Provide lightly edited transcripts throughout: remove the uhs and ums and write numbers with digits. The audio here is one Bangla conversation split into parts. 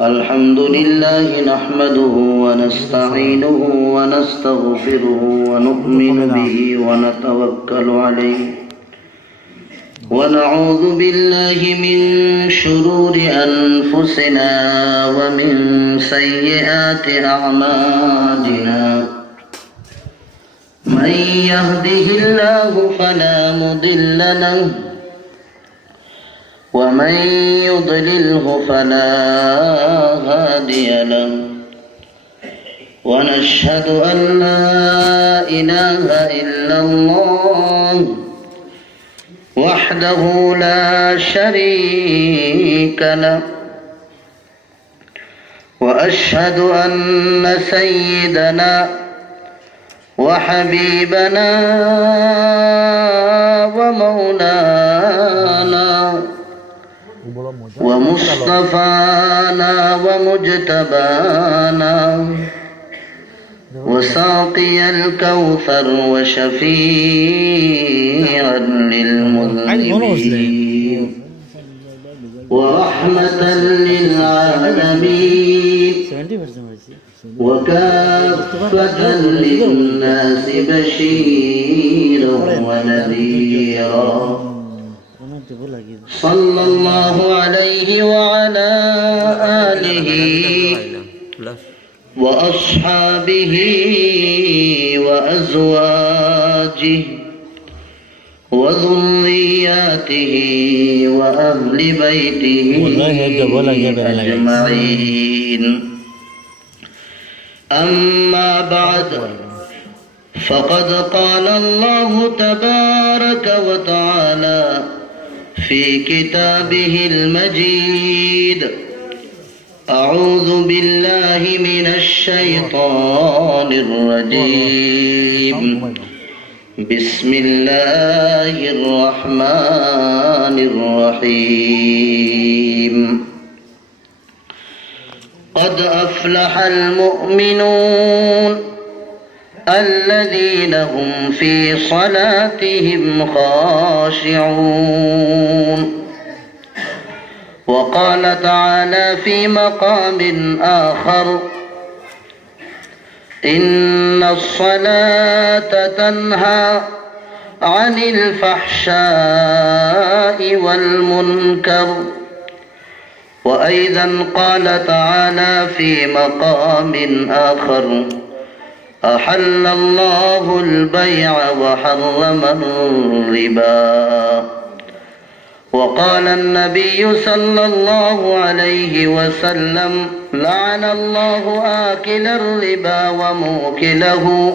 الحمد لله نحمده ونستعينه ونستغفره ونؤمن به ونتوكل عليه ونعوذ بالله من شرور أنفسنا ومن سيئات أعمالنا من يهده الله فلا مضل له ومن يضلله فلا هادي له ونشهد أن لا إله إلا الله وحده لا شريك له وأشهد أن سيدنا وحبيبنا ومولانا ومصطفانا ومجتبانا وساقي الكوثر وشفيعا للمذنبين ورحمة للعالمين وكافة للناس بشيرا ونذيرا صلى الله عليه وعلى آله وأصحابه وأزواجه وذرياته وأهل بيته أجمعين أما بعد فقد قال الله تبارك وتعالى في كتابه المجيد أعوذ بالله من الشيطان الرجيم بسم الله الرحمن الرحيم قد أفلح المؤمنون الذين هم في صلاتهم خاشعون وقال تعالى في مقام آخر إن الصلاة تنهى عن الفحشاء والمنكر وأيضا قال تعالى في مقام آخر أحل الله البيع وحرم الربا وقال النبي صلى الله عليه وسلم لعن الله آكل الربا وموكله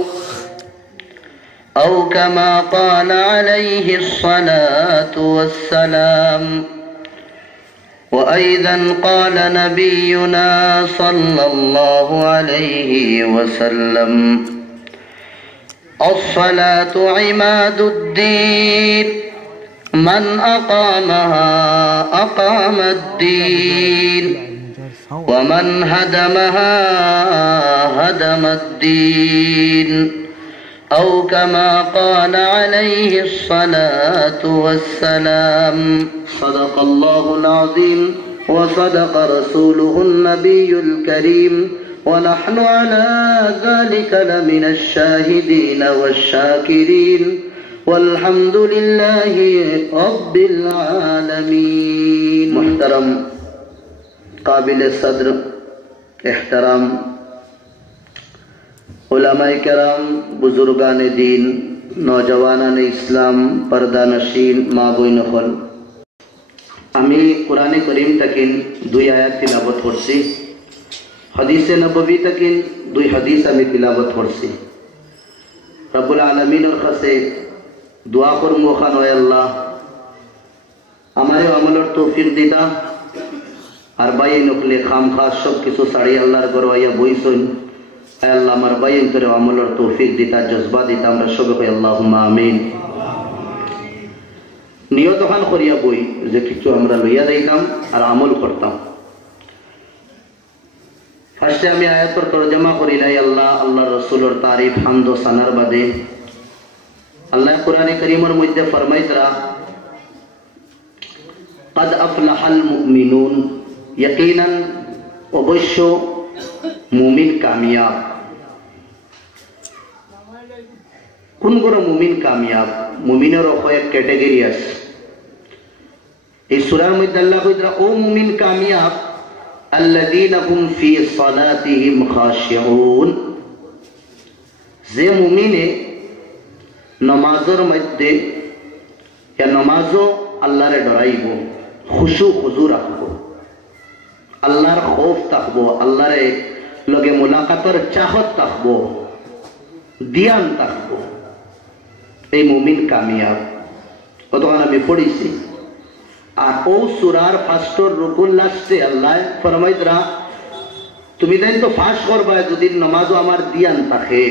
أو كما قال عليه الصلاة والسلام وأيضا قال نبينا صلى الله عليه وسلم الصلاة عماد الدين من أقامها أقام الدين ومن هدمها هدم الدين أو كما قال عليه الصلاة والسلام صدق الله العظيم وصدق رسوله النبي الكريم ونحن على ذلك لمن الشاهدين والشاكرين والحمد لله رب العالمين محترم قابل صدر احترام उलमाए कराम बुजुर्गान दीन नौजवानान इस्लाम पर्दा नशीन मा बोइन हल आमी कुराने करीम तकिन दुई आयात तिलावत करছি हदीसे नबवी तकिन दुई हदीस आमी तिलावत करছি रब्बुल आलमीনের কাছে দোয়া করমু খান ওয়া আল্লাহ আমারে আমলের তৌফিক দিতা আর বাইয়ে নকলে খামখা সব কিছু ছাড়ি আল্লাহর ঘর আইয়া বইছুন আল্লাহ আমার বাইন করে আমলের তৌফিক দিতা জজবা দিতা আমরা সবে কই আল্লাহুম্মা আমিন নিয়ত খান করিয়া বই যে কিছু আমরা লইয়া যাইতাম আর আমল করতাম ফার্স্টে আমি আয়াতের তরজমা করি লাই আল্লাহ আল্লাহর রাসূলের তারিফ হামদ ও সানার বাদে আল্লাহ কোরআনে কারীমের মধ্যে ফরমাইতরা কদ আফলাহাল মুমিনুন, ইয়াকিনান অবশ্য মুমিন কামিয়াব। কোন বড় মুমিন কামিয়াব? মুমিনের কয়েক ক্যাটাগরি আছে। এই সূরার মধ্যে আল্লাহ কইরা ও মুমিন কামিয়াব আল্লাযীনা হুম ফি সালাতিহিম খাশিউন, যে মুমিনে নামাজের মধ্যে নামাজও আল্লাহরে ডরাইব, খুশু খুজু রাখবো, আল্লাহর খৌফ থাকবো, আল্লাহরে লগে মুলাকাতের চাহত থাকবো, দিয়ান থাকবো, এই মুমিন কামিয়াব। কতক্ষণ আমি পড়েছি। আর ও সূরার ফার্স্টর রুকুন লাস্টে আল্লাহ ফরমাইতরা তুমি তাই তো ফাঁস করবা যদি নামাজও আমার দিয়ান থাকে,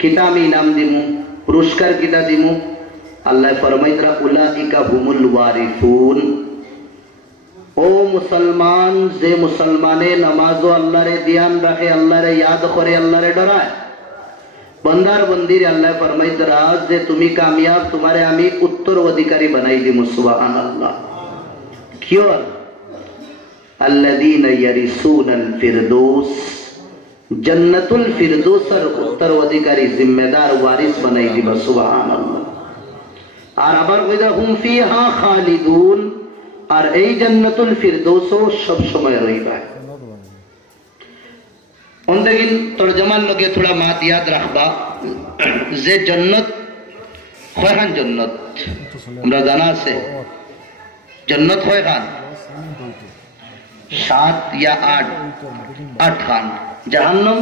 কিতা আমি ইনাম দিমু, পুরস্কার কিতা দিমু। আল্লাহ ফরমাইতরা উলাইকা হুমুল ওয়ারিসুন, ও মুসলমান, যে মুসলমানে নামাজও আল্লাহরে দিয়ান রাখে, আল্লাহরে ইয়াদ করে, আল্লাহরে ডরায়, বন্দার বন্দির আল্লাহ ফরমাইতরা যে তুমি কামিয়াব, তোমারে আমি উত্তর অধিকারী বানাই দিমু। সুবহানাল্লাহ। কিয়র? আল্লাযীনা ইয়ারিসুনাল ফিরদৌস, জান্নাতুল ফিরদৌসের উত্তর অধিকারী জিম্মেদার ওয়ারিস বানাই দিবা। সুবহানাল্লাহ। আর আবার কইদা হুম ফিহা খালিদুন, আর এই জান্নাতুল ফিরদৌসও সব সময় রইবা। অন্দেগিন তরজমান লগে থোড়া মাত ইয়াদ রাখবা যে জন্নত কয়খান জন্নত আমরা জানা আছে? জন্নত কয়খান? 7 या 8 খান। জাহান্নাম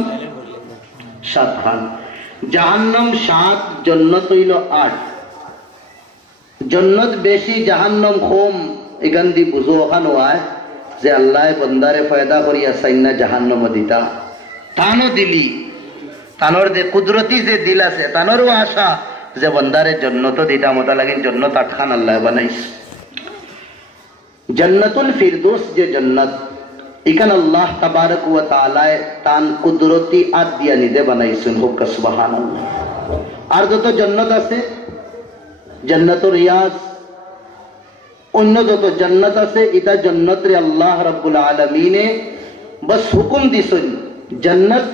7 খান। জাহান্নাম 7, জন্নত হইল 8। জন্নত বেশি, জাহান্নাম কম। এখান দিয়ে বুঝো ওখানে হয় যে আল্লাহ বন্দারে ফায়দা করিয়া সাইন্না জাহান্নাম দিতা, তানো দিলি, তানোর যে কুদরতি যে দিল আছে, তানোরও আশা যে বন্দারে জন্নত দিতা মতো লাগিন জন্নত 8 খান আল্লাহ বানাইছে। জান্নাতুল ফিরদৌস যে জান্নাত, এখানে আল্লাহ তাবারক ওয়া তাআলা তান কুদরতি আদ দিয়া নিজে বানাইছেন। হোক সুবহানাল্লাহ। আর যত জান্নাত আছে, জান্নাতুর রিয়াজ, অন্য যত জান্নাত আছে, এটা জান্নাত রে আল্লাহ রাব্বুল আলামিনে বস হুকুম দিছেন জান্নাত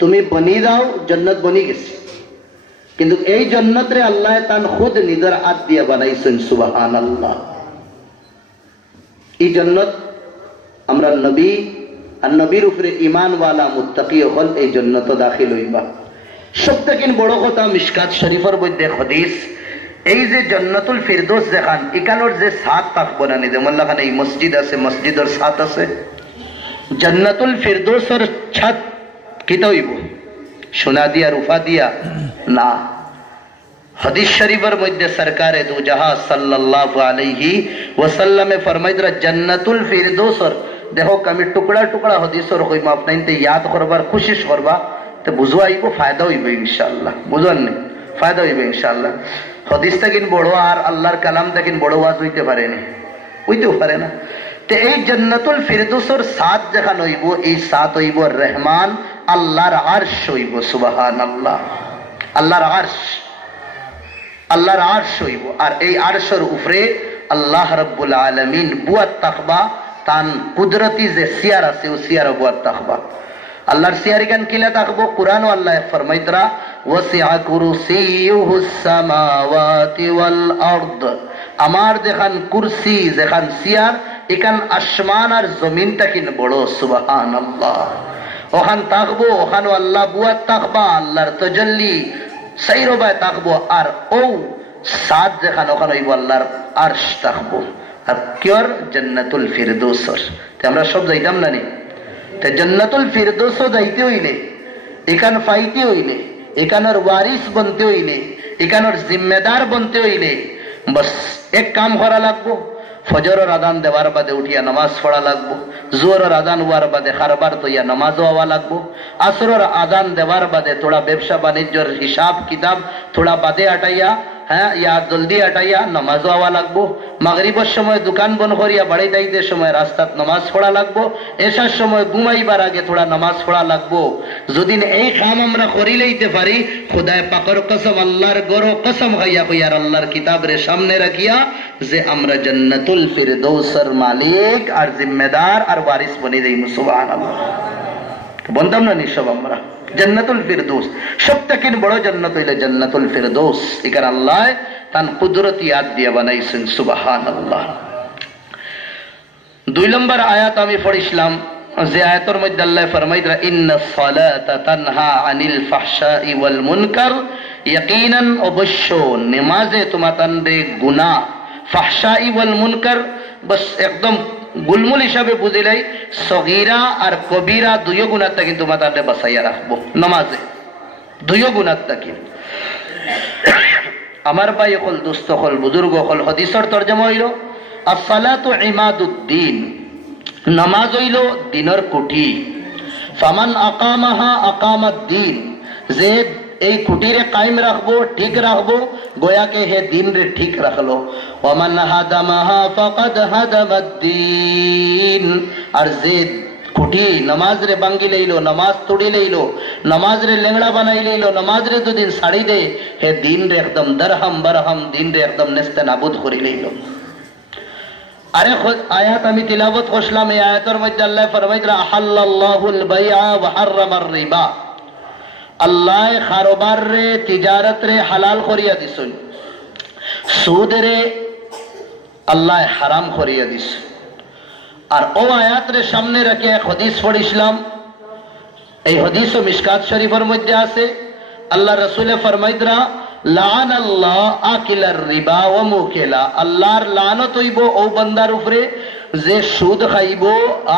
তুমি বনি দাও, জান্নাত বনি গেছে। কিন্তু এই জান্নাত রে আল্লাহ তান খুদ নিজের হাত দিয়ে বানাইছেন। সুবহানাল্লাহ। এই জান্নাত আমরা নবী আর নবীর উপরে ঈমানওয়ালা মুত্তাকি হল এই জান্নাত দাখিল হইবা। সবথেকে বড় কথা মিশকাত শরীফের মধ্যে হাদিস, এই যে জান্নাতুল ফিরদৌস দেখান, এখানোর যে ছাদ থাকবো না, যেমন লাগান এই মসজিদ আছে, মসজিদের ছাদ আছে, জান্নাতুল ফিরদৌসের ছাদ কিতা হইব? সোনা দিয়া, রূপা দিয়া না। হাদিস শরীফের মধ্যে সরকারে দু জাহাঁ সাল্লাল্লাহু আলাইহি ওয়াসাল্লামে ফরমাইতরা জান্নাতুল ফিরদৌসের, দেখো আমি টুকরা টুকরা হাদিসের কইমা, আপনাইতে ইয়াদ করবার কোশিশ করবা, তো বুঝবা আইব, ফায়দা হইব ইনশাআল্লাহ। বুঝলেন নি? ফায়দা হইব ইনশাআল্লাহ। হাদিস তাকিন বড় আর আল্লাহর কালাম তাকিন বড় ওয়াজ হইতে পারে না, হইতেও পারে না। তো এই জান্নাতুল ফিরদৌসের ছাদ যেখান হইব, এই ছাদ হইব রহমান আল্লাহর আরশ হইব। সুবহানাল্লাহ। আল্লাহর আরশ, আল্লাহর আরশ হইব। আর এই আরশের উপরে আল্লাহ রাব্বুল আলামিন বুয়াত তাকবা, তান কুদরতি যে সিয়ার আছে, ও সিয়ার বুয়াত তাকবা। আল্লাহর সিয়ারি গান কিলা থাকবো? কোরআন আল্লাহ ফরমাইতরা ওয়াসিআ কুরসিয়ুহুস সামাওয়াতি ওয়াল আরদ, আমার যেখান কুরসি, যেখান সিয়ার, এখান আসমান আর জমিনটা কিন বড়। সুবহানাল্লাহ। ওখান থাকবো, ওখানে আল্লাহ বুয়াত তাকবা, আল্লাহর তাজাল্লি সাইরবায় থাকবো। আর ও সাত যেখান, ওখানে হইব আল্লাহর আরশ থাকবো। আর কিয়র? জান্নাতুল ফিরদৌসর। আমরা সব যাইতাম না নি? জান্নাতুল ফিরদৌসও যাইতে হইলে, এখান ফাইতে হইলে, এখানের ওয়ারিস বনতে হইলে, এখানের জিম্মেদার বনতে হইলে বস এক কাম করা লাগবো। ফজরের আদান দেওয়ার বাদে উঠিয়া নামাজ পড়া লাগবো, জোহরের আদান হওয়ার বাদে খারবার তৈয়া নামাজও হওয়া লাগবো, আসরের আদান দেওয়ার বাদে থোড়া ব্যবসা বাণিজ্যের হিসাব কিতাব থোড়া বাদে আটাইয়া হ্যাঁ ইয়া জলদি আটাইয়া নামাজ হওয়া লাগবো, মাগরিবের সময় দোকান বন্ধ করিয়া বাড়ি যাইতে সময় রাস্তাত নামাজ পড়া লাগবো, এসার সময় ঘুমাইবার আগে থোড়া নামাজ পড়া লাগবো। যদি এই কাম আমরা করি লইতে পারি, খোদায় পাকর কসম, আল্লাহর গরো কসম খাইয়া কইয়ার আল্লাহর কিতাবের সামনে রাখিয়া যে আমরা জান্নাতুল ফিরদৌসের মালিক আর জিম্মেদার আর ওয়ারিস বনি যাই। সুবহানাল্লাহ। বলতাম না নিঃসব আমরা জান্নাতুল ফিরদৌস, সবথেকে বড় জান্নাত হইলে জান্নাতুল ফিরদৌস। এখানে আল্লাহ তান কুদরতি ইয়াদ দিয়া বানাইছেন। সুবহানাল্লাহ। 2 নম্বর আয়াত আমি পড়িছিলাম, যে আয়াতের মধ্যে আল্লাহ ফরমাইরা ইন্নাস সালাতা তানহা আনিল ফাহশাই ওয়াল মুনকার, ইয়াকিনান অবশ্য নামাজে তোমাদের গুনাহ, ফাহশাই ওয়াল মুনকার বস একদম গুলমুল হিসাবে বুঝিলাই সগীরা আর কবিরা দুইও গুনাহ থেকে তোমাদের বাঁচাইয়া রাখবো। নামাজে দুইও গুনাহ থেকে। আমার ভাই হল, দুস্থ হল, বুজুর্গ হল, হাদিসের তরজমা হইল আসসালাতু ইমাদুদ্দিন, নামাজ হইল দিনের কুটি। ফামান আকামাহা আকামাদ্দিন, যে এই কুটিরে কায়েম রাখবো, ঠিক রাখবো, গোয়াকে হে দিন রে ঠিক রাখলো। ওয়ামান হাদামাহা ফাকাদ হাদামাদ্দিন, আর যে কুটি নামাজ রে বাঙ্গি লইলো, নামাজ তুড়ি লইলো, নামাজ রে লেংড়া বানাই লইলো, নামাজ রে দুদিন ছাড়ি দে, হে দিন রে একদম দরহম বরহম, দিন রে একদম নেস্তে নাবুদ করি লইলো। আরে আয়াত আমি তিলাবত করলাম, এই আয়াতের মধ্যে আল্লাহ ফরমাইরা আহাল্লাল্লাহুল বাইআ ওয়া হারামার রিবা, আল্লাহ কারোবার রে তিজারত রে হালাল করিয়া দিছেন, সুদ রে আল্লাহ হারাম করিয়া দিছ। আর ও আয়াত রে সামনে রেখে এক হাদিস পড়িছিলাম, এই হাদিসও মিশকাত শরীফের মধ্যে আছে। আল্লাহ রাসূলে ফরমাইরা লাআনাল্লাহ আকিলার রিবা ওয়া মুকিলা, আল্লাহর লানত হইব ও বান্দার উপরে যে সুদ খাইব,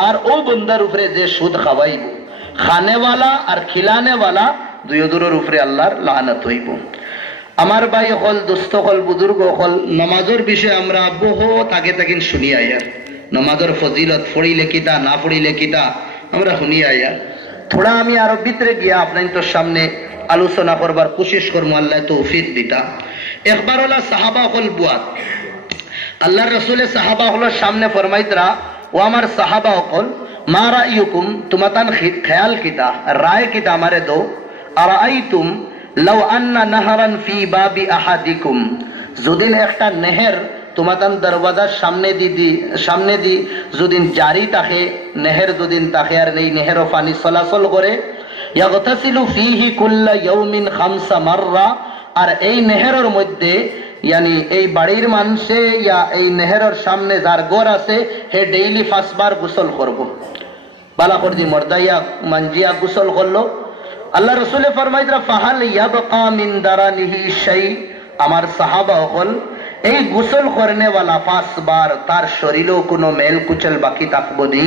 আর ও বান্দার উপরে যে সুদ খাওয়াইব। খানেওয়ালা আর খিলানেওয়ালা দুইজনের উপরে আল্লাহর লানত হইব। আমার ভাই হল, দুস্থ হল, বুজুর্গ হল, নামাজের বিষয়ে আমরা বহু তাকে তাকিন শুনি আইয়ার। নামাজের ফজিলত পড়িলে কিতা, না পড়িলে কিতা আমরা শুনি আইয়ার। থোড়া আমি আরো ভিতরে গিয়া আপনার সামনে আলোচনা করবার কোশিশ করবো, আল্লাহ তৌফিক দিতা। একবার হলা সাহাবা হল বুয়াত, আল্লাহর রাসূলের সাহাবা হল সামনে ফরমাইতরা, ও আমার সাহাবা হল মা রাইয়ুকুম, তোমাতান খেয়াল কিতা, রায় কিতা আমারে দো। আরাইতুম লাউ আন্না নাহরান ফি বাবি আহাদিকুম, যদি একটা নেহের তোমাতান দরওয়াজার সামনে দি যদি জারি থাকে, নেহের যদি থাকে আর এই নেহেরও পানি চলাচল করে, ইয়াগতাসিলু ফিহি কুল্লা ইয়াউমিন 5 মাররা, আর এই নেহেরের মধ্যে ইয়ানি এই বাড়ির মানুষে ইয়া এই নেহেরের সামনে যার ঘর আছে হে ডেইলি 5 বার গোসল করব। বালা করে দি মর্দাইয়া মানজিয়া গোসল করলো। আল্লাহ রাসূলে ফরমাইরা ফাহাল ইয়াবকা মিন দারানিহি শাই, আমার সাহাবা হল এই গোসল করনে वाला 5 বার তার শরীরেও কোনো মেল কুচল বাকি থাকবো নি।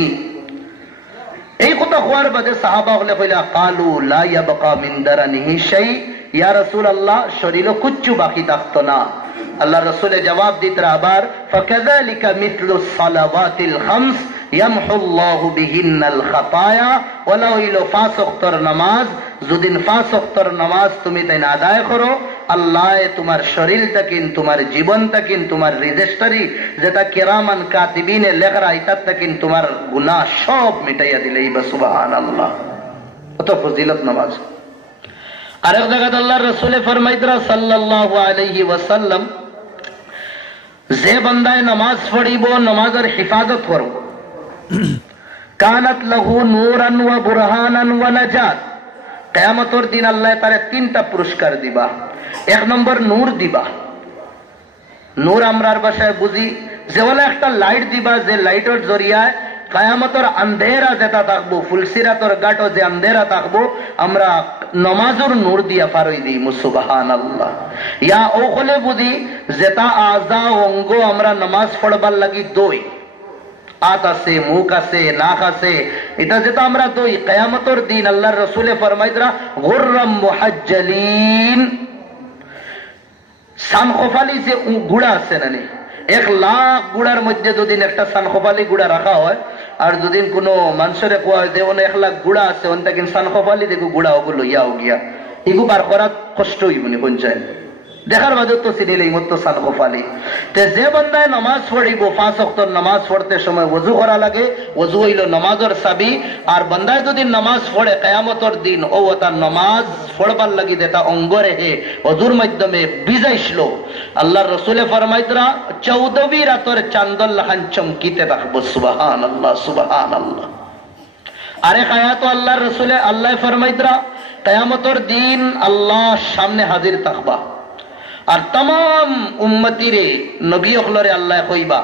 এই কথা হওয়ার বাদে সাহাবা হলে কইলা কালু লা ইয়াবকা মিন দারানিহি শাই, ইয়া রাসূলুল্লাহ শরীরে কিচ্ছু বাকি থাকতো না। আল্লাহ রাসূলে জবাব দিতরা আবার ফাকাযালিকা মিথলুস সালাওয়াতিল 5 ইয়ামহুল্লাহু বিহিন্নাল খাতায়া, ওয়ালা ইলো 5 ওয়াক্তের নামাজ, যদি 5 ওয়াক্তের নামাজ তুমি তাই আদায় করো, আল্লাহ তোমার শরীর তাকিন, তোমার জীবন তাকিন, তোমার রেজিস্ট্রি যেটা কিরামান কাতিবিনে লেখরা ইতাত তাকিন তোমার গুনাহ সব মিটাইয়া দিলেই বা সুবহানাল্লাহ। কত ফজিলত নামাজ। আরেক জায়গায় আল্লাহর রাসূলে ফরমাইতরা সাল্লাল্লাহু আলাইহি ওয়াসাল্লাম, যে বান্দায় নামাজ পড়িব, নামাজের হিফাজত করব, কানাত লাহু নূরান ওয়া বুরহানান ওয়া নাজাত, কিয়ামতের দিন আল্লাহ তারে 3টা পুরস্কার দিবা। 1 নম্বর নূর দিবা। নূর আমরার ভাষায় বুঝি যে বলে একটা লাইট দিবা, যে লাইটের জরিয়ায় কিয়ামতের আন্ধেরা যেটা থাকবো, ফুলসিরাতর গাটো যে আন্ধেরা থাকবো, আমরা নমাজের নূর দিয়া পারই দিই। সুবহানাল্লাহ। ইয়া ও হলে বুঝি যেটা আজা অঙ্গ আমরা নামাজ পড়বার লাগি দই, আত আছে, মুখ আছে, নাক আছে, এটা যেটা আমরা দই, কিয়ামতের দিন আল্লাহর রাসূলে ফরমাইতরা গুররাম মুহাজ্জালিন, সানখোফালি যে গুড়া আছে না, 1 লাখ গুড়ার মধ্যে যদি একটা সানখোফালি গুড়া রাখা হয়, আর যদি কোনো মানুষের কোয়া হয় যে 1 লাখ গুড়া আছে, ওনটা কিন্তু সানখোফালি দেখো গুড়া ওগুলো ইয়া গিয়া, এগু বার করা কষ্ট হইব নি পঞ্চায়েত। দেখার বাদে তো চিনিলেই মতো সাল গোফালি। তে যে বান্দায় নামাজ পড়িব 5 ওয়াক্ত নামাজ পড়তে সময় ওযু করা লাগে, ওযু হইল নামাজের চাবি। আর বান্দায় যদি নামাজ পড়ে কিয়ামতের দিন ও তার নামাজ পড়বার লাগি যেটা অঙ্গ রেহে ওযুর মাধ্যমে ভিজাইছিল, আল্লাহর রাসূলে ফরমাইতরা 14 রাতের চাঁদল লাহান চমকিতে থাকবো। সুবহানাল্লাহ সুবহানাল্লাহ। আরেক আয়াত আল্লাহর রাসূলে আল্লাহ ফরমাইতরা কিয়ামতের দিন আল্লাহ সামনে হাজির থাকবা আর तमाम উম্মতিরে নবী হলরে আল্লাহ কইবা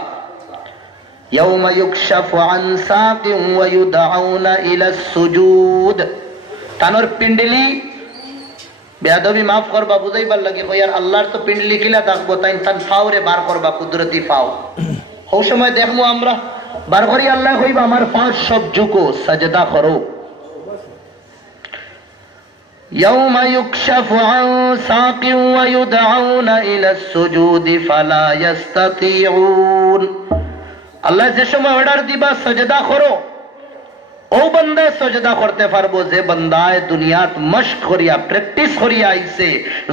ইয়াউমা ইউকশাফু আন সাকিন ওয়া ইউদআউনা ইলা সুজুদ। তানর পিন্ডলি বেয়াদবি মাফ করবা বুঝাইবার লাগে কইয়ার আল্লাহর তো পিন্ডলি কিলা থাকবো তাই তান ফাওরে বার করবা কুদরতি ফাও। ওই সময় দেখমু আমরা বার করি আল্লাহ কইবা আমার পা সব ঝুঁকো সাজদা করো। يوم يكشف عن ساق ويدعون إلى السجود فلا يستطيعون। আল্লাহ যে সময় অর্ডার দিবা সাজদা করো, ও বান্দা সাজদা করতে পারবো যে বান্দায় দুনিয়াত মশক করিয়া প্র্যাকটিস করিয়া আইছে,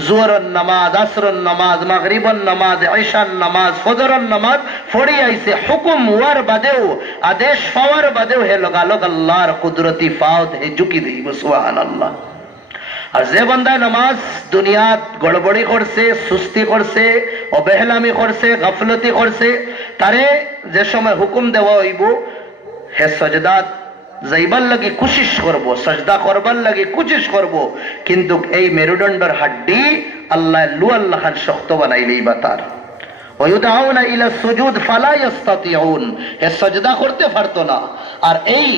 জোহরের নামাজ, আসরের নামাজ, মাগরিবের নামাজ, ইশার নামাজ, ফজরের নামাজ পড়ি আইছে, হুকুম হওয়ার বাদেও আদেশ পাওয়ার বাদেও হে লগালগ আল্লাহর কুদরতি ফাওত হে ঝুঁকি দিব। সুবহানাল্লাহ। আর যে বান্দায় নামাজ দুনিয়াত গড়বড়ি করছে, সুস্তি করছে, অবহেলামি করছে, গাফলতি করছে, তারে যে সময় হুকুম দেওয়া হইব হে সজদাত যাইবার লাগি কোশিশ করব, সজদা করবার লাগি কোশিশ করব, কিন্তু এই মেরুদণ্ডের হাড্ডি আল্লাহ আল্লাহ শক্ত বানাইলেই বা তার ওয়ায়ুদাউনা ইলা সুজুদ ফালা ইস্তাতিউন, হে সাজদা করতে পারতো না। আর এই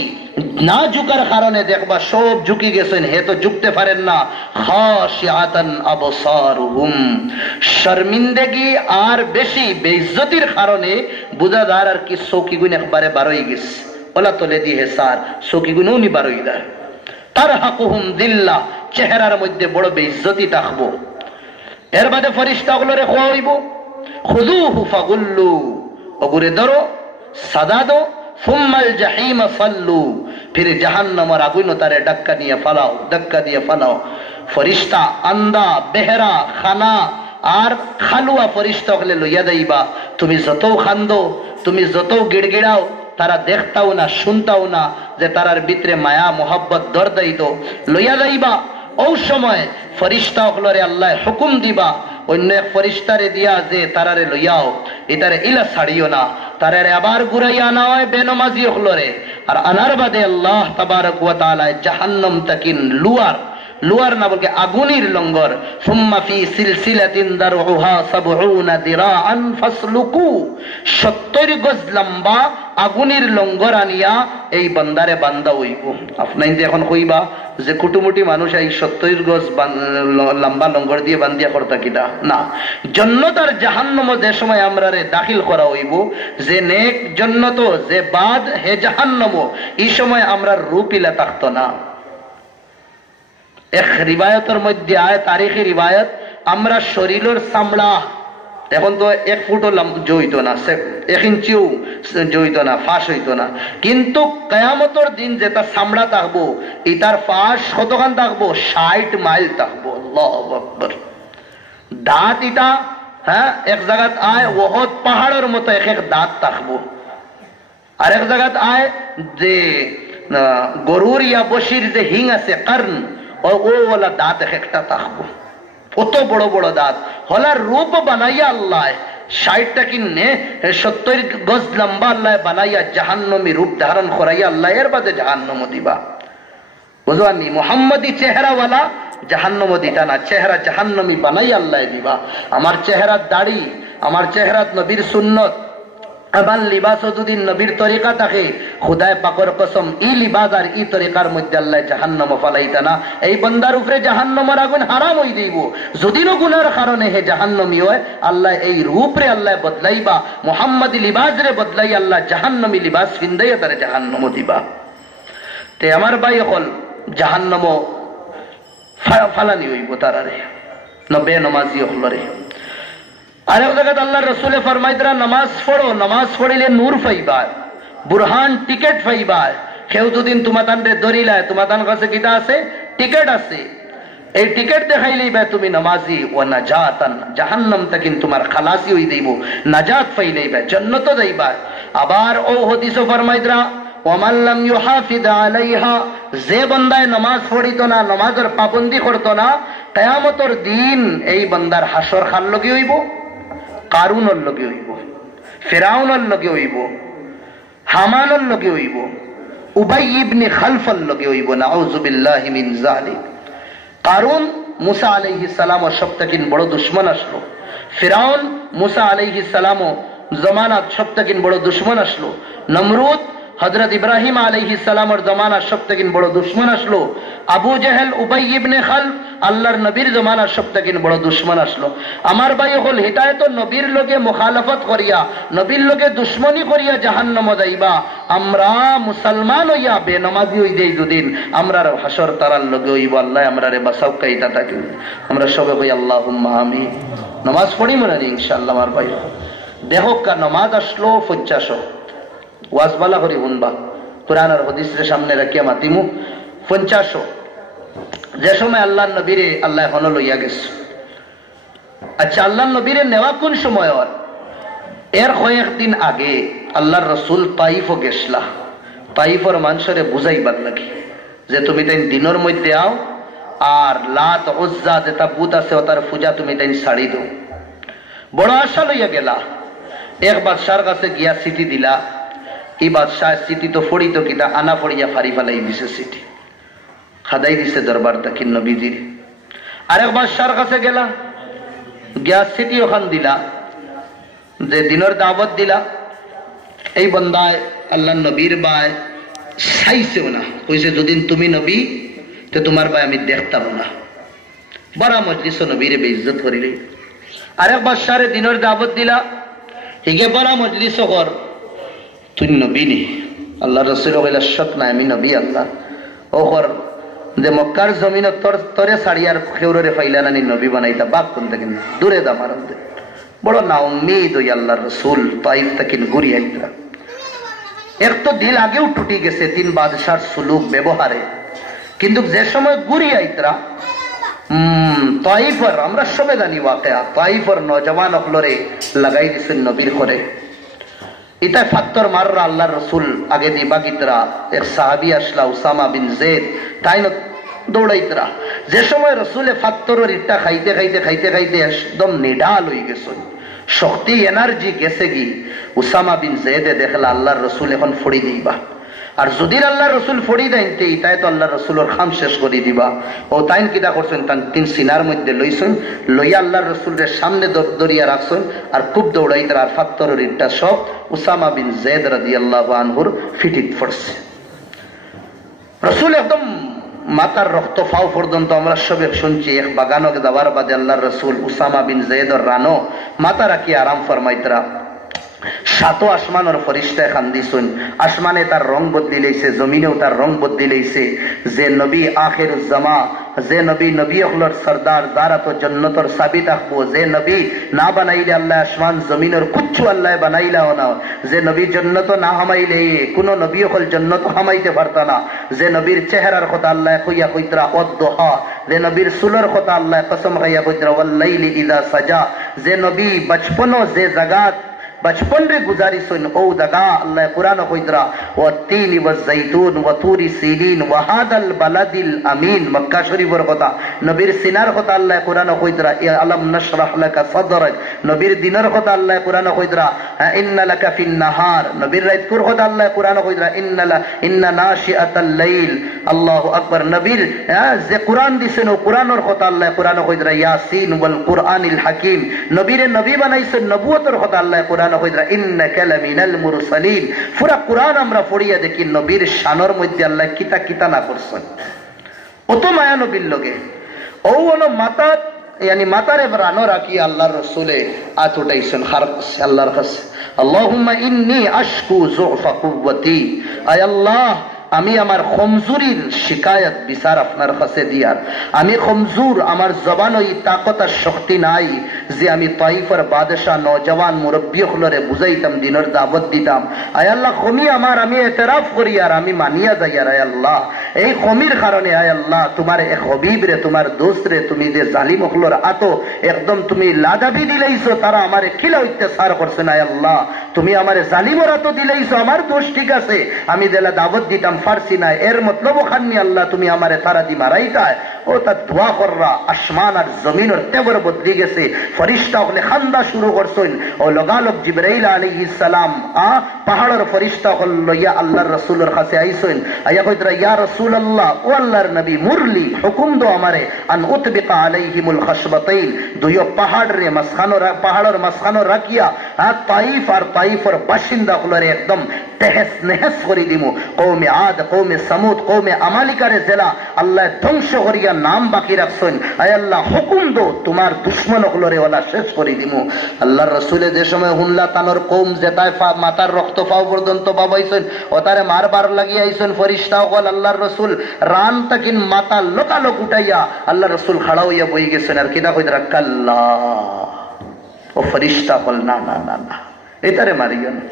না ঝুঁকার কারণে দেখবা সব ঝুঁকি গেছেন, হে তো ঝুঁকতে পারেন না। খাশিআতান আবসারুহুম, শর্মিন্দগি আর বেশি বেইজ্জতির কারণে বুঝাদার আর কি চৌকিগুন একবারে বারোই গেছে, ওলা তোলে দিয়ে সার চৌকিগুনও নি বারোই দার। তারহাকুহুম দিল্লাহ, চেহারার মধ্যে বড় বেইজ্জতি থাকবো। এর বাদে ফেরেশতাগুলোরে খোয়া হইব, খুযুহু ফাগুল্লু, ওগুরে ধরো সাদা দো, সুম্মাল জাহিম সাল্লু, ফির জাহান্নামের আগুন তারে ডাক্কা দিয়ে ফালাও, ডাক্কা দিয়ে ফালাও। ফেরেশতা আন্দা, বেহেরা, খানা আর খালুয়া ফেরেশতা হলে লইয়া যাইবা। তুমি যত খান্দো, তুমি যত গিড়গিড়াও, তারা দেখতাও না, শুনতাও না যে তারার ভিতরে মায়া মোহাব্বত দরদাইত লইয়া যাইবা। ও সময় ফেরেশতা হলরে আল্লাহ হুকুম দিবা অন্য এক ফেরেশতারে দিয়া যে তারারে লইয়াও, এটারে ইলা ছাড়িও না, তারারে আবার ঘুরাইয়া আনা হয় বেনমাজি হলরে। আর আনার বাদে আল্লাহ তাবারক ওয়া তাআলা জাহান্নাম তাকিন লুয়ার, লুয়ার না বলকে আগুনের লঙ্গর, সুম্মা ফি সিলসিলাতিন দারউহা ৭০ দিরাআন ফাসলুকু, ৭০ গজ লম্বা আগুনের লঙ্গর আনিয়া এই বান্দারে বান্দা হইব। আপনাই যে এখন কইবা যে কুটুমুটি মানুষ এই ৭০ গজ লম্বা লঙ্গর দিয়ে বান্দিয়া করতা কিনা, না, জান্নাত আর জাহান্নাম যে সময় আমরারে দাখিল করা হইব, যে নেক জান্নাত যে বাদ হে জাহান্নাম, এই সময় আমরা রূপিলা থাকতো না। এক রিবায়তের মধ্যে আয়, তারিখি রিবায়ত, আমরা শরীরের চামড়া এখন তো 1 ফুটও জইতো না, 1 ইঞ্চিও জইতো না, ফাঁস হইতো না, কিন্তু কিয়ামতের দিন যেটা চামড়া থাকবো এটার ফাঁস কতখান থাকবো? 60 মাইল থাকবো। আল্লাহু আকবার। দাঁত এটা হ্যাঁ এক জায়গাত আয় ওহদ পাহাড়ের মতো এক এক দাঁত থাকবো, আর এক জায়গাত আয় যে গরুর ইয়া বসির যে হিং আছে কর্ণ, ওলা দাঁত এক একটা থাকবো, কত বড় বড় দাঁত। হলার রূপ বানাইয়া আল্লাহ 60টা কিনে ৭০ গজ লম্বা আল্লাহ বানাইয়া জাহান্নমী রূপ ধারণ করাইয়া আল্লাহ এর বাদে জাহান্নম দিবা। বুঝবানি মোহাম্মদী চেহারাওয়ালা জাহান্নম দিতা না, চেহারা জাহান্নমী বানাইয়া আল্লাহ দিবা। আমার চেহারার দাড়ি, আমার চেহারাত নবীর সুন্নত, আমার লিবাসও যদি নবীর তরিকা থাকে, খুদায় পাকর কসম ই লিবাস আর ই তরিকার মধ্যে আল্লাহ জাহান্নাম ফালাইতা না। এই বান্দার উপরে জাহান্নামের আগুন হারাম হই দিব। যদিও গুনার কারণে হে জাহান্নামী হয়, আল্লাহ এই রূপরে আল্লাহ বদলাইবা, মুহাম্মাদি লিবাস রে বদলাই আল্লাহ জাহান্নামী লিবাস ফিন্দাইয়া তারে জাহান্নাম দিবা। তে আমার ভাই হল জাহান্নাম ফালানি হইব তারারে, নবে নমাজি হলরে। আরেক জায়গায় আল্লাহর রাসূলে ফরমাইতরা নামাজ পড়ো, নামাজ পড়িলে নূর পাইবা, বুরহান টিকেট পাইবা। কেউ দুদিন তোমাতান রে ধরিলায়, তোমাতান কাছে কিটা আছে? টিকেট আছে। এই টিকেট দেখাইলেই ভাই তুমি নামাজি ও নাজাতান, জাহান্নাম থেকে তোমার খালাসি হই দেব, নাজাত পাইলেই ভাই জান্নাত যাইবা। আবার ও হাদিসে ফরমাইতরা ওমান লাম ইউহাফিজ আলাইহা, যে বান্দায় নামাজ পড়িত না, নামাজের পাবন্দি করত না, কিয়ামতের দিন এই বান্দার হাসর খান লাগি হইব, কারুনের লাগি হইব, ফিরাউনের লাগি হইব, হামানের লাগি হইব, উবাই ইবনে খালফার লাগি হইব। নাউযু বিল্লাহি মিন যালিক। কারুন মুসা আলাইহিস সালামের সবথেকে বড় দুশমন আসলো, ফিরাউন মুসা আলাইহিস সালামের জমানাত সবথেকে বড় দুশমন আসলো, নমরুদ হযরত ইব্রাহিম আলাইহিস সালামের জমানার সবথেকে বড় দুশমন আসলো, আবু জেহেল উবাই ইবনে খালফ আল্লাহর নবীর জমানার সবথেকে বড় দুশমন আসলো। আমার ভাই হল হিতায় তো নবীর লোকে মুখালাফত করিয়া, নবীর লোকে দুশ্মনী করিয়া জাহান্নাম যাইবা। আমরা মুসলমান হইয়া বেনমাজি হই দেই দুদিন, আমরার হাসর তারার লোকে হইব। আল্লাহ আমরারে বাঁচাও কাইতা থাকি। আমরা সবে কই আল্লাহুম্মা আমিন। নামাজ পড়ি মনে নেই ইনশাআল্লাহ। আমার ভাই দেখো কা নামাজ আসলো 50 ওয়াজবালা করি শুনবা, কোরআন আর হাদিসের সামনে রাখিয়া মাতিমু 50। যে সময় আল্লাহ নবীরে আল্লাহ এখনো লইয়া গেছে। আচ্ছা, আল্লাহ নবীরে নেওয়া কোন সময়? এর কয়েকদিন আগে আল্লাহর রসুল তাইফও গেছলা। তাইফর মানুষরে বুঝাইবার লাগে যে তুমি তাই দিনের মধ্যে আও, আর লাত উজ্জা যেটা বুত আছে ওটার পূজা তুমি তাই ছাড়ি দাও। বড় আশা লইয়া গেলা। এক বাদশার কাছে গিয়া চিঠি দিলা। এই বাদশাহ চিঠি তো ফড়িত কিনা আনা ফড়িয়া ফারি ফেলাই দিছে, চিঠি খাদাই দিছে দরবার তাকি নবীজির। আরেক বাদশার কাছে গেলা, গিয়া চিঠি ওখান দিলা যে দিনের দাওয়াত দিলা। এই বন্দায় আল্লাহ নবীর বায় চাইছেও না, কইছে যদিন তুমি নবী তো তোমার বাই আমি দেখতাম না। বড় মজলিস নবীরে বেইজ্জত করিলে। আরেক বাদশারে দিনের দাওয়াত দিলা, হিগে বড় মজলিস কর, তুই নবী নি? আল্লাহ রসুল কইলা সত না, আমি নবী আল্লাহ। ওর যে মক্কার জমিন তরে সারিয়ার খেউরে ফাইলা নানি নবী বানাইতা, বাপ কোন থেকে দূরে দামার বড় না উম্মিদ ওই আল্লাহ রসুল তাইফ থেকে ঘুরি আইতরা। এক তো দিল আগেও টুটি গেছে তিন বাদশার সুলুক ব্যবহারে, কিন্তু যে সময় ঘুরি আইতরা তাইফর, আমরা সবে জানি ওয়াকিয়া, তাইফর নওজওয়ান অকলরে লাগাই দিছেন নবীর করে। ইতায় ফাত্তর মাররা আল্লাহ রসুল আগে দি বাগিতরা। এক সাহাবি আসলা উসামা বিন জেদ, তাই দৌড়াইতরা। যে সময় রসুলে ফাত্তরের ইটটা খাইতে খাইতে খাইতে খাইতে একদম নিঢাল হয়ে গেছে, শক্তি এনার্জি গেছে গি। উসামা বিন জেদে দেখলা আল্লাহর রসুল এখন ফড়ি দিবা, আর যদি আল্লাহ রসুল ফড়ি দেনতে তাই তো আল্লাহ রসুলের খাম শেষ করে দিবা। ও তাইন কিতা করছেন, তান তিন সিনার মধ্যে লইছেন, লইয়া আল্লাহ রসুলের সামনে দরিয়া রাখছেন, আর খুব দৌড়াইতে আর ফাত্তরের ইটটা সব উসামা বিন জেদ রাদিয়াল্লাহু আনহুর ফিটিত পড়ছে। রসুল একদম মাতার রক্ত ফাও পর্যন্ত আমরা সবে শুনছি। এক বাগানকে যাওয়ার বাদে আল্লাহ রসুল উসামা বিন জেদর রানো মাতা রাখি আরাম ফরমাইতরা। সাতো আসমানের ফরিস্তায় খান্দিছুন, আসমানে তার রং বদলিলেছে, জমিনেও তার রং বদলিলেছে। যে নবী আখিরুজ্জামা, যে নবী নবী হলর সরদার, যারা তো জন্নতর সাবিত আঁকবো, যে নবী না বানাইলে আল্লাহ আসমান জমিনের কুচ্ছু আল্লাহ বানাইলাও না, যে নবী জন্নত না হামাইলে কোন নবী হল জন্নত হামাইতে পারত না, যে নবীর চেহারার কথা আল্লাহ কইয়া কইতরা ওয়াদ্দুহা, যে নবীর সুলর কথা আল্লাহ কসম খাইয়া কইতরা ওয়াল্লাইলি ইযা সাজা, যে নবী বচপনো যে জাগাত बचपन रे गुजारी सुन ओ दगा अल्लाह कुरान कइदरा व तीन व जैतून व तूरी सीलीन व हादल बलदिल अमीन। मक्का शरीफर কথা, নবীর সিনার কথা আল্লাহ কুরান কইদরা আলম নশরাহ লাকা সদরক, নবীর দিনের কথা আল্লাহ কুরান কইদরা ইন্না লাকা ফিন নাহার, নবীর রাতকুর কথা আল্লাহ কুরান কইদরা ইন্না নাশিআতাল লাইল। আল্লাহু আকবার। নবীর যে কুরআন দিছেন ও কুরআনের কথা আল্লাহ কুরান কইদরা ইয়াসিন ওয়াল কুরআনিল হাকিম। নবীরে নবী বানাইছেন, নবুয়তের কথা আল্লাহ কুরআন কইদরা ইন্নাকা লামিনাল মুরসালিন। পুরা কুরআন আমরা পড়িয়া দেখি নবীর শানের মধ্যে আল্লাহ কিতা কিতা না করছেন। অত মায়া নবীর লগে ও হলো মাতা, यानी মাতারে রানো রাখি আল্লাহর রাসূলে আত উঠাইছেন আল্লাহর কাছে। আল্লাহুম্মা ইন্নী আশকু যুফা কুওয়াতি, আয় আল্লাহ আমি আমার কমজোরির শিকায়ত বিচার আপনার কাছে দিয়ার। আমি কমজোর, আমার জবান ওই তাকত আর শক্তি নাই যে আমি তাইফের বাদশাহ নওজওয়ান মুরব্বী হলরে বুঝাইতাম, দিনের দাওয়াত দিতাম। আয় আল্লাহ কমি আমার, আমি এতরাফ করি আর আমি মানিয়া যাই। আর আয় আল্লাহ এই কমির কারণে আয় আল্লাহ তোমার এক হবিব রে তোমার দোস্ত রে তুমি যে জালিম হকলোর আতো একদম তুমি লাদাবি দিলাইছো, তারা আমারে কিলা অত্যাচার করছে না আল্লাহ, তুমি আমারে জালিমর আতো দিলাইছো, আমার দোষ ঠিক আছে, আমি দেলা দাবত দিতাম ফারসি না, এর মতলব খাননি আল্লাহ তুমি আমারে তারা দি মারাইতায়। ও তার দোয়া কররা আসমান আর জমিনের তেবর বদলি গেছে, ফরিস্তা হলে খান্দা শুরু করছেন, ও লগালগ জিবরাইল আলাইহিস সালাম পাহাড়ের ফরিস্তা হল লইয়া আল্লাহর রাসূলের কাছে আইছেন, আয়া কইতরা ইয়া রাসূলুল্লাহ, ও আল্লাহর নবী মুরলি হুকুম দো আমারে আন উতবিকা আলাইহিমুল খাশবাতাইন, দুইও পাহাড়রে পাহাড়ের মাঝখানো রাখিয়া তাইফ আর তাইফের বাসিন্দা হলরে একদম তেহেস নেহেস করে দিমু, কওমে আদ কওমে সামুদ কওমে আমালিকারে জেলা আল্লাহ ধ্বংস করিয়া নাম বাকি রাখছেন, আয় আল্লাহ হুকুম দো তোমার দুশ্মন হলরে ওলা শেষ করে দিমু। আল্লাহর রাসূলে যে সময় হুনলা তানোর কওম যেটায় মাথার রক্ত পাও পর্যন্ত বাবাইছেন, ও তারে মারবার লাগিয়ে আইছেন ফরিস্তা হল, আল্লাহর রাসূল রান তাকিন মাথা লোকালোক উঠাইয়া আল্লাহর রাসূল খাড়া হইয়া বই গেছেন, আর কিনা কইরা কাল্লা, ও ফরিস্তা হল না না না না এটারে মারিও না,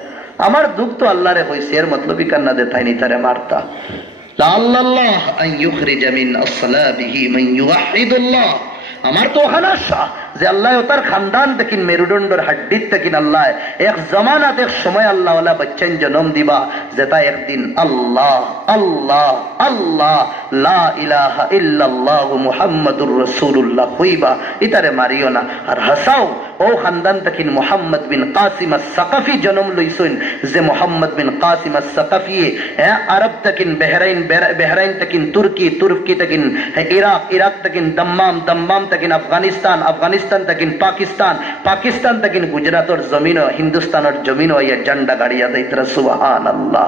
আমার দুঃখ তো আল্লাহরে হইছে, এর মতলবই কান্না দে তাইনি তারে মারতা। লাআল্লাল্লাহ আন ইউখরিজা মিন আসলাবিহি মান ইউওয়াহিদুল্লাহ, আমার তো হানাশা যে আল্লাহ তার খানদান থেকে মেরুদণ্ডের হাড্ডির থেকে আল্লাহ এক জমানাত এক সময় আল্লাহ ওয়ালা বাচ্চান জন্ম দিবা, যেটা একদিন আল্লাহ আল্লাহ আল্লাহ লা ইলাহা ইল্লাল্লাহ মুহাম্মাদুর রাসূলুল্লাহ হইবা, ইতারে মারিও না। আর হাসাও ও খানদান থেকে মুহাম্মদ বিন কাসিম আস-সাকাফি জন্ম লইছেন, যে মুহাম্মদ বিন কাসিম আস-সাকাফি আরব থেকে বাহরাইন, বাহরাইন থেকে তুর্কি, তুর্কি থেকে ইরাক, ইরাক থেকে দাম্মাম, দাম্মাম থেকে আফগানিস্তান, আফগানিস্তান থেকে পাকিস্তান, পাকিস্তান থেকে গুজরাতের জমিন, হিন্দুস্তানের জমিন ইয়া ঝান্ডা গাড়িয়া দেইতরা সুবহানাল্লাহ।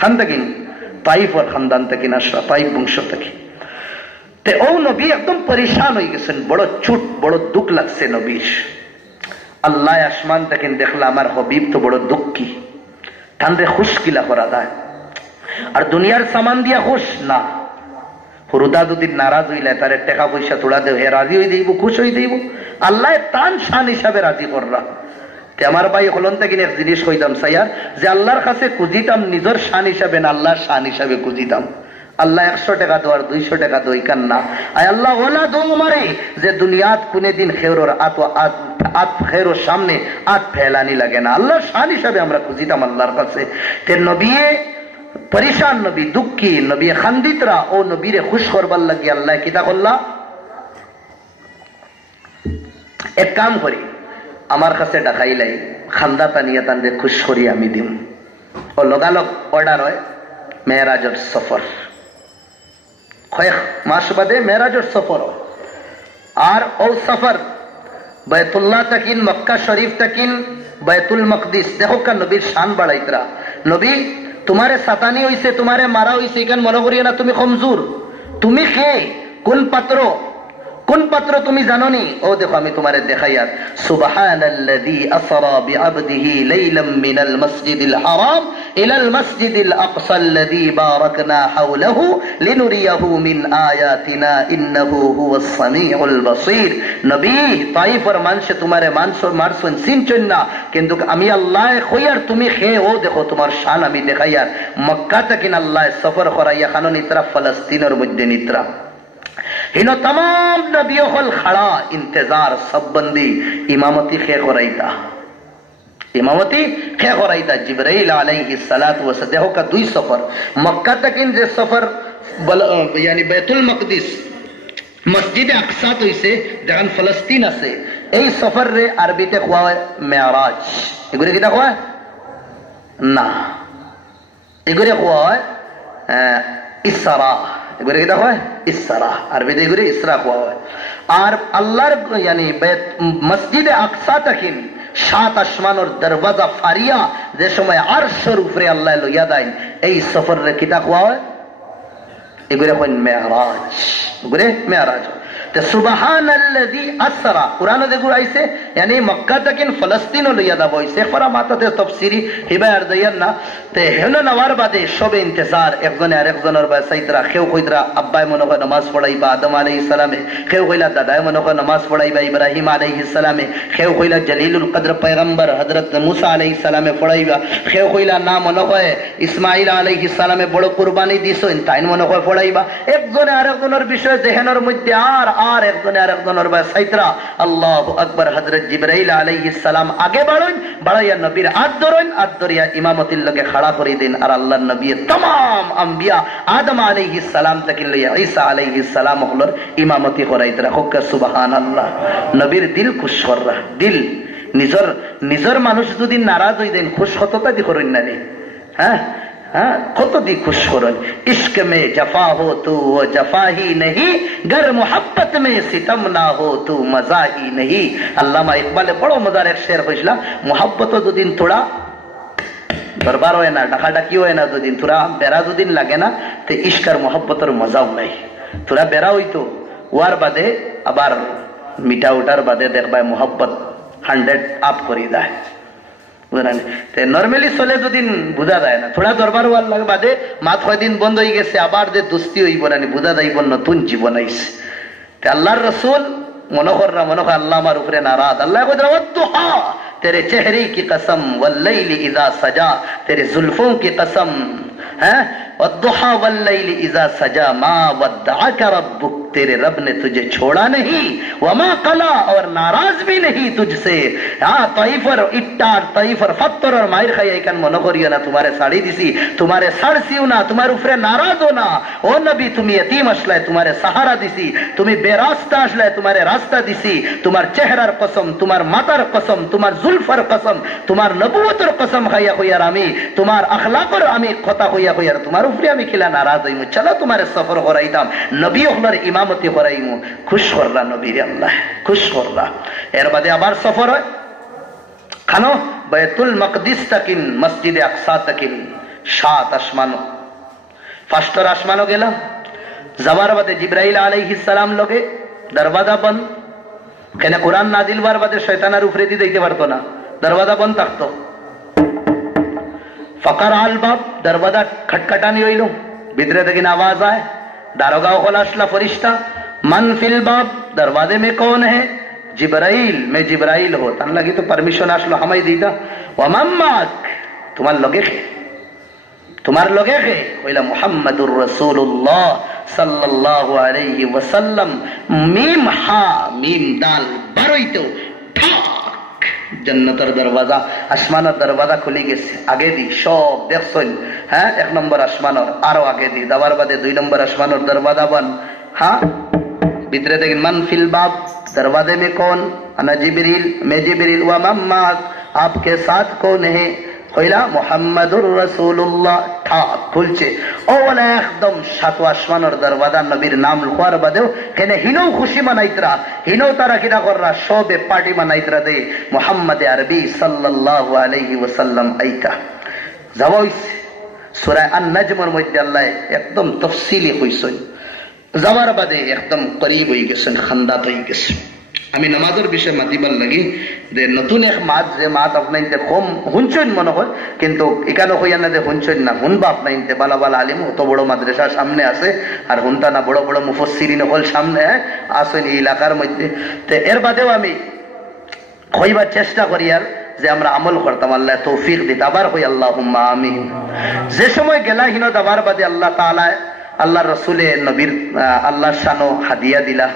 খান থেকে তাইফর খানদান থেকে আসরা, তাইফ বংশ থেকে। তে ও নবী একদম পরেশান হয়ে গেছেন, বড় চুট বড় দুঃখ লাগছে নবীর। আল্লাহ আসমান থেকে দেখলা আমার হবিব তো বড় দুঃখী, তানরে খুশ কিলা করা যায়, আর দুনিয়ার সামান দিয়া খুশ না, হুরুদা যদি নারাজ হইলে তারে টাকা পয়সা তোলা দেব, হে রাজি হয়ে দিব, খুশ হয়ে দিব, আল্লাহ তান শান হিসাবে রাজি কররা। আমার ভাই হলন থেকে এক জিনিস কইতাম সাইয়ার, যে আল্লাহর কাছে খুঁজিতাম নিজের শান হিসাবে না, আল্লাহর শান হিসাবে খুঁজিতাম। আল্লাহ 100 টাকা দো আর 200 টাকা দই কান্না, আয় আল্লাহ ওলা দো মারে যে দুনিয়াত কোনে দিন খেরোর আত খেরোর সামনে আত ফেলানি লাগে না, আল্লাহর শান হিসাবে আমরা খুঁজিতাম আল্লাহর কাছে। তে নবী পরেশান, নবী দুঃখী, নবী খান্দিতরা ও নবীরে খুশ করবার লাগি আল্লাহ কিতা করলা, এক কাম করি আমার কাছে ডাকাইলাই খান্দা তানিয়া তানরে খুশ করি আমি দিম। ও লগালগ অর্ডার হয় মেরাজের সফর, কয়েক মাস বাদে মেরাজের সফর হয়, আর ও সফর বাইতুল্লাহ তাকিন মক্কা শরীফ তাকিন বাইতুল মকদিস। দেখো কা নবীর শান বাড়াইতরা, নবী তোমারে সাতানি হইছে, তোমারে মারা হইছে, এখান মনে করিয়া না তুমি কমজোর, তুমি কে, কোন পাত্র, কোন পাত্র তুমি জানো নি? ও দেখো আমি তোমারে দেখাই। আর সুবহানাল্লাযী আসরা বিআবদিহি লাইলাম মিনাল মাসজিদিল হারাম ইলাল মাসজিদিল আকসা আল্লাযী বারাকনা হাওলাহু লিনুরিয়াহু মিন আয়াতিনা ইন্নাহু হুয়াস সামিউল বাসীর। নবী তাইফের মানুষে তোমারে মারছেন চিনছেন না, কিন্তু আমি আল্লাহ কইয়ার তুমি খে, ও দেখো তোমার শান আমি দেখাই। আর মক্কা থেকে আল্লাহ সফর করাইয়া খানো নিতরা ফলস্তিনের মধ্যে নিতরা হিনো তাম নবী হল খাড়া ইন্তজার সব বন্দি ইমামতি খে করাইতা, ইমামতি খে করাইতা জিবরাইল আলাইহিস সালাতু ওয়াস। দেখো কা দুই সফর, মক্কা তাকিন যে সফর यानी बैतुल मकदिस মসজিদে আকসা হইছে, যেখান ফলস্তিন আছে, এই সফর রে আরবিতে কোয়া হয় মেরাজ। এগুলো কিটা কোয়া না, এগুলো কোয়া হয় ইসরা, এগুলো কিটা হয় ইসরা, আরবিতে এগুলো ইসরা কোয়া হয়। আর আল্লাহর यानी মসজিদে আকসা তাকিন 7 আসমানের দরওয়াজা ফারিয়া যে সময় আরশের উপরে আল্লাহ লইয়া দেন, এই সফর রে কিটা কোয়া হয় এগুলো হয় মেরাজ, এগুলো মেরাজ। তে সুবহানাল্লাযী আসরা কুরআনে দেখো আইছে यानी মক্কা থেকে ফলস্তিন লইয়া দাও হইছে ফরা মাতাতে তাফসীরি হিবায়ার দয়ার না তে হেন নওয়ার বাদে সবে ইন্তজার একজনে আরেকজনের বাসাইতরা কেউ কইতরা আব্বাই মনে করে নামাজ পড়াইবা আদম আলাইহিস সালামে কেউ কইলা দাদাই মনে করে নামাজ পড়াইবা ইব্রাহিম আলাইহিস সালামে কেউ কইলা জলিলুল কদর পয়গম্বর হযরত মুসা আলাইহিস সালামে পড়াইবা কেউ কইলা না মনে হয় ইসমাঈল আলাইহিস সালামে বড় কুরবানি দিছেন তাই মনে হয় পড়াইবা একজনে আরেকজনের বিষয়ে জেহেনের মধ্যে আর একজনে আরেকজনের বাসাইতরা আল্লাহু আকবার হযরত জিবরাইল আলাইহিস সালাম আগে বাড়াইয়া নবীর হাত ধরিয়া ইমামতির লগে খাড়া করে দেন আর আল্লাহর নবী तमाम আম্বিয়া আদম আলাইহিস সালাম থেকে লইয়া ঈসা আলাইহিস সালাম হলোর ইমামতি করাইতরা হোক সুবহানাল্লাহ নবীর দিল খুশ কররা দিল নিজর মানুষ যদি নারাজ হই দেন খুশ কতটা দি করেন না রে হ্যাঁ হ্যাঁ কত দি খুশ করেন ইশক মে জফা হো তু ও জফা হি नहीं गर मोहब्बत में सितम ना हो तू मजा ही नहीं আল্লামা ইকবালে বড় মজার এক শের কইছিলা মোহাব্বত দুদিন তোড়া দরবার হয় না ডাকাডাকি হয় না দুদিন তোরা বেড়া দুদিন লাগে না তো ইশকার মোহাব্বতের মজাও নাই তোরা বেড়া হইতো ওয়ার বাদে আবার মিটা উঠার বাদে দেখবাই মোহাব্বত 100 আপ করে দেয় নর্মালি চলে দুদিন বুঝা যায় না থোড়া দরবার হওয়ার লাগে বাদে মা কয়দিন বন্ধ হয়ে গেছে আবার যে দুস্তি হইব না বুঝা যাইব নতুন জীবন আইছে আল্লাহর রসুল মনোহর আল্লাহ আমার উপরে নারাজ আল্লাহ तेरे चेहरे की कसम वल्लैली इज़ा सजा तेरे जुल्फों की कसम है वद्दुहा वल्लैली इज़ा सजा मा वद्दअका रब्बुक तेरे रब ने तुझे छोड़ा नहीं वमा कला और नाराज भी नहीं तुझसे हाँ तईफर इट्टार तईफर फत्तर और मायर खाई कन मनो करियो ना तुम्हारे साड़ी दिसी तुम्हारे सर सियो ना तुम्हारे ऊपर नाराज हो ना ओ नबी तुम यतीम असलाय तुम्हारे सहारा दिसी तुम्हें बेरास्ता असलाय तुम्हारे रास्ता दिसी तुम्हार चेहरार कसम तुम्हार मातार कसम तुम्हार जुल्फर कसम तुम्हार नबुवतर कसम खाइया कइयार आमी तुम्हार अखलाकर आमी কথা কইয়া কইয়ার তোমার উপরে আমি কিলা নারাজ হইমু চলো তোমারে সফর করাইতাম নবী হলার ইমামতি করাইমু খুশ করলা নবীর আল্লাহ খুশ করলা এর বাদে আবার সফর হয় খানো বাইতুল মাকদিস তাকিন মসজিদে আকসা তাকিন 7 আসমানো ফার্স্টর আসমানো গেলাম যাওয়ার বাদে জিবরাইল আলাইহিস সালাম লগে দরওয়াজা বন্ধ কেন কোরআন নাজিল হওয়ার বাদে শয়তানের উপরে দিতে পারতো না দরওয়াজা বন্ধ থাকতো फकर आल बाब दरवाजा खटखटानी हुई लो भीतरे तक आवाज आए दारोगा खोलाशला फरिश्ता मन फिल बाब दरवाजे में कौन है जिब्राइल मैं जिब्राइल हो तन लगी तो परमिशन आसलो हमें दीदा वमम्माक तुम्हार लोगे के कोइला मुहम्मदुर रसूलुल्लाह सल्लल्लाहु अलैहि वसल्लम मीम हा मीम दाल बरोइतो जन्नतर दरवाजा आसमानर दरवाजा खुली गेছে আগে দি সব দেখছন হ্যাঁ এক নম্বর আসমানর আরো আগে দি দাবার বাদে 2 নম্বর আসমানর দরवाजा बन हां ভিতরে দেখেন মান ফিল বাব दरवाजे में कौन अना जिब्रील मैं जिब्रील व मम्मा आपके साथ कौन है কইলা মুহাম্মাদুর রাসূলুল্লাহ ঠা খুলছে ওলা একদম সাত আসমানের দরওয়াজা নবীর নাম লিখার বাদেও কেনে হিনো খুশি মানাইতরা হিনো তারা কিনা কররা সবে পার্টি মানাইতরা দে মুহাম্মদ আরবি সাল্লাল্লাহু আলাইহি ওয়াসাল্লাম আইতা যাওয়াইস সূরা আন-নাজমের মধ্যে আল্লাহ একদম তাফসীলি কইছেন যাওয়ার বাদে একদম করিব হয়ে গেছেন খান্দাত হয়ে গেছে আমি নামাজের বিষয়ে মাতিবার লাগি যে নতুন এক মাত যে মাত আপনাইতে কম হুনছেন মনে হয় কিন্তু এখানে হইয়া না যে হুনছেন না হুনবা আপনাইতে বালা বালা আলিম অত বড় মাদ্রাসা সামনে আছে আর হুনতা না বড় বড় মুফাসসিরিন হল সামনে আসেন এই এলাকার মধ্যে তো এর বাদেও আমি কইবার চেষ্টা করি আর যে আমরা আমল করতাম আল্লাহ তৌফিক দিত আবার কই আল্লাহুম্মা আমিন যে সময় গেলা হিনো দাবার বাদে আল্লাহ তাআলা আল্লাহর রাসূলে নবীর আল্লাহর শানো হাদিয়া দিলা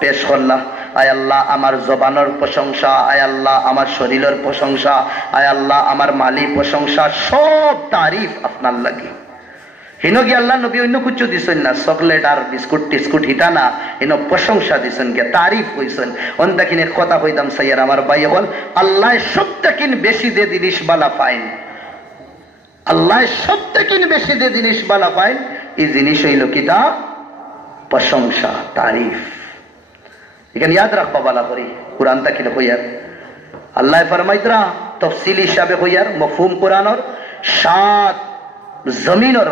পেশ করলা আয় আল্লাহ আমার জবানের প্রশংসা আয় আল্লাহ আমার শরীরের প্রশংসা আয় আল্লাহ আমার মালি প্রশংসা সব তারিফ আপনার লাগি হিনো কি আল্লাহ নবী অন্য কিছু দিছেন না চকলেট আর বিস্কুট টিস্কুট হিতা না হিনো প্রশংসা দিছেন কে তারিফ হইছেন অন্তাকিন এক কথা কইতাম সাইয়ার আমার ভাই হল আল্লাহ সবটাকিন বেশি দে জিনিস বালা পাইন আল্লাহ সবটাকিন বেশি দে জিনিস বালা পাইন এই জিনিস হইল কিতা প্রশংসা তারিফ এখানে ইয়াদ রাখবা বালা করি কুরআন তাকিলে কইয়ার আল্লাহ ফরমাইতরা তফসিল হিসাবে কইয়ার মফহুম কুরআনর 7 জমিনর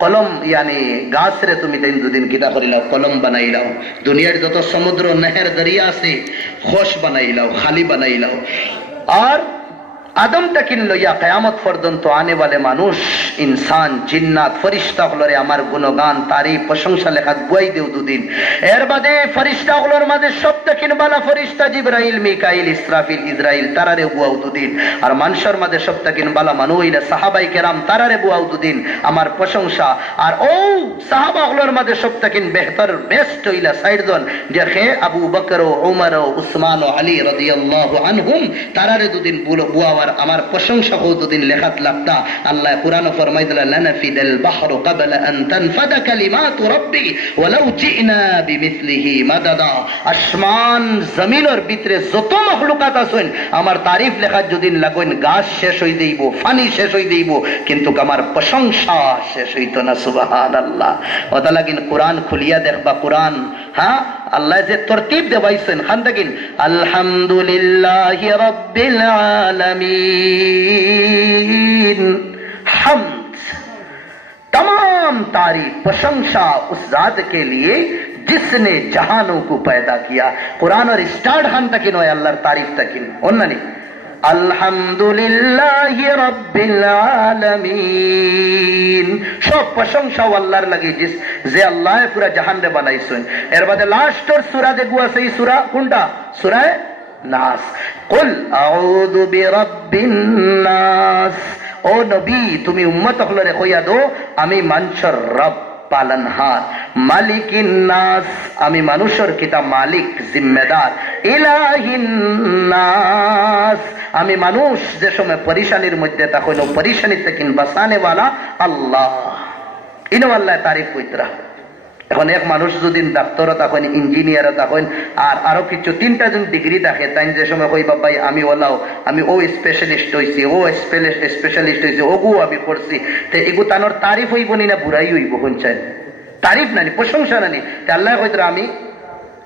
কলম ইয়ানি গাছ রে তুমি দিন দুদিন কিতা করিলাও কলম বানাইলাও দুনিয়ার যত সমুদ্র নেহের দরিয়া আছে খোশ বানাইলাও খালি বানাইলাও আর আদম তাকিন লইয়া কিয়ামত পর্যন্ত আনে वाले মানুষ ইনসান জিন্নাত ফেরেশতা হলরে আমার গুণগান তারিফ প্রশংসা লেখা গুয়াই দেও দুদিন এর বাদে ফেরেশতা হলর মাঝে সব তাকিন বালা ফেরেশতা জিবরাইল মিকাইল ইসরাফিল ইসরাইল তারারে বুয়াও দুদিন আর মানুষের মাঝে সব তাকিন বালা মানুইলা সাহাবাই কেরাম তারারে বুয়াও দুদিন আমার প্রশংসা আর ও সাহাবা হলর মাঝে সব তাকিন বেহতর বেস্ট হইলা সাইডজন যে হে আবু বকর ও উমর ও উসমান ও আলী রাদিয়াল্লাহু আনহুম তারারে দুদিন বুয়াও আমার প্রশংসা কতদিন লেখাত লাগতা আল্লাহ কুরআনে ফরমাইতলা লানাফিদাল বাহরু ক্বাবলা আন তানফাদা কালিমাতু রাব্বি ওয়ালাউ জিনা বিমিসলিহি মাদাদা আসমান জমিনের ভিতরে যত মাখলুকাত আছেন আমার তারিফ লেখাত যদিন লাগেন গাছ শেষ হই দেইব পানি শেষ হই দেইব কিন্তু আমার প্রশংসা শেষ হইতো না সুবহানাল্লাহ ওটা লাগিন কুরআন খুলিয়া দেখবা কুরআন হ্যাঁ আল্লাহ যে তরতিব দেবাইছেন খান দেখিন আলহামদুলিল্লাহি রাব্বিল आलमीन हम्द तमाम तारीफ प्रशंसा उस जात के लिए जिसने जहानों को पैदा किया कुरान और स्टार्ट खान तकिन हो अल्लाह तारीफ तकिन नहीं আলহামদুলিল্লাহি রাব্বিল আলামিন সব প্রশংসা আল্লাহর লাগি যে আল্লাহ পুরা জাহান রে বানাইছেন এর বাদে লাস্টর সূরা দেখো আছে এই সূরা কোনটা সূরা নাস কুল আউযু বিরাব্বিন নাস ও নবী তুমি উম্মত হলরে কইয়া দো আমি মানুষের রব পালনহার মালিকিন নাস আমি মানুষের কিতা মালিক জিম্মেদার ইলাহিন নাস আমি মানুষ যে সময় পরেশানির মধ্যে তখন পরেশানি থেকে বাঁচানে वाला আল্লাহ ইনো আল্লাহ তারিফ কইতরা এখন এক মানুষ যদি ডাক্তার তখন ইঞ্জিনিয়ার তখন আর আরো কিছু তিনটা জন ডিগ্রি থাকে তাই যে সময় কই বাবাই আমি ওলাও আমি ও স্পেশালিস্ট হইছি ও স্পেশালিস্ট হইছি ওগু আমি করছি তে এগু তানোর তারিফ হইব নি না বুড়াই হইব কোন চাই তারিফ নানি প্রশংসা নানি তে আল্লাহ কইতরা আমি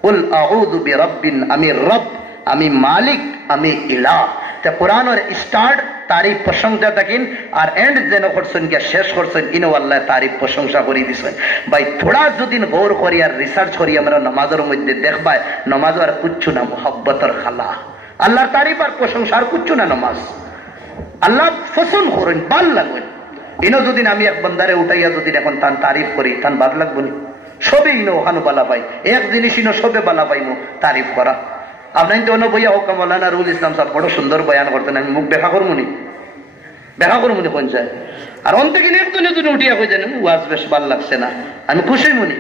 কুল আউযু বিরাব্বিন আমি রব আমি মালিক আমি ইলাহ তে কুরআন এর স্টার্ট তারিফ প্রশংসা তাকিন আর এন্ড যেন করছেন কি শেষ করছেন ইনো আল্লাহ তারিফ প্রশংসা করি দিছেন ভাই থোড়া যদি গৌর করি আর রিসার্চ করি আমরা নামাজের মধ্যে দেখবাই নামাজ আর কিচ্ছু না মুহাব্বতের খালা আল্লাহর তারিফ আর প্রশংসা আর কিচ্ছু না নামাজ আল্লাহ পছন্দ করেন ভাল লাগবেন ইনো যদি আমি এক বান্দারে উঠাইয়া যদি এখন তার তারিফ করি তার ভাল লাগবে না সবে ইনো ওখানে বালা পাই এক জিনিস ইনো সবে বালা পাইনো তারিফ করা আপনার তো বইয়া হোক মৌলানা রুল ইসলাম সাহেব বড় সুন্দর বয়ান করতেন আমি মুখ দেখা করবনি কোন চায় আর অন থেকে একজন উঠিয়া কই জানেন ওয়াজ বেশ ভাল লাগছে না আমি খুশি মনি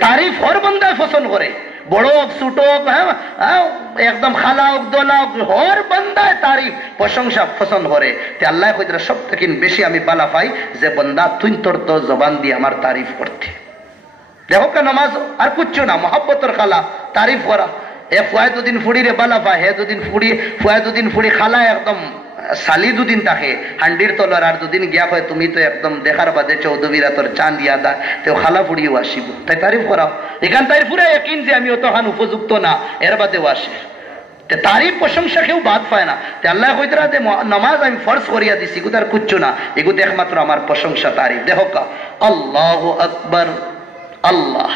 তারিফ হর বন্দায় পছন্দ করে বড় হোক ছোট হোক হ্যাঁ একদম খালা হোক দোলা হোক হর বন্দায় তারিফ প্রশংসা পছন্দ করে তে আল্লাহ কইতরা সব থেকে বেশি আমি বালা পাই যে বন্দা তুই তোর তো জবান দিয়ে আমার তারিফ করতে দেখো কা নামাজ আর কিচ্ছু না মহব্বতের খালা তারিফ করা এ ফুয়াই দুদিন ফুড়ি রে বালা পায় হে দুদিন ফুড়ি ফুয়াই দুদিন ফুড়ি খালা একদম সালি দুদিন থাকে হান্ডির তলার আর দুদিন গিয়া হয় তুমি তো একদম দেখার বাদে চৌধুরীরা তোর চাঁদ ইয়াদা তেও খালা ফুড়িও আসিব তাই তারিফ করাও এখান তাই ফুরে একিন যে আমি অত হান উপযুক্ত না এর বাদেও আসে তারিফ প্রশংসা কেউ বাদ পায় না তে আল্লাহ কইতরা যে নামাজ আমি ফরজ করিয়া দিছি এগুলো আর কিচ্ছু না এগুলো একমাত্র আমার প্রশংসা তারিফ দেখো কা আল্লাহু আকবার আল্লাহ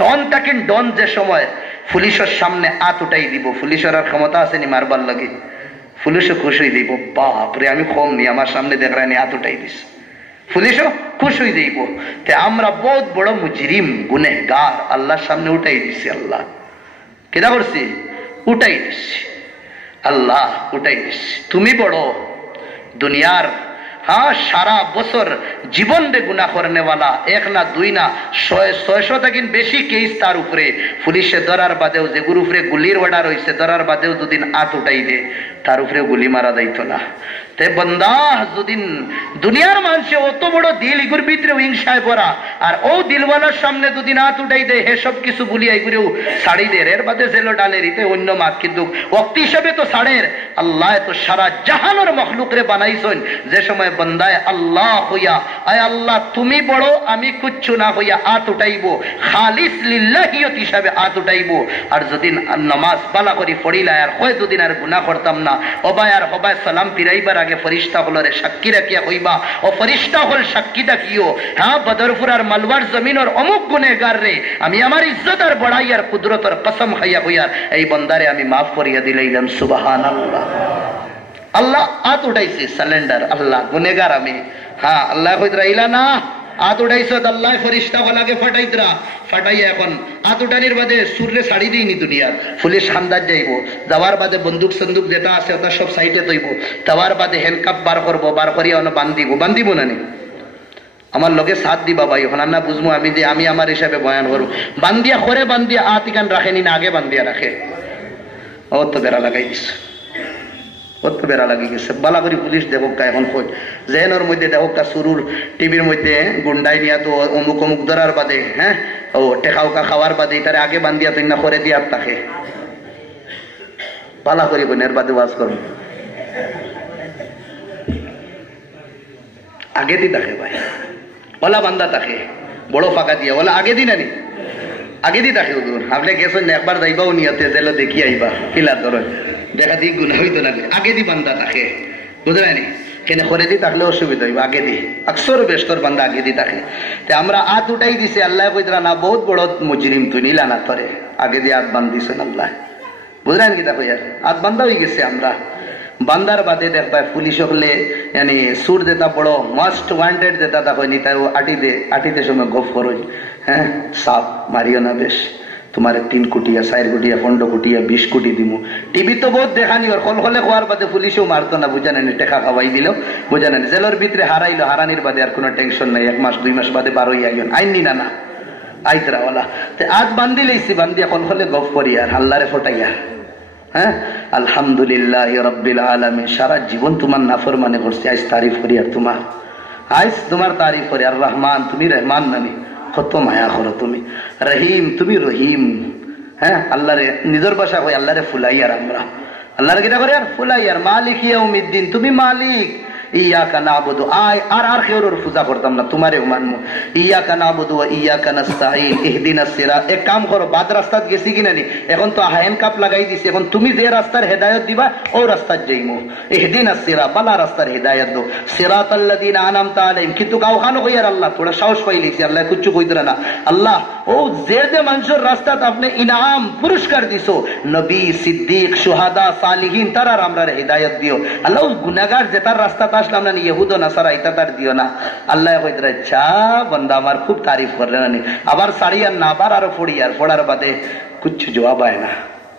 ডন তাকিন ডন যে সময় পুলিশের সামনে হাত উঠাই দিব পুলিশের আর ক্ষমতা আছে নি মারবার লাগে পুলিশও খুশ হয়ে দিব বাপরে আমি কম নি আমার সামনে দেখ রানি হাত উঠাই দিস পুলিশও খুশ হয়ে দিব তে আমরা বহুত বড় মুজরিম গুনেহগার আল্লাহর সামনে উঠাই দিছি আল্লাহ কেদা করছি উঠাই দিছি আল্লাহ উঠাই দিছি তুমি বড় দুনিয়ার হ্যাঁ সারা বছর জীবন রে গুনাহ করনে वाला এক না দুই না 600 থেকে বেশি কেস তার উপরে পুলিশে ধরার বাদেও যে গুরু উপরে গুলির অর্ডার হইছে ধরার বাদেও দুদিন হাত উঠাই দে তার উপরে গুলি মারা যাইতো না তে বান্দা যদিন দুনিয়ার মানুষে অত বড় দিল ইগুর ভিতরে হিংসায় ভরা আর ও দিলওয়ালার সামনে দুদিন হাত উঠাই দে হে সব কিছু গুলি আইগুরেও ছাড়ি দে এর বাদে জেলো ডালের ইতে অন্য মাত কিন্তু ওয়াক্ত হিসাবে তো ছাড়ের আল্লাহ তো সারা জাহানের মখলুক রে বানাইছেন যে সময় বন্দায় আল্লাহ হইয়া, আয় আল্লাহ তুমি বড় আমি কুচ্ছু না হইয়া হাত উঠাইব, খালিস লিল্লাহিয়ত হিসাবে হাত উঠাইব। আর যদি নামাজ পালা করি পড়িলা আর হয় দুদিন আর গুনাহ করতাম না, অবায় আর হবায় সালাম ফিরাইবার আগে ফরিস্তা হলরে সাক্ষী রাখিয়া হইবা, ও ফরিস্তা হল সাক্ষী রাখিও, হ্যাঁ বদরপুর আর মালওয়ার জমিনের অমুক গুনেহগার রে আমি আমার ইজ্জত আর বড়াই আর কুদরতর কসম খাইয়া হইয়ার এই বন্দারে আমি মাফ করিয়া দিলাইলাম। সুবহানাল্লাহ। আল্লাহ হাত উঠাইছে সালেন্ডার, আল্লাহ গুনেহগার আমি, হ্যাঁ আল্লাহ কইরা ইলা না হাত উঠাইছো, আল্লাহ ফরিস্তা হলাকে ফাটাইতরা, ফাটাইয়া এখন হাত উঠানির বাদে সুররে ছাড়ি দিইনি দুনিয়ার, পুলিশ হামদার যাইব, যাওয়ার বাদে বন্দুক সন্দুক যেটা আছে ওটা সব সাইডে তৈব, যাওয়ার বাদে হ্যান্ডকাপ বার করবো, বার করিয়া বান্ধিব না নি আমার লগে সাথ দিবা ভাই, ওখানে না বুঝবো আমি যে আমি আমার হিসাবে বয়ান করবো, বান্ধিয়া করে বান্ধিয়া হাত ইকান রাখেনি না আগে বান্ধিয়া রাখে, ও তো বেড়া লাগাই দিস, ও তো বেড়া লাগি গেছে। বালা করি পুলিশ দেখোকা এখন খোঁজ জেনের মধ্যে দেখোকা শুরুর টিভির মধ্যে গুন্ডাই নিয়া তো অমুক অমুক ধরার বাদে, হ্যাঁ ও টেকাউকা খাওয়ার বাদে তারে আগে বান্ধিয়া তুই না করে দিয়া তাকে বালা করি বোনের বাদে ওয়াজ করুন আগে দি তাকে ভাই, ওলা বান্দা তাকে বড় ফাঁকা দিয়া ওলা আগে দি নানি আগে দি তাকে হুজুর আপনি গেছেন একবার যাইবাও নিয়তে জেলে দেখি আইবা কিলা ধর দেখা দি গুণা হইতো না, আগে দি বান্দা তাকে বুঝলেনি কেন করে দি থাকলে অসুবিধা হইব, আগে দি আকসর বেস্তর বান্দা আগে দি থাকে। আমরা হাত উঠাই দিছে আল্লাহ কইতরা না বহুত বড় মুজরিম তুই নিলা না করে আগে দিয়ে হাত বান্ধ দিছেন আল্লাহ, বুঝলেন কি দেখো ইয়ার হাত বান্ধা হয়ে গেছে। আমরা বান্দার বাদে দেখবা পুলিশ হলে মানে সুর দেতা বড় মোস্ট ওয়ান্টেড দেতা তা হয়নি তাই আটিতে সময় গফ করো, হ্যাঁ সাপ মারিও না বেশ, তোমার 3 কোটিয়া 4 কোটিয়া 15 কোটিয়া 20 কোটি দিমু, টিভি তো বহুত দেখানি ওর কল হলে খোয়ার বাদে পুলিশেও মারতো না, বুঝা নেন টেকা খাওয়াই দিল, বুঝা নেন জেলের ভিতরে হারাইলো, হারানির বাদে আর কোনো টেনশন নাই, 1 মাস 2 মাস বাদে বারোই আইন আইননি না না আইতরা ওলা আজ বান্ধি লাইছি, বান্ধি এখন হলে গফ করি আর আল্লাহরে ফটাইয়া, হ্যাঁ আলহামদুলিল্লাহ রাব্বিল আলামিন। সারা জীবন তোমার নাফরমানি করছি, আজ তারিফ করি আর তোমার, আজ তোমার তারিফ করি। আর রহমান তুমি রহমান নানি, কত মায়া করো তুমি, রহিম তুমি রহিম, হ্যাঁ আল্লাহরে নিজের ভাষা কই আল্লাহরে ফুলাই আর আমরা আল্লাহরে কিটা করি আর ফুলাই আর মালিক ইয়াউমিদ্দিন তুমি মালিক, ইয়াকা নাবুদু আয় আর আর কেউর পূজা করতাম না তোমারেও মানমু, ইয়াকা নাবুদু ওয়া ইয়াকা নাস্তাঈন ইহদিনাস সিরাত। এক কাম করো বাদ রাস্তাত গেছি কিনা নি এখন তো হ্যান্ড কাপ লাগাই দিছি, এখন তুমি যে রাস্তার হেদায়েত দিবা ও রাস্তাত যাইমু, ইহদিনাস সিরাত বালা রাস্তার হেদায়েত দো, সিরাতাল্লাযিনা আনআমতা আলাইহিম। কিন্তু গাও খানো কই আর আল্লাহ তোরা সাহস পাইলিছি আল্লাহ কুচ্ছু কইতরা না, আল্লাহ ও যে যে মানুষের রাস্তাত আপনি ইনাম পুরস্কার দিছো নবী সিদ্দিক সুহাদা সালিহিন তারার আমরা হেদায়েত দিও আল্লাহ, গুনাহগার যে তার রাস্তা আসলাম না ইহুদ নাসারা এটা তার দিও না আল্লাহ কইতরা চা বান্দা আমার খুব তারিফ করলেন না, আবার সাড়ি আর না আবার আরো ফড়ি আর ফড়ার বাদে কুচ্ছু জবাব আয় না,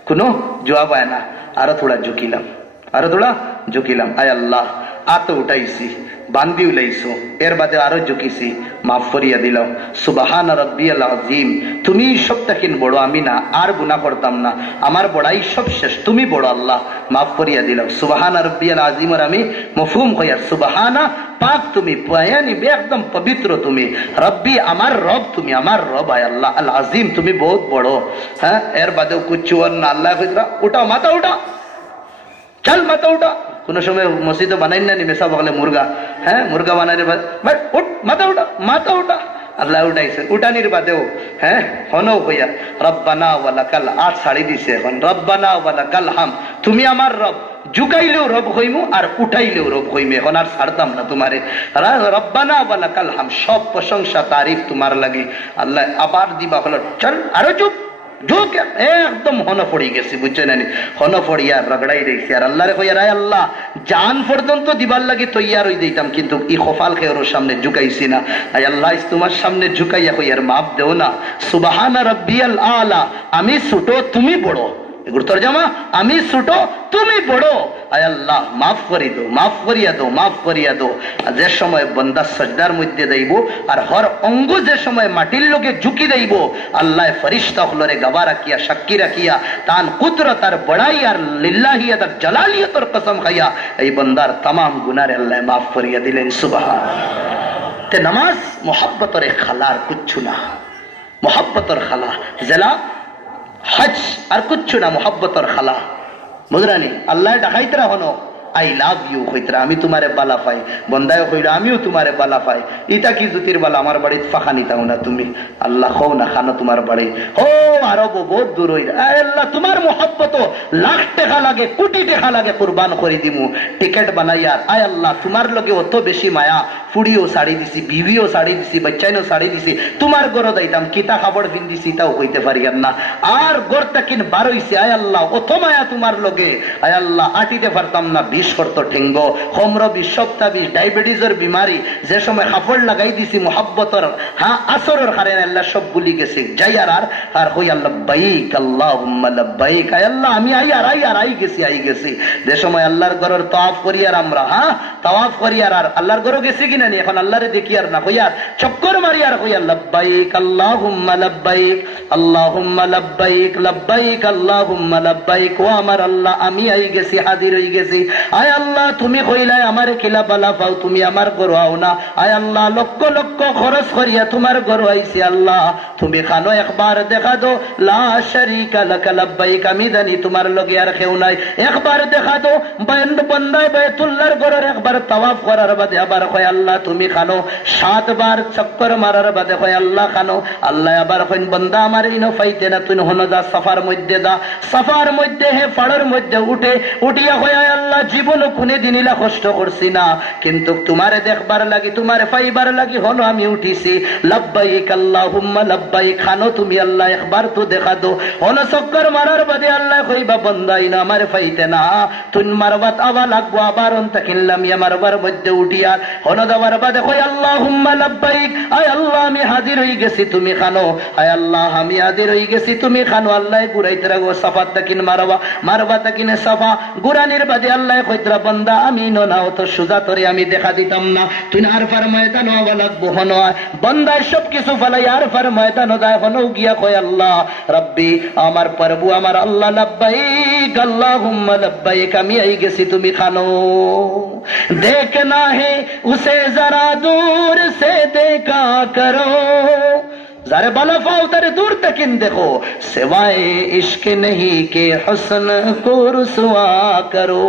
কোনো জবাব আয় না, আরো থোড়া ঝুঁকিলাম আয় আল্লাহ আতো উঠাইছি বান্দি উলাইছো এর বাদে আরো ঝুঁকিছি মাফ করিয়া দিলাম। সুবহান রাব্বিয়াল আযীম, তুমি সবটাকিন বড় আমি না, আর গুনাহ করতাম না, আমার বড়াই সব শেষ, তুমি বড় আল্লাহ মাফ করিয়া দিলাম। সুবহান রাব্বিয়াল আযীম আর আমি মফহুম হইয়া সুবহানা পাক তুমি পয়ানি একদম পবিত্র তুমি, রব্বি আমার রব তুমি আমার রব, আয় আল্লাহ আল আযীম তুমি বহুত বড়, হ্যাঁ এর বাদেও কুচ্ছু না। আল্লাহ কইতরা উঠা মাথা উঠা চল মাথা উঠা, কোন সময় মসজিদ বানাই না মেসা বগলে মুরগা, হ্যাঁ মুরগা বানাই উঠ মাথা উঠা আল্লাহ উঠাইছে, উঠানির বাদেও হ্যাঁ হনও হইয়া রব্বানা ওয়া লাকাল আট ছাড়ি দিছে, এখন রব্বানা ওয়া লাকাল হাম তুমি আমার রব, ঝুকাইলেও রব হইমু আর উঠাইলেও রব হইমু, এখন আর ছাড়তাম না তোমারে, রব্বানা ওয়া লাকাল হাম সব প্রশংসা তারিফ তোমার লাগে। আল্লাহ আবার দিবা হলো চল আরো চুপ একদম হন পড়ি গেছি বুঝছেন, হন পড়িয়া রগড়াই রয়েছি আর আল্লাহরে কইয়া রায় আল্লাহ জান পর্যন্ত দিবার লাগে তৈয়ার হয়ে দিতাম, কিন্তু ই খফাল খেয়ের সামনে ঝুঁকাইছি না, আয় আল্লাহ তোমার সামনে ঝুঁকাইয়া কইয়ার মাপ দেও না। সুবহানা রাব্বিয়াল আলা আমি ছোট তুমি বড়, এগুলো তরজামা আমি ছোট তুমি বড়, আয় আল্লাহ মাফ করি দো মাফ করিয়া দো। যে সময় বন্দা সজদার মধ্যে দেইব আর হর অঙ্গ যে সময় মাটির লোকে ঝুঁকি দেইব আল্লাহ ফরিস্তা হলরে গাবা রাখিয়া সাক্ষী রাখিয়া তান কুদরত আর বড়াই আর লিল্লাহিয়াত আর জালালিয়াতর কসম খাইয়া এই বন্দার तमाम গুনাহ আল্লাহ মাফ করিয়া দিলেন। সুবহান। তে নামাজ মোহাব্বতের খালার কুচ্ছু না, মোহাব্বতের খালা জেলা হজ আর কুচ্ছু না, মোহাব্বতের খালা বুঝরানি। আল্লাহ ডাকাইতরা হনো আই লাভ ইউ কইতরা, আমি তোমারে বালা পাই। বন্দায় কইল আমিও তোমারে বালা পাই। ইটা কি জুতির বালা, আমার বাড়িত ফাঁকা নিতাও না তুমি। আল্লাহ খো না খানো তোমার বাড়ি হো আরব বহুত দূর হইল। আল্লাহ তোমার মোহাব্বত লাখ টাকা লাগে, কোটি টাকা লাগে, কুরবান করে দিমু, টিকেট বানাইয়া। আয় আল্লাহ তোমার লগে অত বেশি মায়া, ফুড়িও শাড়ি দিছি, বিবিও শাড়ি দিছি, বাচ্চাইনও শাড়ি দিছি, তোমার গড় দাইতাম কিতা খাবার পিন্দিছি তাও হইতে পারি না। আর গড়টা কিন বার হইছে, আয় আল্লাহ অত মায়া তোমার লগে। আয় আল্লাহ আটিতে পারতাম না, বিষ করতো ঠেঙ্গ, হম্র বিষ, সপ্তাহ বিষ, ডায়াবেটিসের বিমারি, যে সময় কাপড় লাগাই দিছি মোহাব্বতর আসরের হারেন আল্লাহ সব ভুলি গেছে। যাই আর হই আল্লাহ বাইক আল্লাহুম্মা লাব্বাইক। আয় আল্লাহ আমি আই গেছি। যে সময় আল্লাহর ঘরের তাওয়াফ করি আর আমরা তাওয়াফ করি আর আল্লাহর ঘরে গেছি কিনা নি, এখন আল্লাহরে দেখি আর না হইয়ার চক্কর মারি আর হইয়া লাব্বাইক আল্লাহুম্মা লাব্বাইক আল্লাহুম্মা লাব্বাইক লাব্বাইক আল্লাহুম্মা লাব্বাইক। ও আমার আল্লাহ আমি আই গেছি, হাজির হই গেছি। আয় আল্লাহ তুমি কইলাই আমারে কিলা বালা পাও, তুমি আমার ঘর আও না। আয় আল্লাহ লক্ষ লক্ষ খরচ করিয়া তোমার ঘর আইছি। আল্লাহ তুমি খানো একবার দেখা দো, লা শারীকা লাকা লাব্বাইক, আমি জানি তোমার লগে আর কেউ নাই। একবার দেখা দো বান্দায় বাইতুল্লাহর ঘরের একবার তাওয়াফ করার বাদে আবার কয় আল্লাহ তুমি খানো। 7 বার চক্কর মারার বাদে কয় আল্লাহ খানো। আল্লাহ আবার কইন বান্দা আমার ইনো ফাইতে না, তুই হন যা সাফার মধ্যে দা। সাফার মধ্যে হে পাড়ের মধ্যে উঠিয়া কয় আল্লাহ জীবন কোনে দিনিলা কষ্ট করছি না, কিন্তু তোমারে দেখবার লাগি, তোমারে পাইবার লাগি হন আমি উঠিছি। লাব্বাইক আল্লাহুম্মা লাব্বাইক, খানো তুমি আল্লাহ একবার তো দেখা দো। হন চক্কর মারার বাদে আল্লাহ কইবা বান্দা ইনো আমার ফাইতে না, তুই মারবাত আবার লাগবো। আবার অন্তা কিনলাম মারবার মধ্যে উঠিয়া হন দেওয়ার বাদে কই আল্লাহুম্মা লাব্বাইক, আয় আল্লাহ আমি হাজির হই গেছি তুমি খানো। আয় আল্লাহ আমি হাজির হই গেছি তুমি খানো। আল্লাহ গুরাইতে রাখবো সাফাত তাকিন মারবা তাকিনে সাফা গুরানির বাদে আল্লাহ কইতরা বান্দা আমি না অত সুজা তোরে আমি দেখা দিতাম না, তুই আর ময়দান হওয়া লাগবো। হন বন্দায় সব কিছু ফেলাই আর ময়দান যায়। হন গিয়া কয় আল্লাহ রব্বি আমার প্রভু আমার আল্লাহ লাব্বাইক আল্লাহুম্মা লাব্বাইক, আমি আই গেছি তুমি খানো। देखना है उसे जरा दूर से देखा करो, जारे बाला फाओ तारे दूर तकिन देखो, सिवाय इश्क नहीं के हुस्न को रुसवा करो।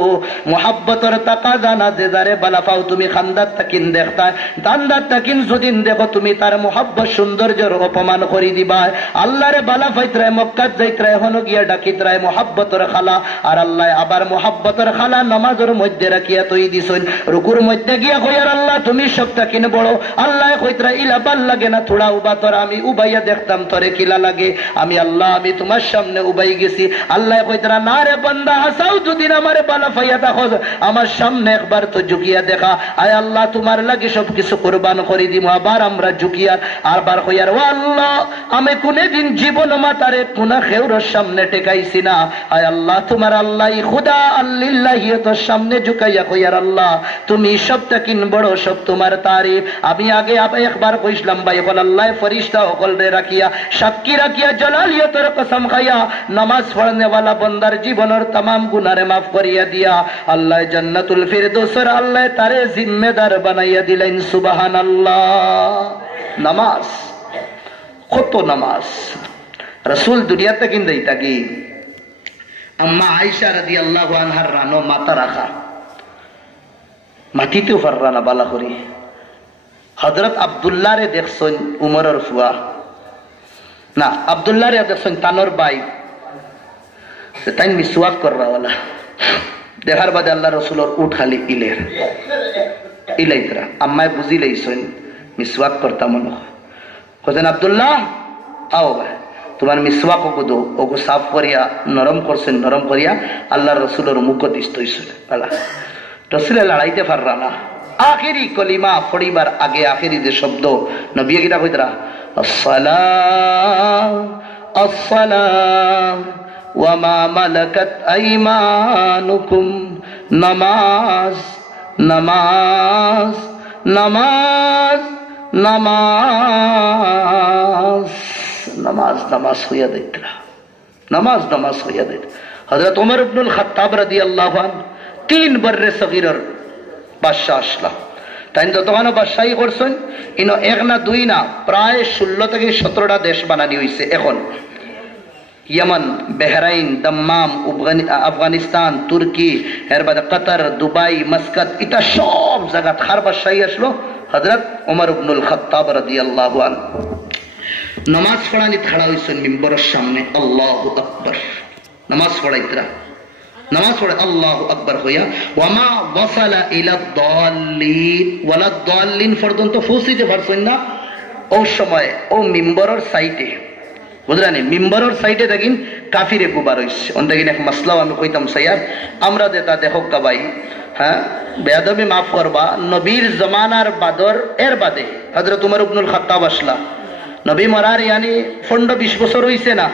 मोहब्बत और तकाजा ना दे जारे बाला फाओ তুমি খান্দাত তকিন দেখতা, দান্দাত তকিন যদিন দেখো তুমি তার মোহাব্বত সৌন্দর্যের অপমান করি দিবা। আল্লাহরে বালা ফাইতরায় মক্কাত যাইতরায় হন গিয়া ডাকিতরায় মোহাব্বতের খালা, আর আল্লাহ আবার মোহাব্বতের খালা নামাজের মধ্যে রাখিয়া তৈ দিছুন। রুকুর মধ্যে গিয়া কইয়ার আল্লাহ তুমি সব তকিন বড়। আল্লাহ কইতরা ইলা বাল লাগে না থোড়া উবা তোর, আমি উবাইয়া দেখতাম তোরে কিলা লাগে। আমি আল্লাহ আমি তোমার সামনে উবাই গেছি। আল্লাহ কইতরা না রে বান্দা হাসাও দুদিন আমারে বালা ফাইয়া দেখো, আমার সামনে একবার তো ঝুঁকিয়া দেখা। আয় আল্লাহ তোমার লাগে সবকিছু কুরবান করে দিব। আবার আমরা ঝুঁকিয়া আরবার কইয়ার ও আল্লাহ আমি কোনে দিন জীবন মাতারে কোনা খেউরের সামনে টেকাইছি না। আয় আল্লাহ তোমার আল্লাহ খুদা আল্লিল্লাহি তোর সামনে ঝুঁকাইয়া কইয়ার আল্লাহ তুমি সবটা কিন বড়, সব তোমার তারিফ। আমি আগে একবার কইছিলাম ভাই বল আল্লাহ ফরিস্তা সকল রে রাখিয়া সাক্ষী রাখিয়া জালালিয়তের কসম খাইয়া নামাজ পড়নে वाला বন্দার জীবনের तमाम গুনারে maaf করিয়া দিয়া আল্লাহ জান্নাতুল ফিরদৌসের আল্লাহ তারে জিম্মেদার বানাইয়া দিলেন। সুবহানাল্লাহ। নামাজ কত নামাজ রাসূল দুনিয়াতে কিন দেইতা কি আম্মা আয়েশা রাদিয়াল্লাহু আনহার রানো মাথা রাখা মাটিতেও ফাররানা বালা করি। হযরত আব্দুল্লাহ রে দেখছেন উমরের ফুয়া না, আব্দুল্লাহ রে দেখছেন তানোর ভাই, তাই মিসওয়াক কররা ওয়ালা দেখার বাদে আল্লাহ রাসূলের উঠ খালি ইলাইতরা আম্মায় বুঝি লইছেন মিসওয়াক করতাম মনে কইছেন আব্দুল্লাহ আও ভাই তোমার মিসওয়াক ওগো ওগো সাফ করিয়া নরম করছেন, নরম করিয়া আল্লাহর রাসূলের মুখ দিষ্ট হইছিল। আল্লাহ রাসূল লড়াইতে পাররা না। আখেরি কলিমা পড়িবার আগে আখেরি যে শব্দ নবী কিটা কইতরা আসসালাম আসসালাম ওয়া মা মালাকাত আইমানুকুম, নামাজ নামাজ নামাজ নামাজ নামাজ নামাজ হইয়া দিতরা, নামাজ নামাজ হইয়া দিত। হযরত ওমর ইবনুল খাত্তাব রাদিয়াল্লাহু আনহু 3 বর্রে সগীরের বাদশাহ আসলা, তাই যতখানো বাদশাহী করছেন ইনো 1 না 2 না প্রায় 16 থেকে 17টা দেশ বানানি হয়েছে। এখন यमन, बहराइन, दम्माम, अफगानिस्तान, तुर्की, এর বাদে কাতার, দুবাই, মাস্কাত, এটা সব জায়গা খার বাদশাহী আসলো হযরত ওমর ইবনুল খাত্তাব রাদিয়াল্লাহু আনহু। নামাজ পড়ানি খাড়া হইছেন মিম্বরের সামনে, আল্লাহু আকবার, নামাজ পড়াইতরা, নামাজ পড়ে আল্লাহু আকবার হইয়া ওয়ামা ওয়াসালা ইলা দাল্লিন ওয়ালা দাল্লিন পর্যন্ত পৌঁছিতে পারছেন না। ও সময় ও মিম্বরের সাইটে বুঝলানি, মিম্বরের সাইটে দেখিন কাফিরে কুবার হইছে। অন দেখিন এক মাসলাও আমি কইতাম সাইয়ার, আমরা যেটা দেখো কাবাই, হ্যাঁ বেয়াদবি মাফ করবা, নবীর জমানার বাদর এর বাদে হযরত ওমর ইবনুল খাত্তাব আসলা, নবী মরার ইয়ানি 15-20 বছর হইছে না,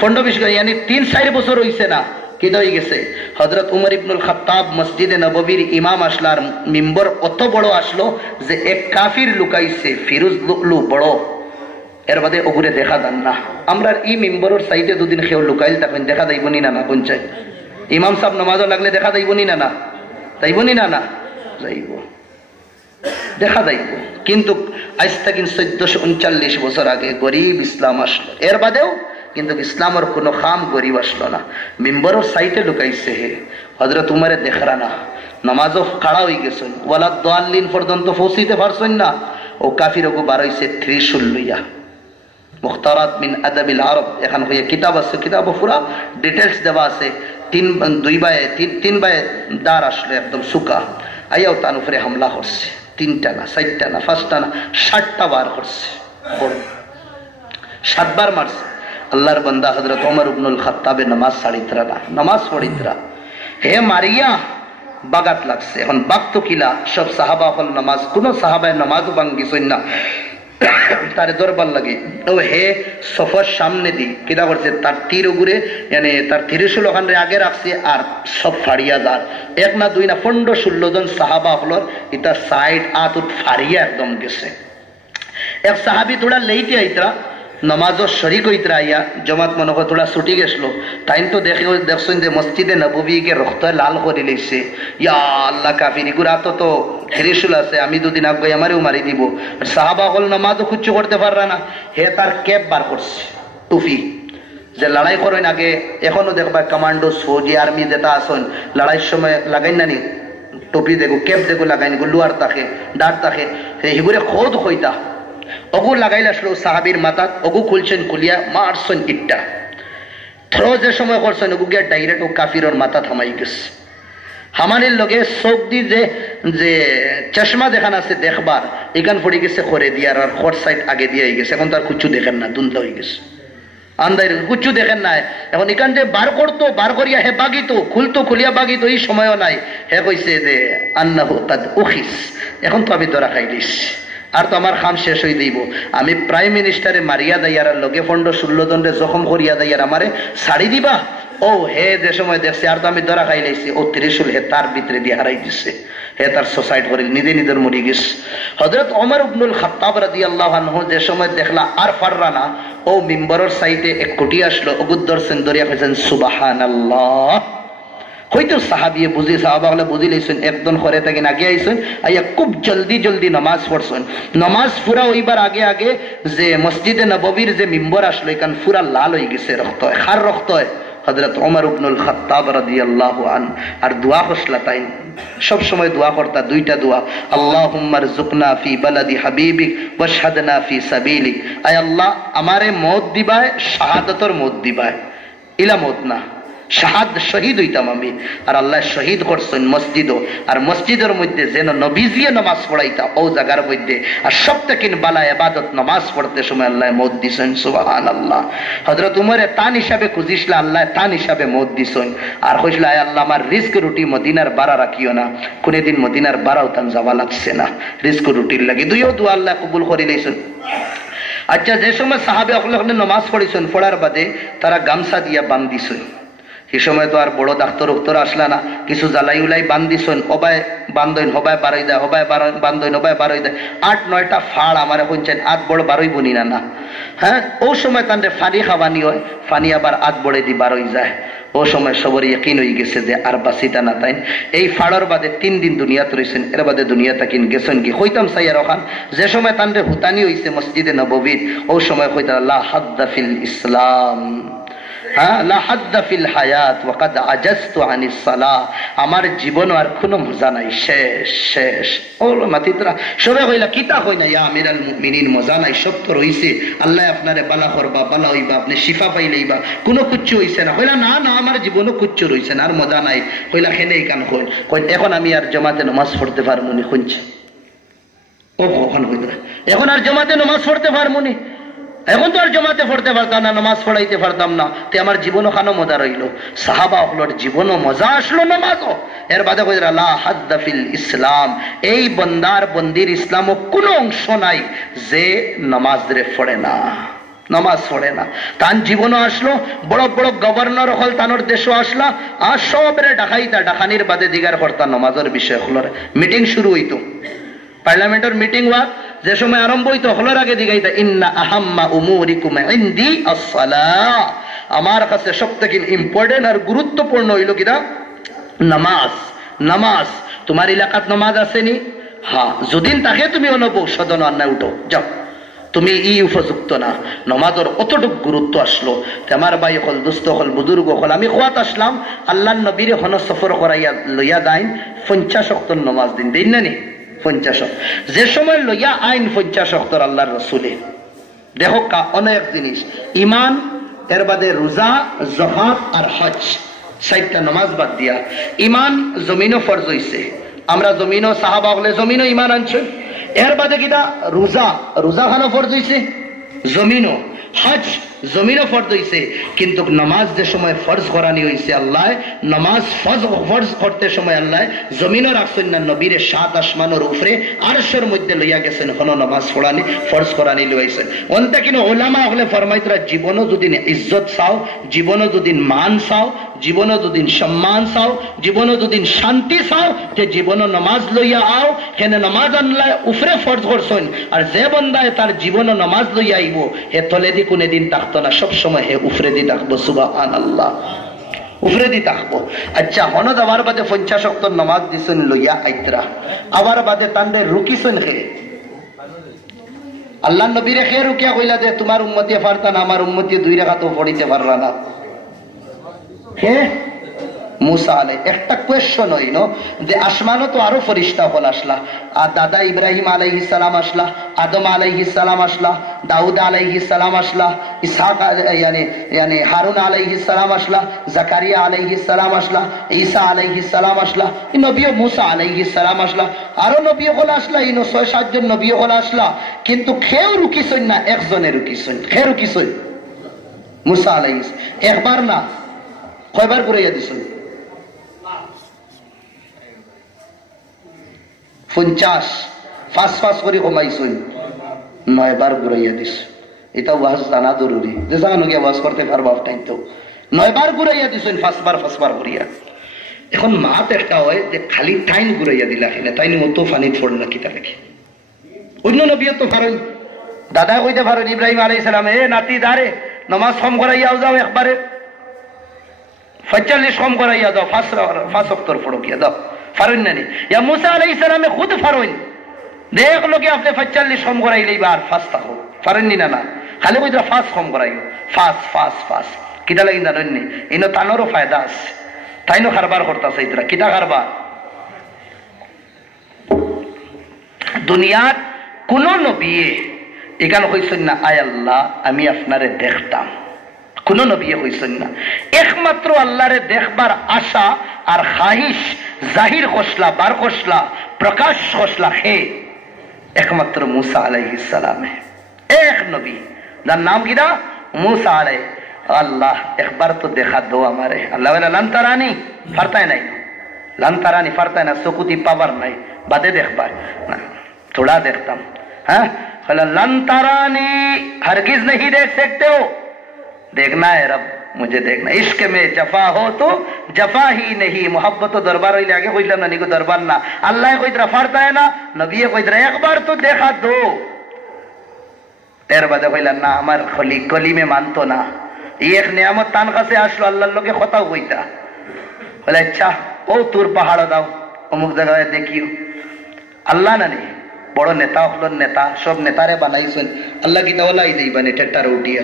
15-20 ইয়ানি 3-4 বছর হইছে না, কি হয়ে গেছে হযরত ওমর ইবনুল খাত্তাব মসজিদে নববীর ইমাম আসলার মিম্বর অত বড় আসলো যে এক কাফির লুকাইছে ফিরোজ লুকলু বড়, এর বাদে ওগুরে দেখা দেন না। আমরা এই মিম্বরের সাইডে দুদিন খেউ লুকাইল তখন দেখা যাইবনি না, না পঞ্চায়েত ইমাম সাহেব নামাজও লাগলে দেখা যাইবনি না, না যাইবনি না, না যাইব, দেখা যাইব। কিন্তু আজ থেকে 1439 বছর আগে গরিব ইসলাম আসলো, এর বাদেও কিন্তু ইসলামের কোনো খাম গরিব আসলো না। মিম্বরের সাইটে লুকাইছে হে হযরত উমরে দেখরা না, নামাজও খাড়া হয়ে গেছেন, ওয়ালা দাল্লিন পর্যন্ত পৌঁছিতে পারছেন না। ও কাফির ওকে বার হইছে ত্রিশূল লইয়া, মুখতারাত মিন আদাবিল আরব এখন হইয়া কিতাব আছে, কিতাব পুরা ডিটেলস দেওয়া আছে। তিন বায়ে দাঁড় আসলো একদম সুকা, আইয়াও তার উপরে হামলা করছে, 3টা না 4টা না 5টা না 60টা বার করছে, 7 বার মারছে। আল্লাহর বান্দা হযরত ওমর ইবনুল খাত্তাবের নামাজ ছাড়িতরা না, নামাজ পড়িতরা, হে মারিয়া বাগাত লাগছে। এখন বাক্ত কিলা সব সাহাবা হল নামাজ, কোন সাহাবায় নামাজও ভাঙ্গিছেন না, তারে দরবার লাগে। ও হে সফর সামনে দি কিনা করছে, তার তীর উগুরে তার ত্রিশূল ওখানে আগে রাখছে আর সব ফাড়িয়া যার, 1 না 2 না 15-16 জন সাহাবা হলর এটা সাইড আতুত ফাড়িয়া একদম গেছে। এক সাহাবি তোরা লেইতে আইতরা নমাজও শরিক হইতরা, আইয়া জমাত মনে করে তোরা ছুটি গেছিল, তাই তো দেখছেন যে মসজিদে নববীকে রক্ত লাল করে লইছে। ইয়া আল্লাহ কাফির ইগুরা তো ত্রিশূল আছে, আমি 2 দিন আগে আমারেও মারি দিব। সাহাবা হল নমাজও খুচ্ছু করতে পাররা না, হে তার ক্যাপ বার করছে, টুপি যে লড়াই করেন আগে, এখনো দেখবা কমান্ডো ফৌজি আর্মি যেটা আসেন লড়াইয়ের সময় লাগাই না নি টুপি, দেখো ক্যাপ দেখো লাগাইন, লোয়ার থাকে ডার থাকে, সেগুলো খোদ হইতা অগু লাগাইলে আসলো সাহাবির মাথা, অগু খুলছেন, খুলিয়া মারছেন ইটটা, থ্রো যে সময় করছেন ওগু গিয়া ডাইরেক্ট ও কাফিরের মাথা থামাই গেছে। হামানের লগে চোখ দি যে চশমা দেখান আছে দেখবার, এখান পড়ে গেছে করে দিয়ার, আর খর সাইড আগে দিয়ে গেছে, এখন তার কুচ্ছু দেখেন না, দুন্দা হয়ে গেছে, আন্দাই কুচ্ছু দেখেন না। এখন এখান যে বার করতো, বার করিয়া হে বাগিত, খুলতো খুলিয়া বাগিত, এই সময়ও নাই। হে কইছে যে আন্নাহু কাদ উখিস, এখন তো আমি ধরা খাইলিস, আর তো আমার খাম শেষ হয়ে দিব, আমি প্রাইম মিনিস্টারে মারিয়া দাইয়ার লগে 15-16 জনরে জখম করিয়া দাইয়ার আমারে ছাড়ি দিবা। ও হে যে সময় দেখছে আর তো আমি ধরা খাই লাইছি, ও ত্রিশূল হে তার ভিতরে দিয়ে হারাই দিচ্ছে, হে তার সোসাইড করে নিজের মরি গেছে। হযরত ওমর ইবনুল খাত্তাব রাদিয়াল্লাহু আনহু যে সময় দেখলা আর পাররা না, ও মিম্বরের সাইডে এক কোটি আসলো, অগুদ্দরছেন দরিয়া কইছেন সুবহানাল্লাহ। হয়তো সাহাবিয়ে বুঝি, সাহাবা হলে বুঝি লইছেন, একজন করে থাকি আগে আইছেন, আইয়া খুব জলদি নামাজ পড়ছেন। নামাজ পুরা ওইবার আগে যে মসজিদে নববীর যে মিম্বর আসলো এখান পুরা লাল হয়ে গেছে, রক্ত হয়, খার রক্ত হয়। হযরত ওমর ইবনুল খাত্তাব রাদিয়াল্লাহু আনহু আর দোয়া করছলা, তাই সব সময় দোয়া করতা 2টা দোয়া, আল্লাহুম্মা রযুকনা ফি বালাদি হাবিবিক ওয়াশহাদনা ফি সাবিলিক। আয় আল্লাহ আমারে মওত দিবায়, শাহাদাতর মওত দিবায়, ইলা মওত না, শহীদ হইতাম আমি। আর আল্লাহ শহীদ করছেন মসজিদও, আর মসজিদের মধ্যে যেন নবীজিয়ে নামাজ পড়াইতা ও জায়গার মধ্যে, আর সব থেকে বালা ইবাদত নামাজ পড়তে সময় আল্লাহ মওত দিছেন, সুবহানাল্লাহ। হযরত উমরে তান হিসাবে খুঁজিসলা, আল্লাহ তান হিসাবে মওত দিছেন। আর কইসলা আয় আল্লাহ আমার রিস্ক রুটি মদিনার বাড়া রাখিও না, কোনদিন মদিনার বাড়াও তান যাওয়া লাগছে না, রিস্ক রুটির লাগি 2ও দোয়া আল্লাহ কবুল করে লইছেন। আচ্ছা যে সময় সাহাবে ওখানে নামাজ পড়েছেন, পড়ার বাদে তারা গামছা দিয়া বান্ধিছেন। এই সময় তো আর বড় ডাক্তার আসলা না, কিছু জ্বালাই উলাই বান্ধিছেন, অবায় বান্ধইন হবায় বারোই দেয়, হবায় বান্ধইন হবায় বারোই দেয়, 8-9টা ফাড় আমার শুনছেন, আধ বড় বারোই বনি না, হ্যাঁ। ও সময় তাদের ফানি খাওয়ানি হয়, ফানি আবার আধ বড়ে দি বারোই যায়। ও সময় সবর ইয়কিন হয়ে গেছে যে আর বাসিটা না, তাই এই ফাড়র বাদে 3 দিন দুনিয়াতে রয়েছেন, এর বাদে দুনিয়া তাকিন গেছেন কি হইতাম সাইয়ার ওখান। যে সময় তাদের হুতানি হয়েছে মসজিদে নববীর, ও সময় হইতাম লা হাদ্দা ফিল ইসলাম, হ্যাঁ, লা হাদ্দা ফিল হায়াত ওয়া কাদ আজাজতু আনিস সালাহ, আমার জীবন আর কোনো মজা নাই, শেষ শেষ। ও মাতিতরা সবে কইলা কিতা কই না, ইয়া আমিরাল মুমিনিন মজা নাই, সব তো রইছে, আল্লাহ আপনারে বালা করবা, বালা হইবা, আপনি শিফা পাইলেইবা, কোনো কুচ্ছু হইছে না। কইলা না না, আমার জীবনও কুচ্ছু রইছে না, আর মজা নাই। কইলা খেনে কান কই, কই এখন আমি আর জমাতে নামাজ পড়তে পারবো নি, শুনছে ও কখন হইত না, এখন আর জমাতে নামাজ পড়তে পারবো নি, এখন তো আর জমাতে পড়তে পারতাম না, নামাজ পড়াইতে পারতাম না, তে আমার জীবনও খানো মজা রইল। সাহাবা হলোর জীবনও মজা আসলো নামাজও। এর বাদে কইরা লা হাদ্দা ফিল ইসলাম, এই বন্দার বন্দির ইসলামও কোনো অংশ নাই যে নামাজ রে পড়ে না, নামাজ পড়ে না। তান জীবনও আসলো, বড় বড় গভর্নর হল তানোর দেশও আসলা, আর সবরে ডাকাইতা, ডাকানির বাদে দিগার করতা নামাজের বিষয় হলোর মিটিং শুরু হইতো, পার্লামেন্টের মিটিং ওয়া যে সময় আরম্ভ হইতো হলোর আগে দিগাইতা ইন্না আহাম্মা উমুরিকুম ইনদি আস-সালাহ, আমার কাছে সবথেকে ইম্পর্টেন্ট আর গুরুত্বপূর্ণ হইল কিনা নামাজ। নামাজ তোমার এলাকাত নামাজ আসেনি? হ্যাঁ, যদিন তাকে তুমি অনুভব সদন আন্না উঠো যাও, তুমি ই উপযুক্ত না। নমাজের অতটুক গুরুত্ব আসলো। আমার ভাই হল, দুস্থ হল, বুজুর্গ হল, আমি খোয়াত আসলাম, আল্লাহ নবীর হন সফর করাইয়া লইয়া দাইন 50 ওয়াক্ত নমাজ দিন দিন না নি 50। যে সময় লইয়া আইন 50 ওয়াক্ত আল্লাহর রসুলে, দেখো কা অনেক জিনিস, ইমান, এর বাদে রোজা, যাকাত আর হজ, 4টা নমাজ বাদ দিয়া ইমান জমিনও ফরজ হইছে। আমরা জমিনও সাহাবা হলে জমিনও ইমান আনছে। এর বাদে কিটা রোজা, রোজা খানো ফরজ হইছে জমিনও, হজ জমিনও ফরজ হইছে। কিন্তু নামাজ যে সময় ফরজ করানি হইছে আল্লাহ, নামাজ ফরজ করতে সময় আল্লাহ জমিনও রাখছেন না, নবীরে 7 আসমানের উপরে আরশের মধ্যে লইয়া গেছেন, হলো নামাজ পড়ানি ফরজ করানি লইছেন। অন্তে কিনা ওলামা হলে ফরমাইতরা জীবনও যদি ইজ্জত চাও, জীবনও যদি মান চাও, জীবনও যদি সম্মান চাও, জীবনও যদি শান্তি চাও, যে জীবনও নামাজ লইয়া আও। কেন নামাজ আল্লাহ উপরে ফরজ করছেন, আর যে বন্দায় তার জীবনও নামাজ লইয়া আইব, হে তলে দি কোনে দিন থাকতো না, সব সময় হে উফরে দি থাকবো। সুবহানাল্লাহ, উফরে দি থাকবো। আচ্ছা, হনদ আমার বাদে 50 ওয়াক্ত নামাজ দিছেন লইয়া আইতরা, আবার বাদে তান্ডে রুকিছেন হে আল্লাহ নবীরে খে রুকিয়া কইলা দে তোমার উম্মতি পারতা না, আমার উম্মতি 2 রাকাতও পড়িতে পাররা না। হে মুসা আলাই একটা কোয়েশ্চন হইল যে আসমানও তো আরো ফরিস্তা হল আসলা, আর দাদা ইব্রাহিম আলাইহিস সালাম আসলা, আদম আলাইহিস সালাম আসলা, দাউদ আলাইহিস সালাম আসলা, ইসহাক यानी হারুন আলাইহিস সালাম আসলা, জাকারিয়া আলাইহিস সালাম আসলা, ঈসা আলাইহিস সালাম আসলা, এই নবী মুসা আলাইহিস সালাম আসলা, আরো নবী হল আসলা, ইনো 6-7 জন নবী হল আসলা। কিন্তু কেউ রুকিছেন না, একজনে রুকিছেন। কে রুকিছেন? মুসা আলাইহিস। একবার না, কয়বার ঘুরাইয়া দিছেন? 50 ফাঁস করে কমাইছেন, 9 বার ঘুরাইয়া দিস। এটা ওয়াজ জানা জরুরি, যে জানো গিয়ে ওয়াজ করতে পারবো আপনার তো 9 বার ঘুরাইয়া দিছেন, 5 বার ঘুরিয়া। এখন মাত একটা হয় যে খালি টাইম ঘুরাইয়া দিলা, খেলে তাই মতো ফানি ফোড় না কিতা লেখে। অন্য নবীও তো পারেন, দাদা কইতে পারেন ইব্রাহিম আলাইহিস সালাম, এ নাতি দারে নামাজ কম করাইয়াও যাও, একবারে 45 কম করাইয়া দাও, 5 ওয়াক্তর পড়ো কিয়া দাও, ফারুন না নি। ইয়া মুসা আলাইহিস সালামে খুদ ফারুন, দেখ লোকে আপনি 45 কম করাইলেই বার ফাস থাকো, ফারুন নি না, না খালি কইরা 5 কম করাইও, ফাস কিটা লাগি জানেন নি, ইনো তানোরও ফায়দা আছে, তাইনো কারবার করতেছে। ইতরা কিটা কারবার? দুনিয়ার কোন নবী এখানে কইছেন না আয় আল্লাহ আমি আপনারে দেখতাম, কোন নবী কইছেন না। একমাত্র আল্লাহরে দেখবার আশা আর খাহিশ জাহির কসলা, বার কসলা, প্রকাশ কসলা হে একমাত্র মুসা আলাইহিস সালামে। এক নবী যার নাম কিনা মুসা আলাই, আল্লাহ একবার তো দেখা দো আমারে। আল্লাহ বলে লান্তারানি ফারতায় নাই, লান্তারানি ফারতায় না, চকুতি পাবার নাই, বাদে দেখবার না, थोड़ा देखता हूं। हाँ लंतारानी हरगिज नहीं देख सकते हो, देखना है रब मुझे देखना, इश्क में जफा हो तो जफा ही नहीं, मोहब्बत तो दरबार ही आगे कोई ना निको दरबार ना, अल्लाह कोई तरह फाड़ता है ना, नबी कोई तरह एक बार तो देखा दो। तेरे बाद कोई ना हमार खली कली में मानतो ना, ये एक नियामत तानखा से आसलो अल्लाह लोग के खोता हुई था। बोले अच्छा ओ तुर पहाड़ दाओ अमुक जगह देखियो, अल्लाह ना नहीं বড় নেতা হলেন, নেতা সব নেতারে বানাইছেন, আল্লাহ কি তাওলাই দেই বানে টেট্টার উঠিয়া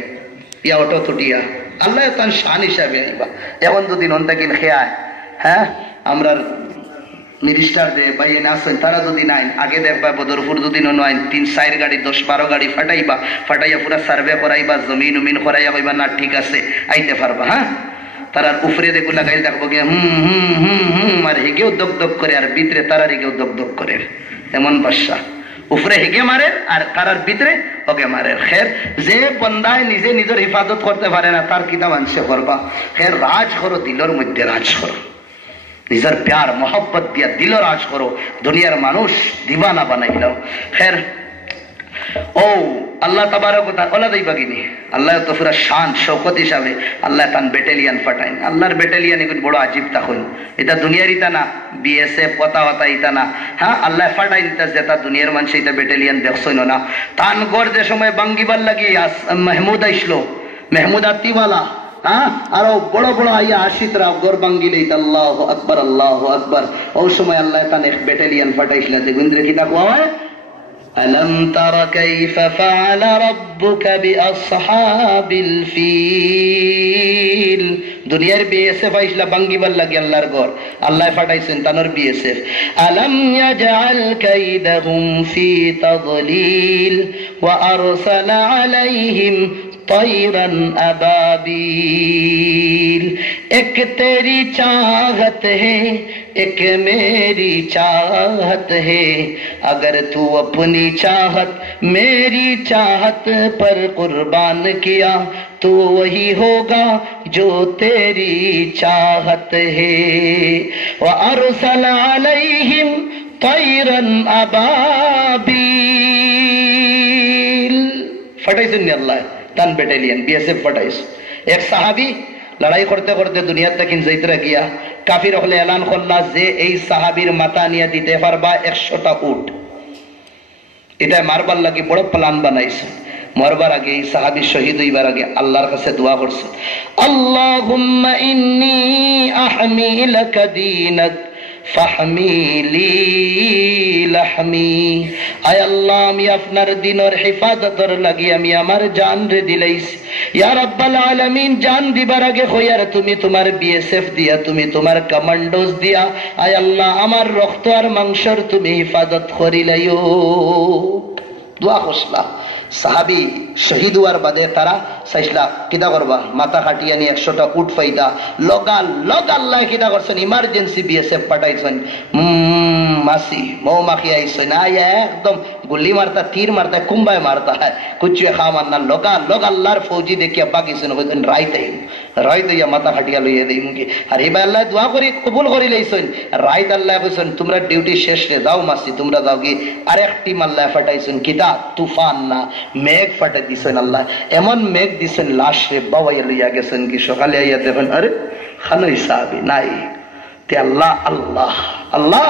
ইয়া অটো থুটিয়া আল্লাহ তার শান হিসাবে আইবা। এখন যদি নন্তাকিন খেয়ায়, হ্যাঁ আমরা মিনিস্টার দে বাইয়ে আসেন, তারা যদি নাই আগে দেখবা বদরপুর যদি নয় 3-4 গাড়ি 10-12 গাড়ি ফাটাইবা, ফাটাইয়া পুরা সার্ভে করাইবা, জমিন উমিন করাইয়া কইবা না ঠিক আছে আইতে পারবা। হ্যাঁ, তারার উপরে দেখো লাগাই দেখবো গিয়ে আর হেগেও দগ দগ করে, আর ভিতরে তারার হেগেও দগ দগ করে। এমন বাদশা উপরে হেগে মারে আর তারার ভিতরে ওকে মারে। খের যে বন্দায় নিজে নিজের হিফাজত করতে পারে না তার কিতাব আনছে করবা। খের রাজ করো, দিলর মধ্যে রাজ করো, নিজের প্যার মোহব্বত দিয়া দিল রাজ করো, দুনিয়ার মানুষ দিবানা বানাইলাও। খের ও আল্লাহ তাবারক ওয়া তাআলা দিবা কিনি আল্লাহ তো পুরা শান শৌকত হিসাবে আল্লাহ তান ব্যাটালিয়ান ফাটাইন। আল্লাহর ব্যাটালিয়ান এগুলো বড় আজীব তখন, এটা দুনিয়ার ইতা না, বিএসএফ কথা কথা ইতা না। হ্যাঁ, আল্লাহ ফাটাইন যেটা দুনিয়ার মানুষ এটা ব্যাটালিয়ান দেখছইন না। তান গড় যে সময় বাঙ্গিবার লাগি মেহমুদ আইসলো, মেহমুদ আতিওয়ালা, হ্যাঁ, আরো বড় বড় আইয়া আশিতরা গড় বাঙ্গিলে আল্লাহু আকবার আল্লাহু আকবার। ওই সময় আল্লাহ তান এক ব্যাটালিয়ান ফাটাইছিল। দেখুন কি তা কয়, ألم تر كيف فعل ربك بأصحاب الفيل। দুনিয়ার বিএসএফ আইসলা বাঙ্গিবার লাগে আল্লাহর ঘর, আল্লাহ ফাটাইছেন তানোর বিএসএফ। আলাম ইয়াজআল কাইদাহুম ফি তাদলিল ওয়া আরসালা আলাইহিম طيرا अबाबील। एक तेरी चाहत है एक मेरी चाहत है, अगर तू अपनी चाहत मेरी चाहत पर कुर्बान किया तो वही होगा जो तेरी चाहत है। वअरसल अलैहिम طيرا अबाबील। फटाइছেন আল্লাহ তান ব্যাটালিয়ান বিএসএফ ফাটাইছ। এক সাহাবী লড়াই করতে করতে দুনিয়ার থেকে যাইতে গিয়া কাফির হলে এলান করলা যে এই সাহাবীর মাথা নিয়ে দিতে পারবা 100টা উট। এটা মারবার লাগি বড় প্ল্যান বানাইছে। মরবার আগে এই সাহাবী শহীদ হইবার আগে আল্লাহর কাছে দোয়া করছে, আল্লাহুম্মা ইন্নী আহমি লাকা দীনাক ফাহমিলি লাহমি। আয় আল্লাহ, আমি আপনার দিনের হেফাজতের লাগি আমি আমার জান রে দিলাইছি। ইয়া রাব্বাল আলামিন, জান দিবার আগে হইয়ার তুমি তোমার বিএসএফ দিয়া, তুমি তোমার কমান্ডোস দিয়া আয় আল্লাহ আমার রক্ত আর মাংসর তুমি হেফাজত করিলাইও। দোয়া করছলা। সাহাবী শহীদ হওয়ার বাদে তারা চাইছিলা কিতা করবা, মাথা খাটিয়া নিয়ে 100টা উট ফাইদা লগা লগ আল্লাহ কিতা করছেন, ইমার্জেন্সি বিএসএফ পাঠাইছেন। মাসি মৌমাখি আইছেন, একদম গুলি মারতা, তীর মারতা, কুম্বায় মারতা হয়, কুচুয়ে খা মারনা। লগা লগ আল্লাহর ফৌজি দেখিয়া বাকিছেন রাইতে রাইত ইয়া মাথা খাটিয়া লইয়া দিই মুখে। আর এবার আল্লাহ দোয়া করি কবুল করি লাইছেন। রাইত আল্লাহ কইছেন তোমরা ডিউটি শেষ রে যাও মাসি, তোমরা যাও কি। আরেক টিম আল্লাহ ফাটাইছেন কিতা, তুফান না মেঘ ফাটাই দিছেন আল্লাহ। এমন মেঘ দিছেন লাশ রে বাবাইয়া লইয়া গেছেন কি সকালে আইয়া দেখেন আরে খানাই সাহাবী নাই। তে আল্লাহ আল্লাহ আল্লাহ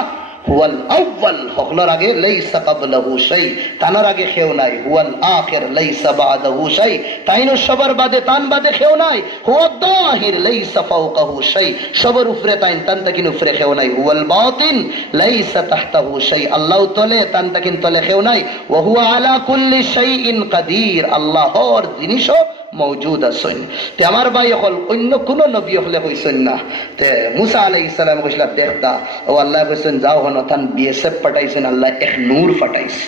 হুয়াল আউয়াল, হকলার আগে লাইসা ক্বাবলাহু শাই, তানার আগে কেউ নাই। হুয়াল আখির লাইসা বাদাহু শাই, তাইনো সবার বাদে তান বাদে কেউ নাই। হুয়াদ দাহির লাইসা ফাওকাহু শাই, সবার উপরে তাইন তান তাকিন উপরে কেউ নাই। হুয়াল বাতিন লাইসা তাহতাহু শাই, আল্লাহ তলে তান তাকিন তলে কেউ নাই। ওয়া হুয়া আলা কুল্লি শাইইন কাদির, আল্লাহ হর জিনিসও মওজুদ আছেন। তে আমার ভাই হল অন্য কোন নবী হলে কইছেন না। তে মুসা আলাইহিস সালাম কইলা দেখতা ও আল্লাহ কইছেন যাও হন তান বিএসএফ পাঠাইছেন, আল্লাহ এক নূর পাঠাইছে,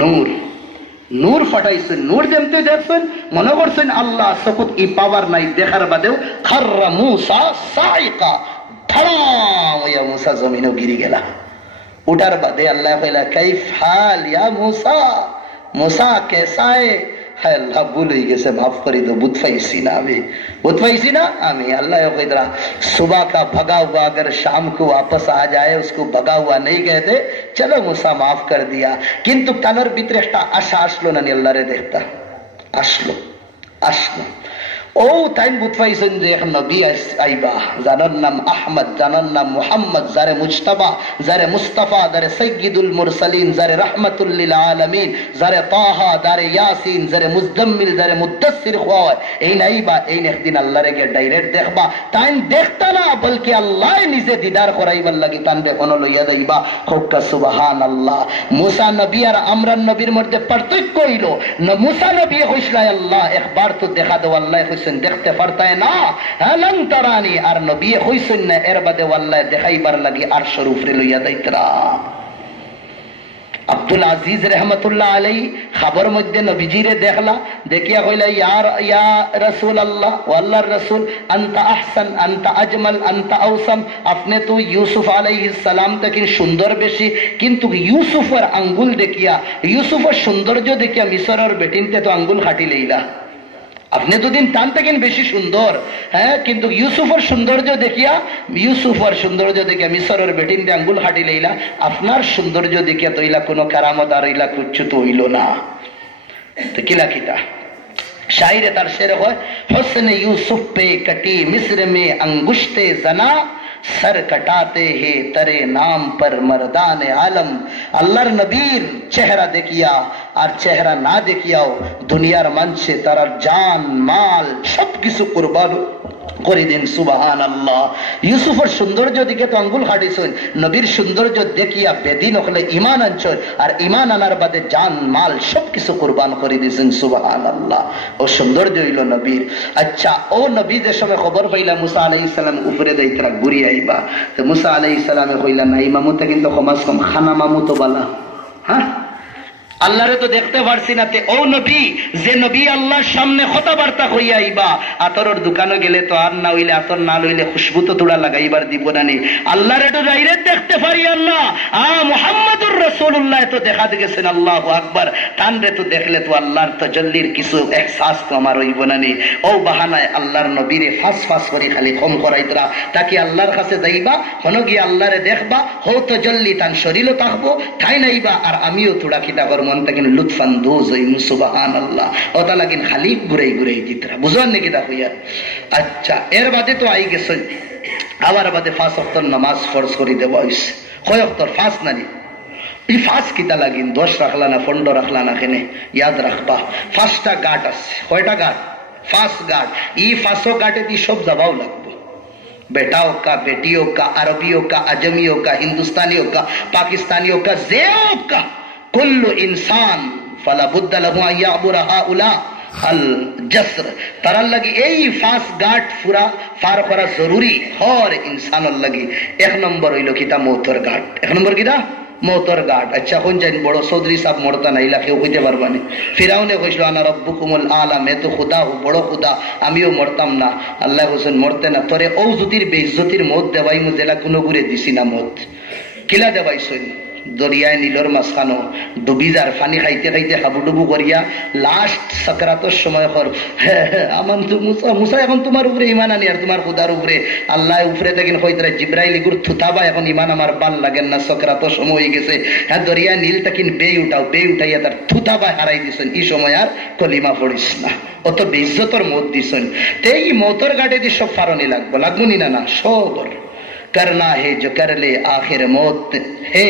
নূর নূর ফাটাইছেন। নূর যেমতে দেখছেন মনে করছেন আল্লাহ সকুত ই পাওয়ার নাই, দেখার বাদেও খাররা মুসা সাইকা, ধড়াম হইয়া মুসা জমিনেও গিরি গেলা। উঠার বাদে আল্লাহ কইলা কাইফ হাল ইয়া মুসা, মুসা কেসা है? अल्लाह भूल ही गए, माफ करी दो, बुत फाइसी ना आमी अल्लाह कहता सुबह का भगा हुआ अगर शाम को वापस आ जाए उसको भगा हुआ नहीं कहते, चलो मूसा माफ कर दिया। किंतु तनर भीतर एक आशा आसलो ना अल्लाह रे देखता आसलो आसलो ও তাই বুতফাইছেন যে এক নবী আইবা, জানার নাম আহমদ, জানার নাম মুহাম্মদ, যারে মুজতাবা, যারে মুস্তাফা, যারে সাইয়্যিদুল মুরসালিন, যারে রাহমাতুল লিল আলামিন, যারে তাহা, যারে ইয়াসিন, যারে মুজদাম্মিল, যারে মুদ্দাসসির হয়। এই নাইবা এই একদিন আল্লাহর কে ডাইরেক্ট দেখবা, তাই দেখতা না বলকি আল্লাহ নিজে দিদার করাইবার লাগি তান দেখনো লইয়া যাইবা। হোক সুবহানাল্লাহ। মুসা নবী আর আমরান নবীর মধ্যে পার্থক্য হইল, মুসা নবী কইছিল আল্লাহ একবার তো দেখা দাও, আল্লাহ দিছেন দেখতে পারতায় না, লান তারানি, আর নবী হইছেন না এর বাদে আল্লাহ দেখাইবার লাগি আরশের উপরে লইয়া যাইতরা। আব্দুল আজিজ রহমতুল্লাহ আলাইহি খবর মধ্যে নবীজিরে দেখলা, দেখিয়া কইলা ইয়া রাসূলুল্লাহ, ও আল্লাহর রাসূল, আনতা আহসান, আনতা আজমাল, আনতা আওসাম, আপনি তো ইউসুফ আলাইহিস সালাম থেকে সুন্দর বেশি, কিন্তু ইউসুফের আঙ্গুল দেখিয়া, ইউসুফের সৌন্দর্য দেখিয়া মিশরের বেটিনতে তো আঙ্গুল খাটি লইলা। আপনি তো দিন টান থাকেন বেশি সুন্দর, হ্যাঁ, কিন্তু ইউসুফের সৌন্দর্য দেখিয়া, ইউসুফের সৌন্দর্য দেখিয়া মিশরের বেটিন দিয়ে আঙ্গুল হাঁটি লইলা, আপনার সৌন্দর্য দেখিয়া তো ইলা কোনো কারামত আর ইলা কুচ্ছু তো হইল না। তো কিলা কিতা শায়রে তার শের হয়, হোসনে ইউসুফ পে কটি মিস্র মে अंगुष्ते जना, सर कटाते हैं तेरे नाम पर मर्दान आलम। अल्लाहर नबीर चेहरा देखिया और चेहरा ना देखियाओ, दुनियार मंचे तारा जान माल सब किसु कुर्बान করে দিন। সুবহানাল্লাহ। ইউসুফের সৌন্দর্য দিকে তো আঙ্গুল হাঁটিছেন, নবীর সৌন্দর্য দেখিয়া বেদিন হলে ইমান আনছেন, আর ইমান আনার বাদে জান মাল সব কিছু কুরবান করে দিয়েছেন। সুবহানাল্লাহ। ও সৌন্দর্য হইল নবীর। আচ্ছা, ও নবী যে সময় খবর পাইলা মুসা আলাইহিস সালাম উপরে যাইতরা ঘুরি আইবা, তো মুসা আলাইহিস সালামে কইলা না, ইমামতে কিন্তু কমাস কম খানা মামু তো বালা, হ্যাঁ, আল্লাহরে তো দেখতে পারছি না। ও নবী, যে নবী আল্লাহর সামনে কথাবার্তা হইয়া আইবা, আতরের দোকানে গেলে তো আর না হইলে আতর না লইলে খুশবু তো তোড়া লাগাইবার দিব না নি। আল্লাহরে তো ডাইরেক্ট দেখতে পারি আল্লাহ, মুহাম্মাদুর রাসূলুল্লাহ তো দেখা গেছেন। আল্লাহু আকবার। তানরে তো দেখলে তো আল্লাহর তাজাল্লির কিছু এহসাস তো আমার হইব না নি। ও বাহানায় আল্লাহর নবীরে ফাঁস ফাঁস করে খালি কম করাইতরা, তাকে আল্লাহর কাছে যাইবা, হন গিয়ে আল্লাহরে দেখবা, হো তাজাল্লি তান শরীরও থাকবো, ঠাই নাইবা, আর আমিও তোড়া কিতা করব মন থেকে লুৎফান্দোজ হইমু। সুবহানাল্লাহ। ওটা লাগিন খালি ঘুরাই ঘুরাই দিতরা, বুঝলেন নাকি দা হইয়া। আচ্ছা, এর বাদে তো আই গেছে, আবার বাদে 5 ওয়াক্ত নামাজ ফরজ করে দেওয়া হইছে। কয় ওয়াক্ত? 5 নানি। এই 5 কিতা লাগিন 10 রাখলা না 15 রাখলা না, কেনে ইয়াদ রাখবা 5টা গাট আছে। কয়টা গাট? 5 গাট। এই 5 গাটে দি সব যাবাও লাগবে, बेटाओं का, बेटियों का, अरबियों का, अजमियों का, हिंदुस्तानियों का, पाकिस्तानियों का, जेओं का, कुल्लु इंसान फला बुद्ध लहु अन याबुरा हाउला अल जस्र। तारा लगी এই 5 গাট পুরা পার করা জরুরি হর ইনসানের লাগি। 1 নম্বর হইল কিতা? মৌতর গাট। 1 নম্বর কিতা? মৌতর গাট। আচ্ছা, কোন জানি বড় চৌধুরী সাহেব মরতা না, ইলা কেউ কইতে পারবানি। ফিরাউনে কইছিল আনা রব্বুকুমুল আলা, মে তো খুদা হু, বড় খুদা, আমিও মরতাম না। আল্লাহ হোসেন মরতে না, তোরে ও জ্যোতির বেইজ্জতির মত দেওয়াই মু জেলা কোনো ঘুরে দিছি না মত। কিলা দেওয়াইছেন? দরিয়ায় নীলর মাঝখানো ডুবি যার পানি খাইতে খাইতে হাবুডুবু করিয়া লাস্ট সাকরাতের সময় কর, আমার তো মুসা এখন তোমার উপরে ইমান আনি, আর তোমার খুদার উপরে আল্লাহ উপরে দেখেন হইতরা জিব্রাইল ইগুর থুতাবা, এখন ইমান আমার ভাল লাগেন না, সাকরাতের সময় হয়ে গেছে। হ্যাঁ, দরিয়া নীল তাকিন বে উঠাও, বে উঠাইয়া তার থুতাবা হারাই দিছেন। এই সময় আর কলিমা পড়িস না, অত বেইজ্জতর মত দিছেন। তো এই মতর গাড়ি দিয়ে সব ফারণি লাগবো, লাগবো নি? না না, সবর करना है जो कर ले आखिर मौत है।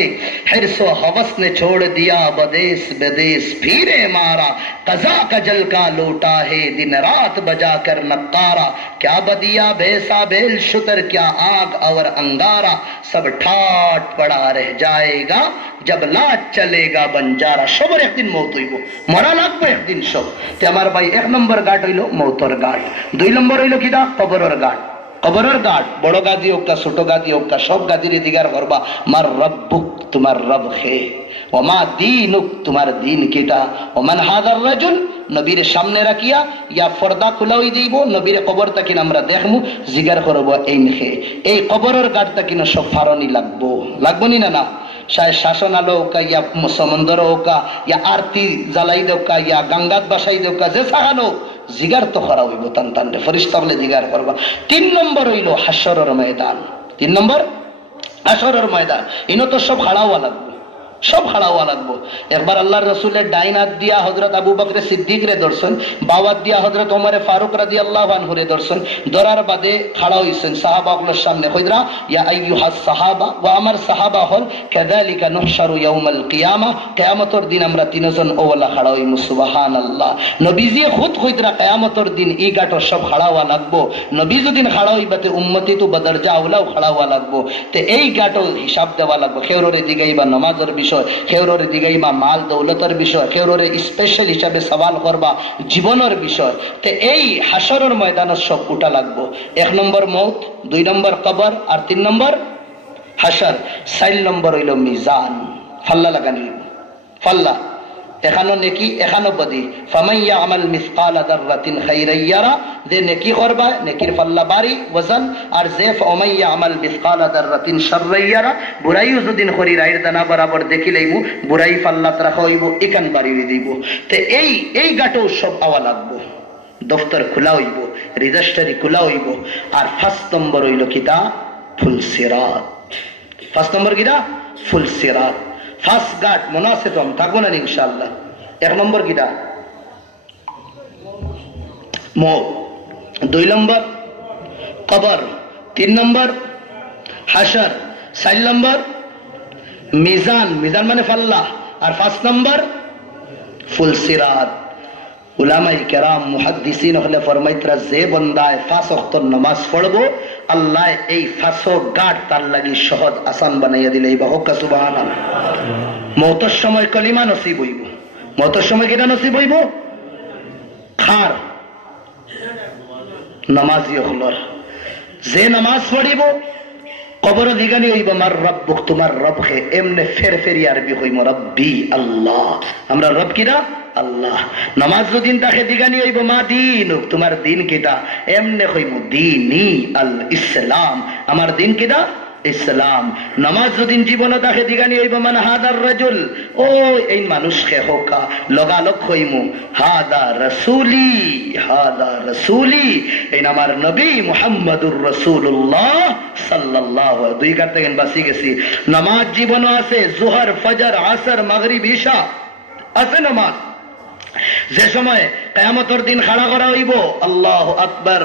हिर्सो हवस ने छोड़ दिया बदेस बदेस, फिरे मारा कजा कजल का लूटा है, दिन रात बजा कर नक्कारा, क्या बदिया भैंसा बेल शुतर, क्या आग और अंगारा, सब ठाट पड़ा रह जाएगा जब लाट चलेगा बंजारा। সবার একদিন মৌত হইব, মরা লাগবে একদিন সব। তে আমার ভাই 1 নম্বর গাট হইল মৌতর গাট। 2 নম্বর হইল কিনা? কবরের গাট। কবরের গাট, বড় গাদি হোক কা ছোট গাদি হোক কা, সব গাদির দিগার করবা, মার রব্বুক, তোমার রব হে, ওমা দীনুক, তোমার দিন কিটা, ওমান হাদার রাজুল, নবীর সামনে রাখিয়া ইয়া পর্দা খুলাই দিব, নবীর কবর তাকিন আমরা দেখমু, জিগার করব এই হে। এই কবরের গাট তাকিন সব ফারণি লাগবো, লাগবো নি? না না, शायद शासन आलो का या समंदर का या आरती জ্বালাই দো का या गंगात बसाई दो का, যে সাহানো জিগার তো করা হইব, তান তান ফেরেশতা বলে জিগার করবা। 3 নম্বর হইল হাসরের ময়দান। 3 নম্বর হাসরের ময়দান। ইনো তো সব খাড়া হওয়া লাগবে, সব খাড়া হওয়া লাগবো। একবার আল্লাহর রাসূলের ডাইন হাত দিয়া হযরত আবু বকর সিদ্দিক রে দর্শন, বাওয়াত দিয়া হযরত ওমর ফারুক রাদিয়াল্লাহু আনহু রে দর্শন, দরার বাদে খাড়া হইছেন সাহাবাগুলোর সামনে। কইরা ইয়া আইয়ুহাস সাহাবা, ওয়া আমার সাহাবা হল, কাযালিকা নুহশারু ইয়াউমাল কিয়ামা, কিয়ামতের দিন আমরা তিনজন ওয়ালা খাড়া হইমু। সুবহানাল্লাহ। নবীজি খুদ কইরা কিয়ামতের দিন ই গাটো সব খাড়া হওয়া লাগবো। নবী যদি খাড়া হইবাতে উম্মতি তো বদরজা আওলাও খাড়া হওয়া লাগবো। তে এই গাটো হিসাব দেওয়া লাগবো, খেউরে দিগাইবা নামাজের বিষয় বিষয়, কেউরে দিগাইমা মাল দৌলতের বিষয়, কেউরে স্পেশাল হিসাবে সওয়াল করবা জীবনের বিষয়। তে এই হাসরের ময়দানে সব উঠা লাগবো। 1 নম্বর মৌত, 2 নম্বর কবর, আর 3 নম্বর হাসর, 4 নম্বর হইল মিজান, ফাল্লা লাগানি। ফাল্লা এখানো নেকি এখানো বদি। ফামান ইয়ামাল মিসকালা যাররাতিন খাইরান ইয়ারা, যে নেকি করবা নেকির ফাল্লা বাড়ি ওজন, আর যে ফামান ইয়ামাল মিসকালা যাররাতিন শাররান ইয়ারা, বুরাইও যদিন করি রাইর দানা বরাবর দেখিলেইমু বুরাই ফাল্লাত রাখা হইব, ইকান বাড়ি দিব। তে এই গাটো সব আওয়া লাগবো, দফতর খোলা হইব, রেজিস্ট্রি খোলা হইব। আর 5 নম্বর হইল কিতা ফুলসিরাত। 5 নম্বর কিটা ফুলসিরাত। ফার্স্ট গার্ড মনে আছে তো, থাকবো না ইনশাআল্লাহ। 1 নম্বর কিটা মৌত, 2 নম্বর কবর, 3 নম্বর হাসর, 4 নম্বর মিজান, মিজান মানে ফাল্লা, আর 5 নম্বর ফুলসিরাত। উলামাই কেরাম মুহাদ্দিসিন হলে ফরমাইতরা যে বন্দায় 5 ওয়াক্ত নামাজ পড়বো আল্লাহ এই 5 গাঁট তার লাগি সহজ আসান বানাইয়া দিলে। বাহকা সুবহানাল্লাহ। মওতের সময় কলিমা নসিব হইব, মওতের সময় কিটা নসিব হইব? খার নামাজি হলর যে নামাজ পড়িব কবর দিগানি হইব মার রব্বুক, তোমার রব হে। এমনে ফের ফেরি আরবি হইম রব্বি আল্লাহ, আমরা রব কিরা আল্লাহ। নামাজ যদিন তাকে দিগানি হইব মা দিনুক, তোমার দিন কিটা? এমনে হইব দিনী আল ইসলাম, আমার দিন কিটা ইসলাম। নামাজ যদিন জীবন তাকে দিগানি হইব মান হাদার রাজুল, ও এই মানুষকে হোকা লগালগ হইমু হাদা রাসূলি, হাদা রাসূলি, এই আমার নবী মুহাম্মদুর রাসূলুল্লাহ সাল্লাল্লাহু আলাইহি। 2 কার থেকে বাঁচি গেছি। নামাজ জীবন আছে, জোহর ফজর আসর মাগরিব ঈশা আছে নামাজ। যে সময় কিয়ামতের দিন খাড়া করা হইব আল্লাহু আকবার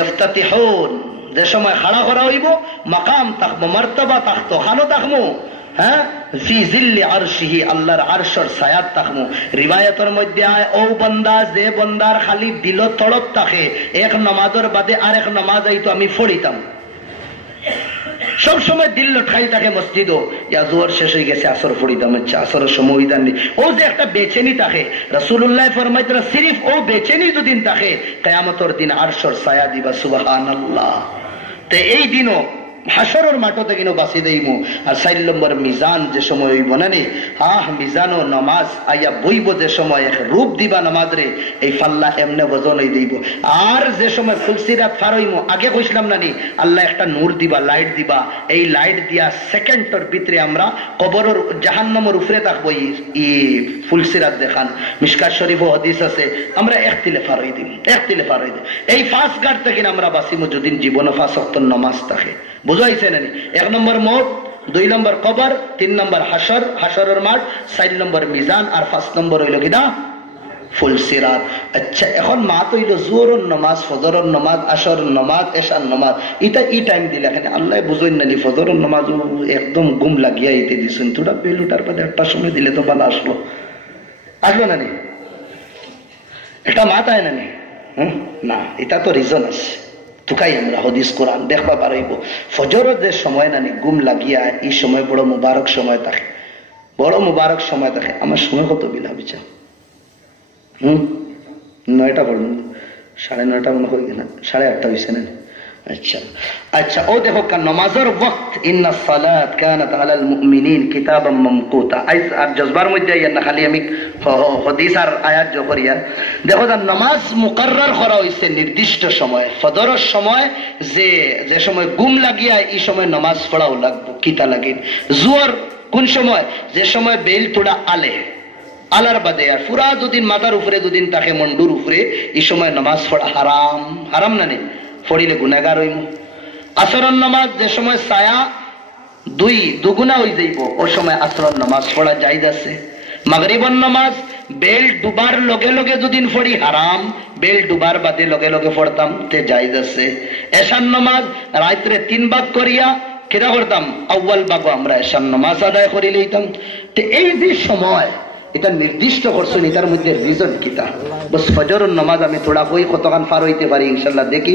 ইফতাতিহুন, যে সময় খাড়া করা হইব মাকাম তাকবো, মারতাবা তাকতো, খানো তাকমু, হ্যাঁ ফি জিল্লি আরশিহি, আল্লাহর আরশের ছায়াত তাকমু। রিওয়ায়াতের মধ্যে আয় ও বান্দা যে বান্দার খালি দিল তড়প থাকে, এক নামাজের বাদে আরেক নামাজ আইতো আমি পড়িতাম, সব সময় দিল লটকাই থাকে মসজিদও, ইয়া জোহর শেষ হয়ে গেছে আসর পড়িতাম, আচ্ছা আসরের সময় বিধান নেই। ও যে একটা বেচেনি থাকে, রাসূলুল্লাহ ফরমাইতরা সিরিফ ও বেচেনি দুদিন থাকে কিয়ামতের দিন আরশের ছায়া দিবা। সুবহানাল্লাহ। তে এই দিনও হাসরের মাঠতে কিনো বাঁচি দেইমু। আর 4 নম্বর মিজান যে সময় হইব না নি, মিজান ও নামাজ আইয়া বইব, যে সময় এক রূপ দিবা নামাজ রে, এই ফাল্লা এমনে ওজন হই দিব। আর যে সময় ফুলসিরাত পার হইমু, আগে কইছিলাম না নি, আল্লাহ একটা নূর দিবা, লাইট দিবা, এই লাইট দিয়া সেকেন্ডের ভিতরে আমরা কবরের জাহান্নামের উপরে থাকবো। ই ফুলসিরাত দেখান মিশকাত শরীফ হাদিস আছে, আমরা একতিলে পার হই দিম, একতিলে পার হই দিম। এই 5 গাঁট থেকে আমরা বাঁচিমু যদিন জীবনে 5 ওয়াক্ত নামাজ থাকে। বুঝাইছে না? 1 নম্বর মৌত, 2 নম্বর কবর, 3 নম্বর হাসর, হাসরের মাঠ, 4 নম্বর মিজান, আর 5 নম্বর হইল কিনা ফুলসিরাত। আচ্ছা এখন মাত হইল জোহরের নামাজ, ফজরের নামাজ, আসরের নামাজ, এশার নামাজ, এটা ই টাইম দিলে এখানে আল্লাহ বুঝেন নানি ফজরের নামাজ একদম গুম লাগিয়া ইতে দিচ্ছেন, তোরা বেলুটার পরে 1টার সময় দিলে তো ভালো আসলো, আসলো নানি? এটা মাত আয় নানি? না, এটা তো রিজন আছে, তুকাই আমরা হদিস কোরআন দেখবা পারইব। ফজরের যে সময় নানি গুম লাগিয়া, এই সময় বড় মুবারক সময় থাকে, বড় মুবারক সময় থাকে। আমার সময় কত বিলা বিচার 9টা পড়ুন, 9:30 মনে হয় কিনা, 8:30 হয়েছে না? আচ্ছা আচ্ছা, ও দেখো নামাজের ওয়াক্ত, ইন্না সালাত কানাত আলাল মুমিনিন কিতাবাম মামকুতা। আর জজবার মধ্যে আইয়া না খালি আমি হাদিস আর আয়াত জকরিয়া দেখো, নামাজ মুকাররার করা হইছে নির্দিষ্ট সময়। ফজরের সময় যে সময় গুম লাগিয়া, এই সময় নামাজ পড়াও লাগবো, কিতা লাগিন। জোহর কোন সময়? যে সময় বেল তোড়া আলে, আলার বাদে। আর পুরা দুদিন মাথার উপরে, দুদিন তাকে মন্ডুর উপরে, এই সময় নামাজ পড়া হারাম, হারাম না নেই, পড়িলে গুনাহগার হইম। আসরের নামাজ যে সময় ছায়া দুগুণা হয়ে যাইব, ওই সময় আসরের নামাজ পড়া জায়েজ আছে। মাগরিবের নামাজ বেল ডুবার লগে লগে দুদিন পড়ি হারাম, বেল ডুবার বাদে লগে লগে পড়তাম তে জায়েজ আছে। এশার নামাজ রাত্রে 3 ভাগ করিয়া কেটা করতাম, আউয়াল ভাগ আমরা এশার নামাজ আদায় করি লইতাম। তো এই যে সময় এটা নির্দিষ্ট করছেন, এটার মধ্যে রিজন কিতা? বস ফজরের নামাজ আমি থোড়া কই কতক্ষণ পার হইতে পারি ইনশাল্লাহ দেখি।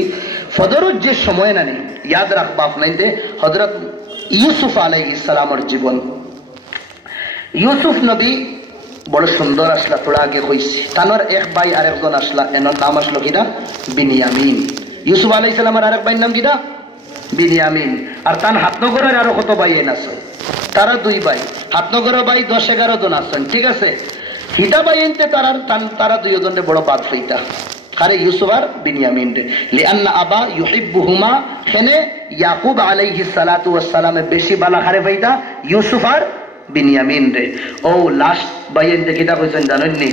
ফজরের যে সময় না নেই, ইয়াদ রাখবা আপনাইতে হযরত ইউসুফ আলাইহিস সালামের জীবন। ইউসুফ নবী বড় সুন্দর আসলা, তোরা আগে কইছি। তানোর এক ভাই আরেকজন আসলা, এনার নাম আসলো কিনা বিনিয়ামিন। ইউসুফ আলাইহিস সালামের আরেক ভাইয়ের নাম কিনা বিনিয়ামিন। আর তান হাতনগরের আরো কত ভাই এন আছে, তারা দুই ভাই। হাতনগরের ভাই 10-11 জন আছেন, ঠিক আছে। হিটা ভাই এনতে তারা দুইজনের বড় বাদ ফেইতা কারে ইউসুফ আর বিনিয়ামিন রে, লিআন্না আবা ইউহিব্বুহুমা। হেনে ইয়াকুব আলাইহিস সালাতু ওয়াস সালামে বেশি বালা খারে ফাইতা ইউসুফ আর বিনিয়ামিন রে। ও লাস্ট বাইন দেখিতা কইছেন জানেন নি,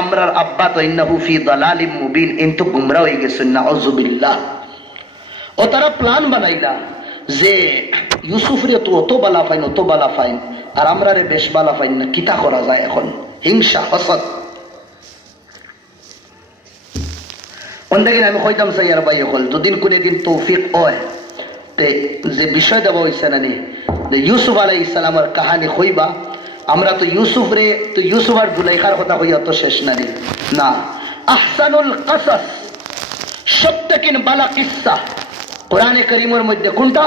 আমরার আব্বা তো ইন্নাহু ফি দালালিম মুবিন, ইনতু গুমরা হয়ে গেছেন, নাউযুবিল্লাহ। ও তারা প্ল্যান বানাইলা যে ইউসুফ রে তো অত বালা ফাইন আর আমরা রে বেশ বালা ফাইন না, কিতা করা যায় এখন? হিংসা হাসাদ। অন্যদিন আমি কইতাম সাইয়ার ভাই হল দুদিন কোনে দিন তৌফিক হয় তে যে বিষয় দেওয়া হয়েছে না নি, যে ইউসুফ আলাইহিস সালামের কাহানি কইবা। আমরা তো ইউসুফ আর জুলাইখার কথা কইয়া তো শেষ না নি না। আহসানুল কাসাস, সবথেকে বালা কিস্সা কোরআনে কারীমের মধ্যে কোনটা?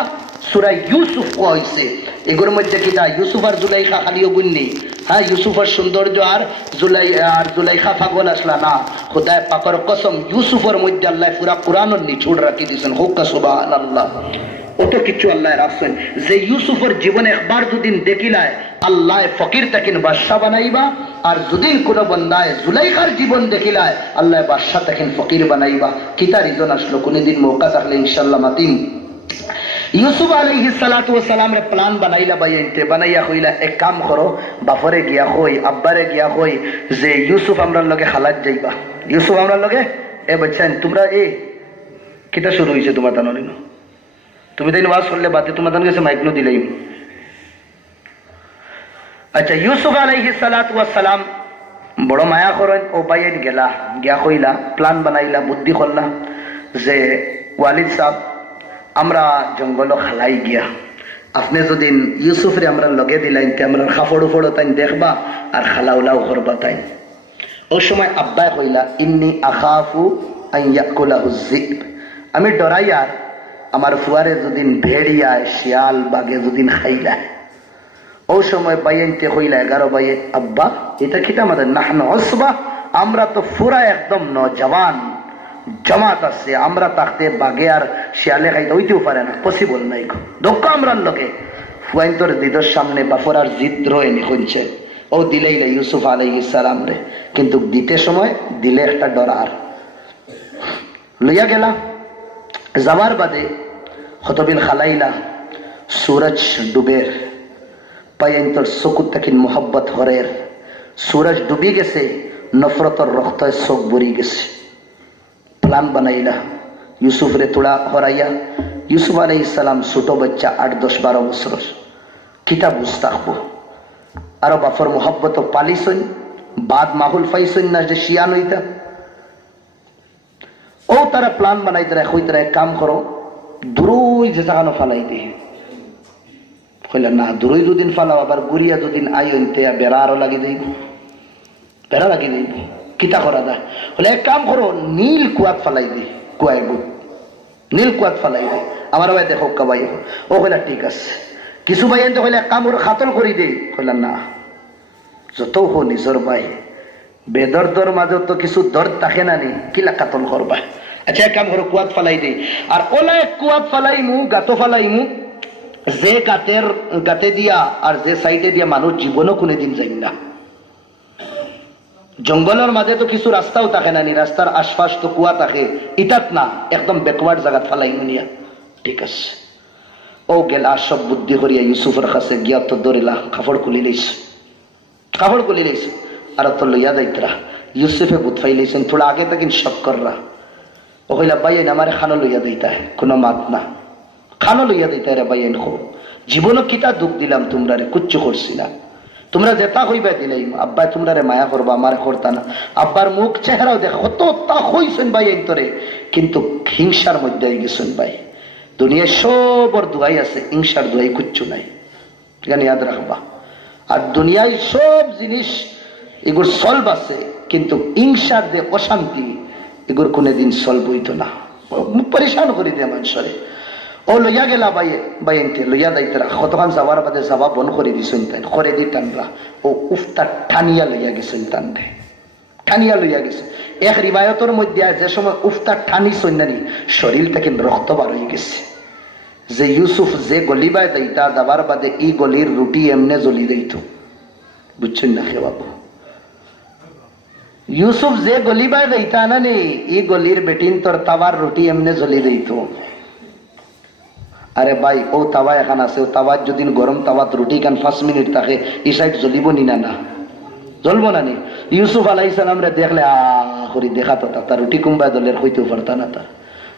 সূরা ইউসুফ কোয়া হইছে। এগুলোর মধ্যে কিটা ইউসুফ আর জুলাইখা খালিও বুননি, হ্যাঁ ইউসুফের সৌন্দর্য আর জুলাইখা পাগল আসলা না। খোদায় পাকের কসম, ইউসুফের মধ্যে আল্লাহ পুরা কোরআনের নিচুড় রাখি দিয়েছেন। হোক সুবহানাল্লাহ। অত কিছু আল্লাহ রাখছেন যে ইউসুফের জীবনে একবার দুদিন দেখিলায় আল্লাহ ফকির তাকিন বাদশা বানাইবা, আর দুদিন কোন বন্দায় জুলাইখার জীবন দেখিলায় আল্লাহ বাদশা তাকিন ফকির বানাইবা। কিতা রিজন আসলো কোনদিন মৌকা থাকলে ইনশাআল্লাহ মাতিম। ইউসুফ আলাইহিস সালাতু ওয়াস সালাম রে প্ল্যান বানাইলা বাইনতে, বানাইয়া কইলা এক কাম করো, বাপরে গিয়া কই আব্বারে গিয়া কই যে ইউসুফ আমরার লগে খালাত যাইবা। ইউসুফ আমরার লগে বাচ্চান তোমরা কিতা শুরু হইছে তোমার তানরিনো, তুমি তাই ওয়াজ করলে বাতে তোমার তান কাছে মাইক নো দিলেই। আচ্ছা ইউসুফ আলাইহিস সালাতু ওয়াস সালাম বড় মায়া করেন, ও বাইন গেলা, গিয়া কইলা প্ল্যান বানাইলা, বুদ্ধি করলা যে ওয়ালিদ সাহেব আমরা জঙ্গল খালাই গিয়া আপনি যদি ইউসুফরে আমরা লগে দিলাইন আমরা খাফড় উফড়ো তাই দেখবা আর খালাউলাও করবা তাই। ও সময় আব্বাই কইলা ইন্নি আখাফু আন ইয়াকুলাহু যিব, আমি ডরাই আর আমার ফুয়ারে যদি ভেড়িয়ায় শিয়াল বাগে যদি খাইলায়। ও সময় বাইনতে কইলা 11 বাইয়ে আব্বা এটা কিটা আমাদের নাহনু উসবা, আমরা তো পুরা একদম নজওয়ান জমাত আছে, আমরা তাকতে বাগে আর শিয়ালে খাইতে হইতেও পারে না, পসিবল নাই। দক্ষ আমরা লোকে ফুয়াইন তোর দিদর সামনে বাফর আর জিদ রয়েনি শুনছে। ও দিলেই না ইউসুফ আলাইহিস সালাম রে, কিন্তু দিতে সময় দিলে একটা ডরার লইয়া গেলা। যাবার বাদে হতবিল খালাইলা সূরজ ডুবের, পাইন তোর চকুত তাকিন মোহাব্বত হরের। সূরজ ডুবি গেছে, নফরতর রক্ত চোখ ভরি গেছে। প্ল্যান বানাইলা ইউসুফ রে তোড়া হরাইয়া। ইউসুফ আলাইহিস সালাম ছোট বাচ্চা 8-10-12 বছর, কিতা বুঝতে থাকবো। আরো বাফর মোহাব্বত পালিছন, বাদ মাহুল ফাইছন না যে শিয়ান হইতা। ও তারা প্ল্যান বানাইতে হইতে কাম করো দূরই যে জাগানো ফালাই দে। কইলা না দূরই দুদিন ফালাও, আবার গুড়িয়া দুদিন আই হইতে বেড়া আরো লাগি দেব, বেড়া লাগি দেব, কিতা করা যায়? বলে এক কাম করো নীল কুয়াত ফালাই দে, কুয়ায় বুধ নীল কুয়াত ফালাই দে, আমার ভাই দেখো কাবাই। ও কইলা ঠিক আছে। কিছু ভাই এনতে কইলা কাম খাতল করি দে। কইলা না, যত হো নিজর ভাই বেদর্দর মাঝে তো কিছু দর্দ থাকে না নি, কিলা কাতল করবা। আচ্ছা এক কাম করো কুয়াত ফালাই দে। আর ওলা কুয়াত ফালাইমু, গাতো ফালাইমু, যে গাতে দিয়া আর যে সাইডে দিয়া মানুষ জীবনও কোনদিন যাই না। জঙ্গলের মাঝে তো কিছু রাস্তাও থাকে না নি, রাস্তার আশপাশ তো কুয়া থাকে, ইটাত না একদম ব্যাকওয়ার্ড জায়গা ফালাইমু নিয়া। ঠিক আছে। ও গেলা সব বুদ্ধি করিয়া ইউসুফের কাছে গিয়া তো দৌড়িলা, কাপড় খুলি লইস আর তো লইয়া যাইতরা। ইউসুফে বুধ ফাইলেছেন, থোড়া আগে তো কিন্তু শক কররা। ও কইলা বাইন আমার খানো লইয়া দিতা, কোনো মাত না, খানো লইয়া দিতা রে বাইন। খো জীবনও কিতা দুঃখ দিলাম তোমরা রে, কুচ্ছু করছি না, তোমরা যেটা হইবা দিলাই। আব্বাই তোমরা রে মায়া করবা, আমার করতা না। আব্বার মুখ চেহারাও দেখ কত তা হইছেন ভাই এন্তরে, কিন্তু হিংসার মধ্যে হয়ে গেছেন ভাই। দুনিয়ায় সবর দুয়াই আছে, হিংসার দুয়াই কুচ্ছু নাই, এখানে ইয়াদ রাখবা। আর দুনিয়ায় সব জিনিস এগুর সলভ আছে, কিন্তু হিংসার যে অশান্তি এগুর কোনদিন সলভ হইতো না, পরিশান করে দেয় মানুষরে। ও ও লইয়া গেলা বাইনতে লইয়া দায়িত্রা কতক্ষণ যাওয়ার বাদে যাওয়া বন করে দিছেন তাই করে দি টানরা ও উফতা ঠানিয়া লইয়া গেছেন টানরে ঠানিয়া লইয়া গেছে। এক রিবায়তর মধ্যে যে সময় উফতা ঠানি সন্ন্যানি শরীর থেকে রক্ত বার হয়ে গেছে। যে ইউসুফ যে গলিবায় দিতা যাবার বাদে ই গলির রুটি এমনে জ্বলি দিত, বুঝছেন না হে বাবু? ইউসুফ যে গলিবায় দিতা না নেই ই গলির বেটিন তোর তাওয়ার রুটি এমনে জ্বলি দিত। আরে ভাই ও তাওয়া এখন আছে, ও তাওয়ার যদি গরম তাওয়াত রুটি কান 5 মিনিট থাকে এই সাইড জ্বলিব নি না? না জ্বলবো না নি? ইউসুফ আলাইহিস সালাম রে দেখলে করি দেখা তো তার রুটি কুম্বা দলের হইতেও পারতা না তার।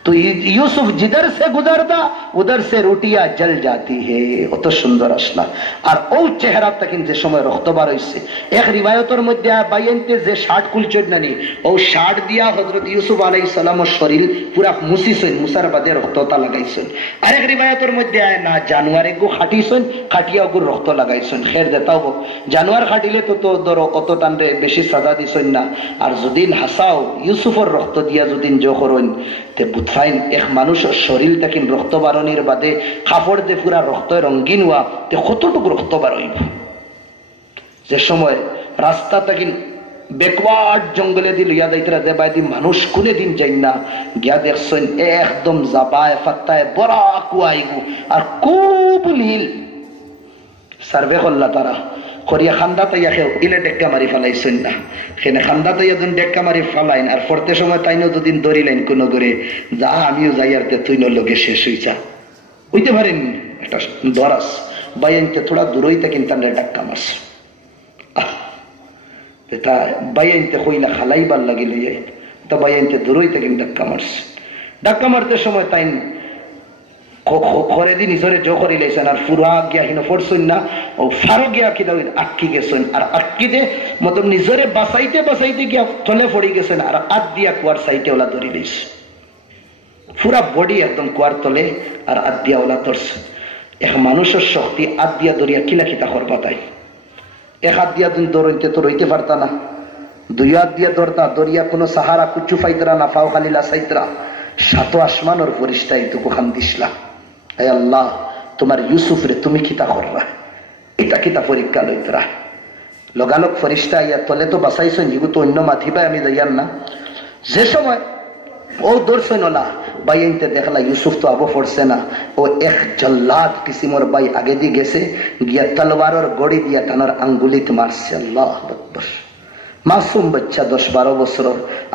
तो यूसुफ जिधर से गुजरता उधर से रोटियां जल जाती है। অত সুন্দর আসলা আর ও চেহারা তখন যে সময় রক্ত বার হইছে। এক রিওয়ায়াতের মধ্যে বাইনতে যে শার্ট কুলচড নানি ও শার্ট দিয়া হযরত ইউসুফ আলাইহিস সালামের শরীর পুরা মুছিছেন, মুসার বাদে রক্তটা লাগাইছেন। আরেক রিওয়ায়াতের মধ্যে না জানুয়ারে গো খাটিছেন, খাটিয়া গো রক্ত লাগাইছেন। খের দেতাও জানুয়ার খাটিলে তো ধরো কত টানরে বেশি সাজা দিছেন না, আর যদি হাসাও ইউসুফের রক্ত দিয়া যদি জো করেন তে বুঝাইন এক মানুষের শরীর থেকে রক্ত বারণের বাদে কাপড় দিয়ে পুরা রক্ত রঙিন হওয়া তে কতটুকু রক্ত বার হইব। যে সময় রাস্তা থেকে বেকওয়ার্ড জঙ্গলে দিল ইয়া দাইতরা দে বাইদি মানুষ কোনে দিন যাই না গিয়া দেখছেন একদম জাবায় ফাত্তায় বড় কুয়াইগু আর খুব নীল সার্ভে করলা তারা করিয়া খান্দা তাইয়া খেও ইলে ডেক্কা মারি ফেলাইছেন না। সেনে খান্দা তাইয়া যখন ডেক্কা মারি ফেলাইন আর ফরতে সময় তাইনও দুদিন ধরিলেন কোনো করে যা আমিও যাই আর তুই লগে শেষ হইছা হইতে পারেন একটা দরাস বাইনতে থোড়া দূরইতে কিন্তু ডাক্কা মারছ তা বাইনতে কইলা খালাইবার লাগিল তা বাইনতে দূরইতে কিন্তু ডাক্কা মারছ। ডাক্কা মারতে সময় তাইন খরে দি নিজরে জো করি লাইছেন আর ফুরা গিয়া হিনো ফোরছেন না ও ফারো গিয়া কিনা আটকি গেছেন আর আটকি দে মতলব নিজরে বাঁচাইতে বাঁচাইতে গিয়া তলে পড়ি গেছেন আর আট দিয়া কুয়ার সাইটে ওলা ধরি লইছে। পুরা বডি একদম কুয়ার তলে আর আট দিয়া ওলা ধরছে। এক মানুষের শক্তি আট দিয়া দরিয়া কিলা খিতা করবা তাই এক হাত দিয়া তুমি দৌড়ইতে তো রইতে পারতা না, দুই হাত দিয়া দৌড়তা দরিয়া কোনো সাহারা কুচু ফাইতরা না ফাও খালিলা সাইতরা সাত আসমানোর ফরিস্তা এইটুকু খান দিসলা। আল্লাহ তোমার ইউসুফ রে তুমি খিতা কররা এটা কিতা পরীক্ষা লইতরা লগালগ ফরিস্তা ইয়া তলে তো বাঁচাইছেন ইগু তো অন্য মাথিবাই আমি যাইয়ার না। যে সময় ও দর্শন ওলা বাইনতে দেখলা ইউসুফ তো আবো পড়ছে না, ও এক জল্লাদ কিসিমর বাই আগে দিয়ে গেছে গিয়া তলওয়ারের গড়ি দিয়া টানার আঙ্গুলিত মারছে। আল্লাহ আকবার। মাসুম বাচ্চা 10-12 বছর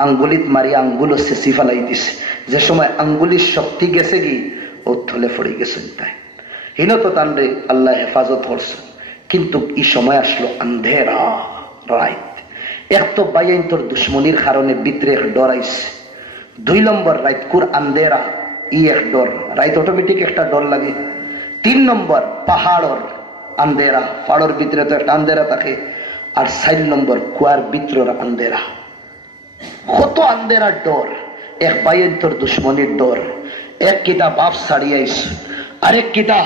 আঙ্গুলিত মারি আঙ্গুল সেসি ফেলাই দিছে। যে সময় আঙ্গুলির শক্তি গেছে কি ও থলে পড়ে গেছেন তাই হিন তো তানরে আল্লাহ হেফাজত করছেন। কিন্তু এই সময় আসলো আন্ধেরা রাইত। এক তো বাইন তোর দুশ্মনির কারণে ভিতরে ডরাইছে, 2 নম্বর রাইত কুর আন্ধেরা ই এক ডর রাইত অটোমেটিক একটা ডর লাগে। 3 নম্বর পাহাড়র আন্ধেরা, পাহাড়ের ভিতরে তো একটা আন্ধেরা থাকে। আর 4 নম্বর কুয়ার ভিতরের আন্ধেরা। কত আন্ধেরা ডর, এক বাইন তোর দুশ্মনির ডর, এক কিতা বাপ ছাড়িয়াইস, আরেক কিতা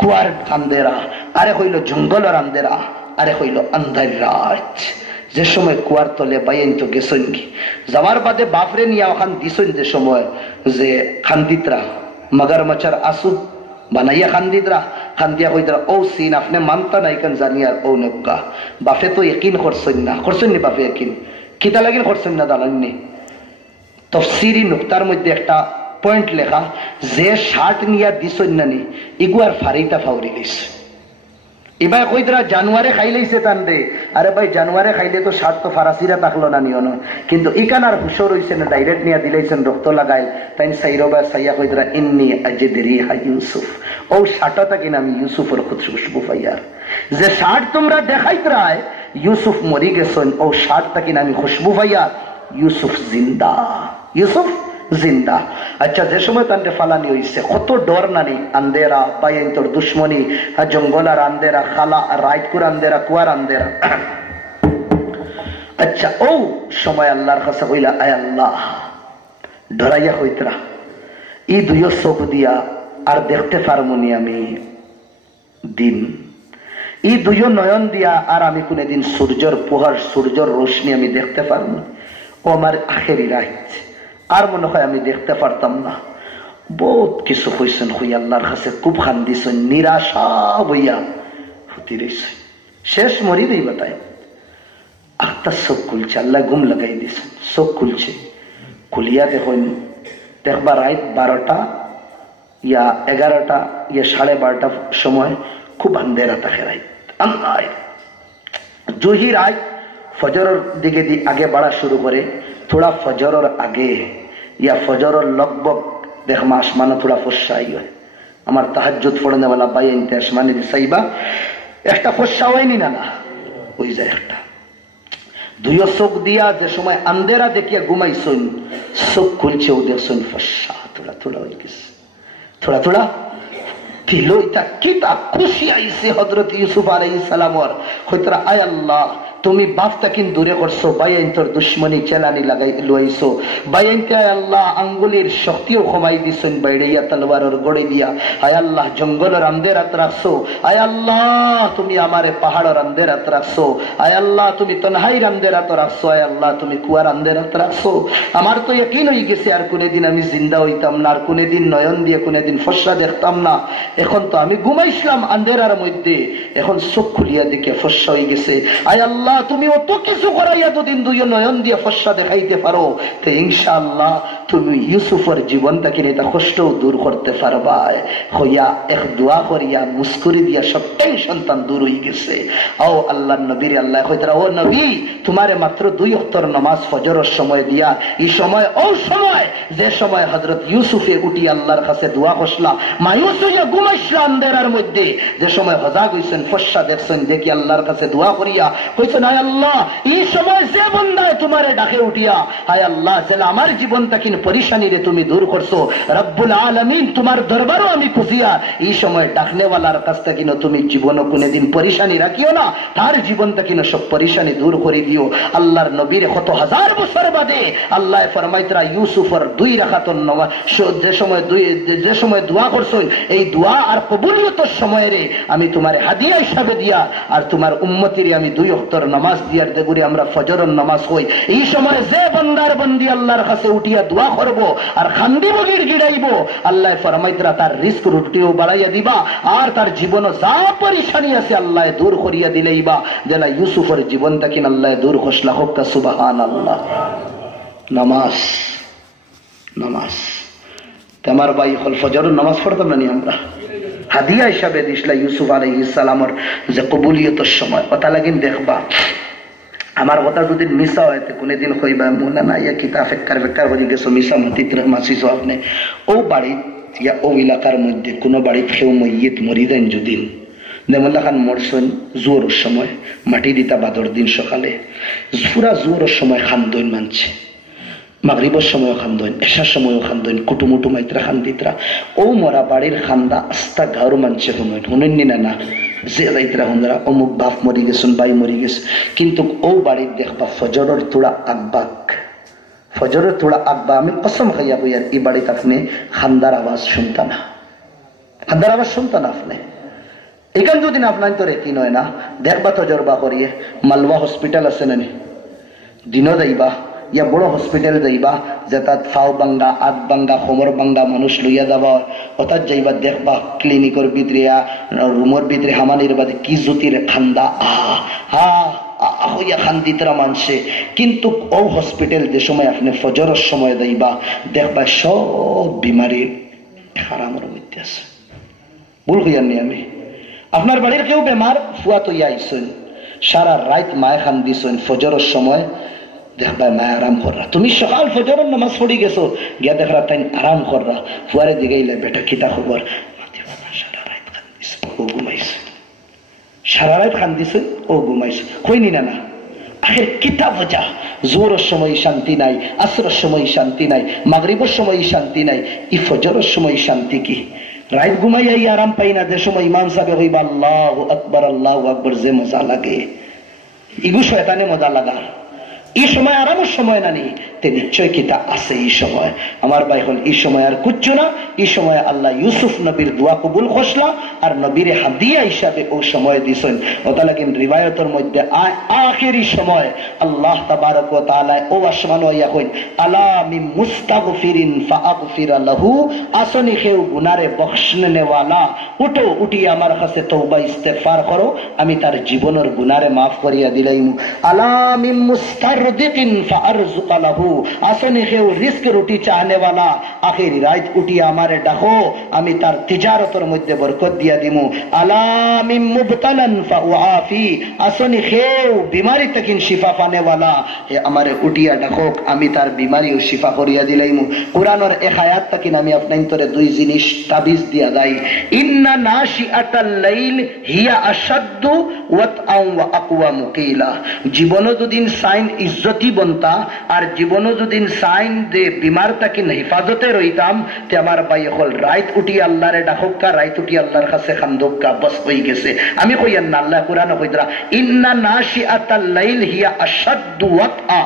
কুয়ার আন্ধেরা, আরেক হইল জঙ্গলের আন্ধেরা, আরেক হইল আন্ধার রাত। যে সময় কুয়ার তলে বাইন তো গেছেন কি যাওয়ার বাদে বাপরে নিয়ে ওখান দিছেন যে সময় যে খান্দিতরা মগর মচার আসু বানাইয়া খান্দিতরা খান্দিয়া কইতরা ও সিন আপনি মানতা নাই কেন জানিয়ার ও নৌকা বাপে তো ইকিন করছেন না, করছেন নি বাপে ইকিন কিতা লাগিন করছেন না দালাননি। তফসিরি নুকতার মধ্যে একটা পয়েন্ট লেখা যে শার্ট নিয়া দিছেন না নি ইগুয়ার ফারিতা ফাউরি লইছে। এবার কইতরা জানুয়ারে খাইলেইছে টান রে, আরে ভাই জানুয়ারে খাইলে তো শার্ট তো ফারাসিরা থাকলো না নিও না, কিন্তু ইকান আর হুশোর হইছে না ডাইরেক্ট নিয়া দিলেইছেন রক্ত লাগাই তাই সাইরবা সাইয়া কইতরা ইন্নি আজদিরি হা ইউসুফ ও শার্টটা কিনা আমি ইউসুফের খুশবু পাইয়ার। যে শার্ট তোমরা দেখাইতরায় ইউসুফ মরি গেছেন ও শার্টটা কিনা আমি খুশবু পাইয়া ইউসুফ জিন্দা, ইউসুফ জিন্দা। আচ্ছা যে সময় তান্ডে ফালানি হইছে কত ডর নানি আন্ধেরা বাইন তোর দুশ্মনী জঙ্গলার আন্ধেরা খালা রাইতকুর আন্ধেরা কুয়ার আন্ধেরা। আচ্ছা ও সময় আল্লাহর কাছে কইলা আয় আল্লাহ ডরাইয়া হইতরা ই দুইও চোখ দিয়া আর দেখতে পারমুনি আমি দিন, ই দুইও নয়ন দিয়া আর আমি কোনদিন সূর্যের পোহার সূর্যের রোশনি আমি দেখতে পারবো। ও আমার আখেরি রাত আর মনে হয় আমি দেখতে পারতাম না। বহুত কিছু কইছেন, হই আল্লাহর কাছে খুব খান্দিছেন, নিরাশা হইয়া হতি রয়েছে, শেষ মরি দেই বাতায়। আত্মার চোখ খুলছে, আল্লাহ ঘুম লাগাই দিয়েছেন, চোখ খুলছে, খুলিয়া দেখুন দেখবা রাত 12টা ইয়া 11টা ইয়া 12:30 সময় খুব আন্ধেরা থাকে রাত, আন্ধার জুহি রাত ফজরের দিকে আগে বাড়া শুরু করে, থোড়া ফজরের আগে ইয়া ফজরের লগভগ দেখমা আসমানে থোড়া ফসাই হয়। আমার তাহাজ্জুদ পড়নে वाला ভাই এনতে আসমানে দিছাইবা একটা ফসা হয়নি না না ওই যায় একটা দুই চোখ দিয়া যে সময় আন্ধেরা দেখিয়া ঘুমাইছুন, চোখ খুলছে ও দেখছুন ফসা থোড়া থোড়া হয়ে গেছে, থোড়া থোড়া দিল। এটা কিতা খুশি আইছে হযরত ইউসুফ আলাইহিস সালামর, কইতরা আয় আল্লাহ তুমি বাপটা কিন দূরে করছো, বাইন তোর দুশ্মনী চেলানি লাগাই লইছো, বাইনতে আয় আল্লাহ আঙ্গুলির শক্তিও কমাই দিছেন, বাইড়িয়া তলোয়ারের গড়ে দিয়া আয় আল্লাহ জঙ্গলের আন্ধেরাত রাখছো, আয় আল্লাহ তুমি আমারে পাহাড়ের আন্ধেরাত রাখছো, আয় আল্লাহ তুমি তনহাইর আন্ধেরাত রাখছো, আয় আল্লাহ তুমি কুয়ার আন্ধেরাত রাখছো। আমার তো ইয়াকিন হয়ে গেছে আর কোনদিন আমি জিন্দা হইতাম না, আর কোনদিন নয়ন দিয়ে কোনদিন ফসা দেখতাম না। এখন তো আমি ঘুমাইছিলাম আন্ধেরার মধ্যে, এখন চোখ খুলিয়া দেখে ফসা হয়ে গেছে। আয় আল্লাহ তুমি অত কিছু করাইয়া দুদিন দুই নয়ন দিয়ে ফসা দেখাইতে পারো, তো ইনশাআল্লাহ তুমি ইউসুফের জীবনটাকে এটা কষ্টও দূর করতে পারবা। হইয়া এক দোয়া করিয়া মুস্কুরি দিয়া সব টেনশন তান দূর হয়ে গেছে। ও আল্লাহ নবীর আল্লাহ কইতরা ও নবী তোমারে মাত্র 2 ওয়াক্তের নামাজ ফজরের সময় দিয়া, এই সময় ও সময় যে সময় হযরত ইউসুফে উঠি আল্লাহর কাছে দোয়া করছলা, মায়ুস হইয়া ঘুমাইছলা আন্ধেরার মধ্যে, যে সময় হযা হইছেন ফসা দেখছেন দেখি আল্লাহর কাছে দোয়া করিয়া কইছেন আয় আল্লাহ এই সময় যে বান্দায় তোমারে ডাকে উঠিয়া আয় আল্লাহ যেলা আমার জীবনটা কিন পরেশানি রে তুমি দূর করছো, রব্বুল আলামিন তোমার দরবারও আমি খুশিয়া এই সময় ডাকনেওয়ালার কাছ থেকে তুমি জীবনও কোনদিন পরেশানি রাখিও না, তার জীবনটা কিন সব পরেশানি দূর করে দিও। আল্লাহর নবীর কত হাজার বছর বাদে আল্লাহ ফরমাইতরা ইউসুফের 2 রাকাতের নামাজ যে সময় দোয়া করছেন, এই দোয়া আর কবুলিয়তের সময় রে আমি তোমার হাদিয়া হিসাবে দিয়া আর তোমার উম্মতির আমি 2 ওয়াক্তের নামাজ দিয়ার দেগুরি আমরা ফজরের নামাজ হই। এই সময় যে বান্দার বন্দি আল্লাহর কাছে উঠিয়া দোয়া করব আর খান্দি বগির গিড়াইব, আল্লাহ ফরমাইতরা তার রিস্ক রুটিও বাড়াইয়া দিবা আর তার জীবন যা পরেশানি আছে আল্লাহ দূর করিয়া দিলেইবা। যেলা ইউসুফের জীবনটা কিন আল্লাহ দূর করছলা, হোক তা সুবহানাল্লাহ। নামাজ নামাজ তোমার ভাই হল ফজরের নামাজ পড়তাম না নি আমরা, হাদিয়া হিসাবে দিছলা ইউসুফ আলাইহিস সালামর যে কবুলিয়তের সময়। কথা লাগিন দেখবা আমার কথা যদি মিশা হয় তো কোনদিন কইবা মনে না ইয়া কিতা ফেক্কার হয়ে গেছো, মিশা মতিত মাসিছো আপনি। ও বাড়ি ইয়া ও এলাকার মধ্যে কোনো বাড়ি কেউ মইয়িত মরি দেন যদি নেমল্লা খান মরছেন জোরের সময়, মাটি দিতা বাদর দিন সকালে পুরা জোরের সময় খান্দইন মানছে, মাগরিবের সময়ও খান্দইন, এশার সময়ও খান্দইন, কুটুমুটু মাইত্রা খান্দিতরা ও মরা বাড়ির খান্দা আস্তা গাঁর মানছে হুনইন হুনইনি না না যে যাইতরা হুনরা অমুক বাপ মরি গেছেন বাই মরি গেছে, কিন্তু ও বাড়ির দেখবা ফজরের তোড়া আব্বাক, ফজরের তোড়া আব্বা আমি কসম খাইয়া বইয়ার এই বাড়িতে আপনি খান্দার আওয়াজ শুনতা না, খান্দার আওয়াজ শুনতা না আপনি। এখান যদি না আপনার তো রেতি নয় না দেখবা তজরবা করিয়ে মালওয়া হসপিটাল আছে না দিনও যাইবা ইয়া বড় হসপিটাল যাইবা যে তাত ফাও বাঙ্গা আত বাঙ্গা কোমর বাঙ্গা মানুষ লইয়া যাবা, অর্থাৎ যাইবা দেখবা ক্লিনিকের ভিতরে রুমের ভিতরে হামানির বাদে কি জ্যোতির খান্দা হইয়া খান্দিতরা মানছে। কিন্তু ও হসপিটাল যে সময় আপনি ফজরের সময় যাইবা দেখবা সব বিমারি হারামের মধ্যে আছে। ভুল হইয়ানি আমি আপনার বাড়ির কেউ বেমার ফুয়া তো আইসেন সারা রাত মায় খান দিছেন, ফজরের সময় দেখবা মায় আরাম কররা, তুমি সকাল ফজরের নামাজ পড়ি গেছো গিয়া দেখরা তাই আরাম কররা, ফুয়ারে দিগাইলে বেটা কিতা খবর, সারা রাত খান দিছে ও ঘুমাইছে, সারা রাত খান দিছে ও ঘুমাইছে, কইনি না না আখের কিতা বজা, জোরের সময় শান্তি নাই, আসরের সময় শান্তি নাই, মাগরিবের সময় শান্তি নাই, ই ফজরের সময় শান্তি কি? রাত ঘুমাইয়াই আরাম পাই না, যে সময় ইমাম সাহেব হইবা আল্লাহু আকবার যে মজা লাগে, ইগু শয়তানে মজা লাগার এই সময় আরামের সময় নানি, তে নিশ্চয় কিতা আছে এই সময়। আমার ভাই হল এই সময় আর কুচ্ছু না, এই সময় আল্লাহ ইউসুফ নবীর দোয়া কবুল খসলা আর নবীর হাদিয়া হিসাবে ও সময় দিছেন। ওটা লাগিন রিবায়তের মধ্যে আখেরি সময় আল্লাহ তাবারক ওয়া তাআলা ও আসমান হইয়া কইন আলা মিন মুস্তাগফিরিন ফাগফির লাহু, আসনি কেউ গুনারে বখশনে ওয়ালা, উঠো উঠি আমার কাছে তওবা ইস্তেগফার করো, আমি তার জীবনের গুনারে মাফ করিয়া দিলাইম। আলা মিন মুস্তারদিকিন ফারযুকা লাহু, আসনি কেউ রিস্ক রুটি চাহনে ওয়ালা, আখেরি রাত উঠি আমারে ডাকো, আমি তার তিজারতের মধ্যে বরকত দিয়া দিমু। আলা মিন মুবতালান ফাউআফি, আসনি কেউ বিমারি তকিন শিফা পানে ওয়ালা, হে আমারে উঠিয়া ডাকো, আমি তার বিমারি ও শিফা করিয়া দিলাইমু। কোরআনের এক আয়াত তকিন আমি আপনাইন্তরে দুই জিনিস তাবিজ দিয়া দাই। ইন্না নাশিআতাল লাইল হিয়া আশাদ্দু ওয়াতআন ওয়া আকওয়ামু কিলা, জীবন যদিন সাইন ইজ্জতি বনতা আর জীবন যদিন সাইন দে বিমার তকিন হিফাজতে রইতাম, তে আমার ভাই হল রাত উঠি আল্লাহরে ডাককা, রাত উঠি আল্লাহর কাছে খান্দকা, বস হয়ে গেছে। আমি কইয়ান না, আল্লাহ কোরআন কইদরা ইন্না নাশিআতাল লাইল হিয়া আশাদ্দু ওয়াতআ,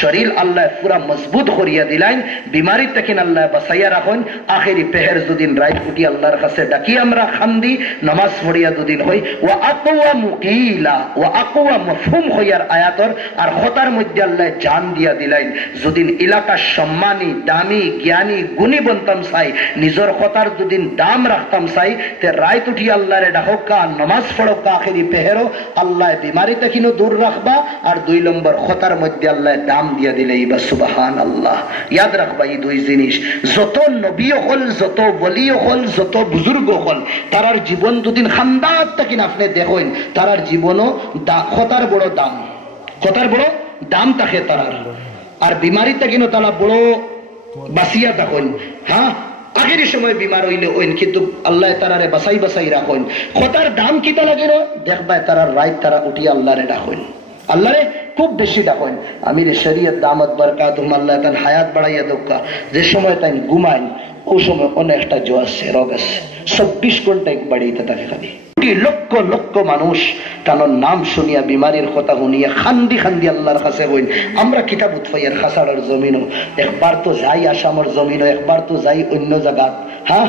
শরীর আল্লাহ পুরা মজবুত করিয়া দিলাইন, বিমারি তকিন আল্লাহ বাসাইয়া রাখুন। আখেরি পেহের দুদিন রাত উঠি আল্লাহর কাছে ডাকি আমরা খান্দি, নামাজ পড়িয়া দুদিন হই। ওয়া আকওয়ামু কিলা, ওয়া আকওয়া মাফহুম হইয়ার আয়াতর আর খতার মধ্যে আল্লাহ জান দিয়া দিলাইন। যদিন এলাকার সম্মানী দামি জ্ঞানী গুণী বনতাম চাই, নিজের খতার দুদিন দাম রাখতাম চাই, তে রাত উঠি আল্লাহরে ডাককা, নামাজ পড়কা, আখেরি পেহেরও আল্লাহ বিমারি তকিনও দূর রাখবা, আর 2 নম্বর খতার মধ্যে আল্লাহ দাম দিয়া দিলে ইবা সুবহানাল্লাহ। ইয়াদ রাখবা এই দুই জিনিস। যত নবী হল, যত ওলি হল, যত বুজুর্গ হল, তারার জীবন দুদিন খান্দাত তকিন আপনি দেখেন, তারার জীবনও খতার বড় দাম, খতার বড় দাম থাকে তারার, আর বিমারি তকিনও তারা বড় বাসিয়া থাকেন। হ্যাঁ, আগের সময় বিমার হইলে ওইন, কিন্তু আল্লাহ তারারে বাসাই বাসাই রাখেন। খতার দাম কিতা লাগে না দেখবা, তারার রাইত তারা উঠিয়া আল্লাহরে ডাকেন, আল্লাহরে খুব বেশি ডাকেন। আমির শরীয়ত দামত বরকাতুহুম, আল্লাহ তান হায়াত বাড়াইয়া দোকা, যে সময় তাই ঘুমাইন ও সময় অনেকটা জো আছে, রোগ আছে, 24 ঘন্টা বাড়িতে থাকে খালি। লক্ষ লক্ষ মানুষ কারণ নাম শুনিয়া বিমারির কথা শুনিয়া খান্দি খান্দি আল্লাহর কাছে হইন। আমরা কিতাব উৎফাইয়ার খাসাড়ার জমিনও একবার তো যাই, আসামের জমিনও একবার তো যাই অন্য জায়গাত। হ্যাঁ,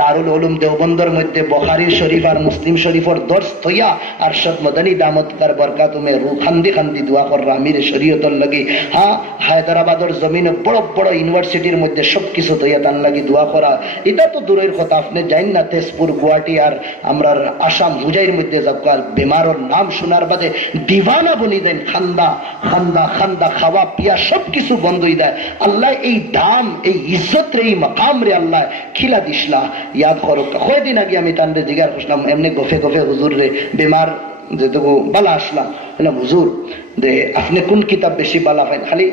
দারুল উলুম দেওবন্দর মধ্যে বুখারী শরীফ আর মুসলিম শরীফের দর্শ থইয়া আরশাদ মদনী দামতকার বরকাতুমে রু খান্দি খান্দি দোয়া কর আমির শরীয়তর লাগি। হ্যাঁ, হায়দ্রাবাদের জমিনে বড় বড় ইউনিভার্সিটির মধ্যে সবকিছু থইয়া তার লাগি দোয়া করা, এটা তো দূরের কথা। আপনি যাইন না তেজপুর, গুয়াহাটি আর আমরা আসাম হুজাইর মধ্যে যাবকাল, বেমারের নাম শোনার বাদে দিওয়ানা বনি দেন, খান্দা খান্দা খান্দা, খাওয়া পিয়া সবকিছু বন্ধ হয়ে দেয়। আল্লাহ এই দাম, এই ইজ্জত রে, এই মাকাম রে আল্লাহ খিলা দিসলা। ইয়াদ করো, কয়দিন আগে আমি তান্ডে জিগার করছিলাম, এমনি গফে গফে হুজুর রে বেমার যেটুকু বালা আসলাম, বললাম হুজুর দে আপনি কোন কিতাব বেশি বালা পাইন, খালি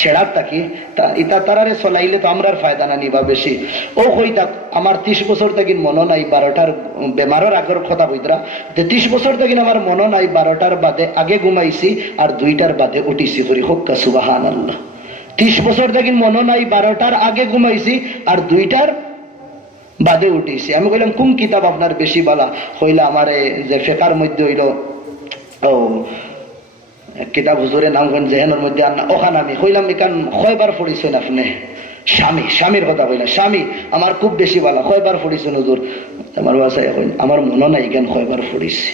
ছেড়ার থাকি তা ইতা তারারে চলাইলে তো আমরার ফায়দা না নিবা বেশি। ও কইতা আমার 30 বছর থাকি মনে নাই 12টার বেমারের আগের কথা কইতরা, 30 বছর থাকি আমার মনে নাই 12টার বাদে আগে ঘুমাইছি আর 2টার বাদে উঠিছি। করি হক্কা সুবহানাল্লাহ। 30 বছর থাকি মনে নাই 12টার আগে ঘুমাইছি আর 2টার বাদে উঠিছি। আমি কইলাম কোন কিতাব আপনার বেশি বালা? কইলা আমারে যে ফেকার মধ্যে হইল ও কিতাব হুজুরের নাম জেহেনের মধ্যে আনা, ওখানে আমি কইলাম এখান কয়বার পড়িছেন আপনি? স্বামী, স্বামীর কথা কইলা, স্বামী আমার খুব বেশি বালা, কয়বার পড়িছেন হুজুর? আমার বাসায় আমার মনে নাই কেন কয়বার পড়িছি।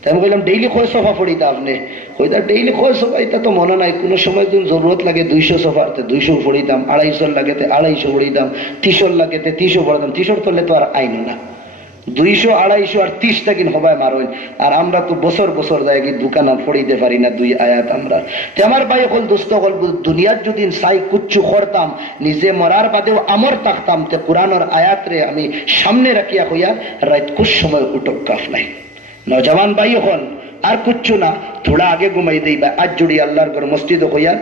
তাই আমি কইলাম ডেইলি কয় সোফা পড়িতা আপনি? কইতা ডেইলি কয় সোফা এটা তো মনে নাই, কোনো সময় যদি জরুরত লাগে 200 সোফাতে 200 পড়িতাম, 250 লাগেতে 250 পড়িতাম, 300 লাগেতে 300 পড়তাম। 300 তোলে তো আর আইন না, 200 250 আর 30 টা কিন হবাই মারোই। আর আমরা তো বছর বছর যাই কি দোকানা পড়িতে পারি না 2 আয়াত আমরা। তে আমার ভাই হল দোস্ত হল, দুনিয়ার যদি সাই কুচ্ছু করতাম, নিজে মরার বাদেও আমর থাকতাম, তে কোরআনের আয়াত রে আমি সামনে রাখিয়া হইয়া রাত কুছ সময় উঠক কাফলাই। নজওয়ান ভাই হল আর কুচ্ছু না, থোড়া আগে ঘুমাই দিবা। আজ জুড়ি আল্লাহর ঘর মসজিদ হইয়া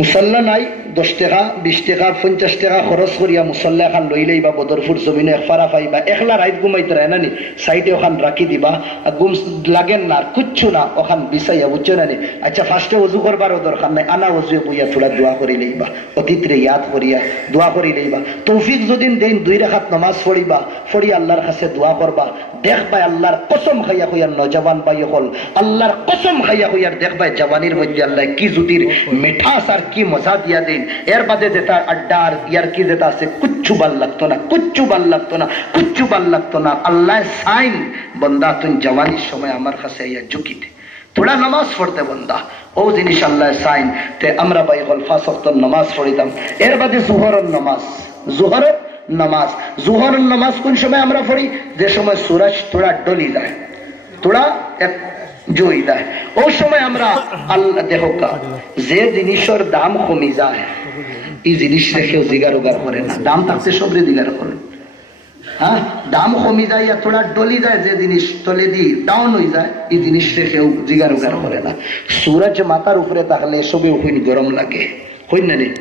মুসল্লা নাই, 10 টাকা 20 টাকা 50 টাকা খরচ করিয়া মুসল্লা এখন লইলেই বা বদরপুর জমিনে একফারা পাইবা, একলা রাইত ঘুমাইতে রায় নানি, সাইডে ওখান রাখি দিবা, ঘুম লাগেন না, কুচ্ছু না ওখান বিছাইয়া, বুঝছো না নি? আচ্ছা ফার্স্টে অজু করবারও দরকার নাই, আনা অজু বইয়া থোড়া দোয়া করি লইবা, অতীতরে ইয়াদ করিয়া দোয়া করি লইবা। তৌফিক যদি দেন 2 রাকাত নামাজ পড়িবা, পড়ি আল্লাহর কাছে দোয়া করবা, দেখবা আল্লাহর কসম খাইয়া হইয়ার নজওয়ান ভাই হল, আল্লাহর কসম খাইয়া হইয়ার দেখবা জওয়ানির মধ্যে আল্লাহ কি জুতির মিঠাস আর আর কি মজা দিয়া দিন। এর বাদে যেটা আড্ডা আর ইয়ার কি যেটা আছে কুচ্ছু ভাল লাগতো না, কুচ্ছু ভাল লাগতো না, কুচ্ছু ভাল লাগতো না। আল্লাহ সাইন বন্দা তুই জওয়ানির সময় আমার কাছে ইয়া ঝুঁকিতে তোরা নামাজ পড়তে বন্দা, ও জিনিস আল্লাহ সাইন। তে আমরা ভাই হল 5 ওয়াক্ত নামাজ পড়িতাম। এর বাদে জোহরের নামাজ, জোহরের নামাজ, জোহরের নামাজ কোন সময় আমরা পড়ি? যে সময় সূরজ তোরা ডলি যায়, তোরা এক জই দেয়, ওই সময় আমরা আল্লাহ দেখা যে জিনিসের দাম কমি যায় এই জিনিস রেখেও জিগার উগার করে না। দাম থাকতে সবরে জিগার করে, হ্যাঁ দাম কমি যায় আর তোরা ডলি যায়, যে জিনিস তলে দি ডাউন হয়ে যায় এই জিনিস রেখেও জিগার উগার করে না। সূরজ মাথার উপরে থাকলে সবে ওখানে গরম লাগে, হই না নেই?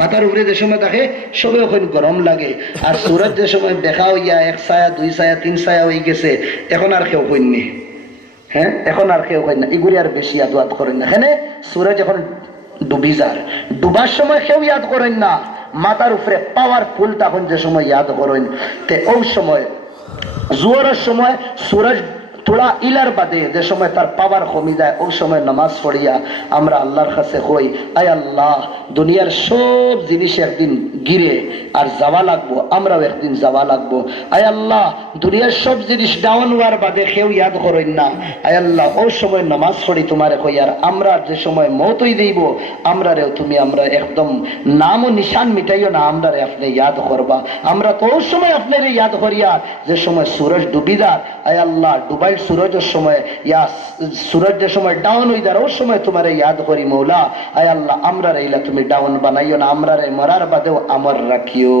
মাথার উপরে যে সময় থাকে সবে ওখানে গরম লাগে। আর সূরজ যে সময় দেখা হইয়া 1 ছায়া 2 ছায়া 3 ছায়া হয়ে গেছে, এখন আর কেউ কইনি, হ্যাঁ এখন আর কেউ কই না, এগুলি আর বেশি ইয়াদ করেন না। এখানে সূরজ এখন ডুবি যার, ডুবার সময় কেউ ইয়াদ করেন না, মাথার উপরে পাওয়ারফুল তখন যে সময় ইয়াদ করেন। তে ওই সময় জোয়ারের সময় সূরজ থোড়া ইলার বাদে যে সময় তার পাওয়ার কমি যায়, ওই সময় নামাজ পড়িয়া আমরা আল্লাহর কাছে কই, আয় আল্লাহ দুনিয়ার সব জিনিস একদিন গিরে আর যাওয়া লাগবো, আমরাও একদিন যাওয়া লাগবো। আয় আল্লাহ দুনিয়ার সব জিনিস ডাউন হওয়ার বাদে কেউ ইয়াদ করেন না। আয় আল্লাহ ওই সময় নামাজ পড়ি তোমারে কই, আর আমরা যে সময় মতই দিব আমরারেও তুমি আমরা একদম নাম ও নিশান মিটাইও না, আমরারে আপনি ইয়াদ করবা। আমরা তো ওই সময় আপনার ইয়াদ করিয়া যে সময় সূরজ ডুবিদার, আয় আল্লাহ ডুবাই সূরজের সময় ইয়া সূরজ যে সময় ডাউন হয়ে যায় ওই সময় তোমার ইয়াদ করি মৌলা। আয় আল্লাহ আমরা রইলা তুমি ডাউন বানাইও না, আমরা রে মরার বাদেও আমর রাখিও।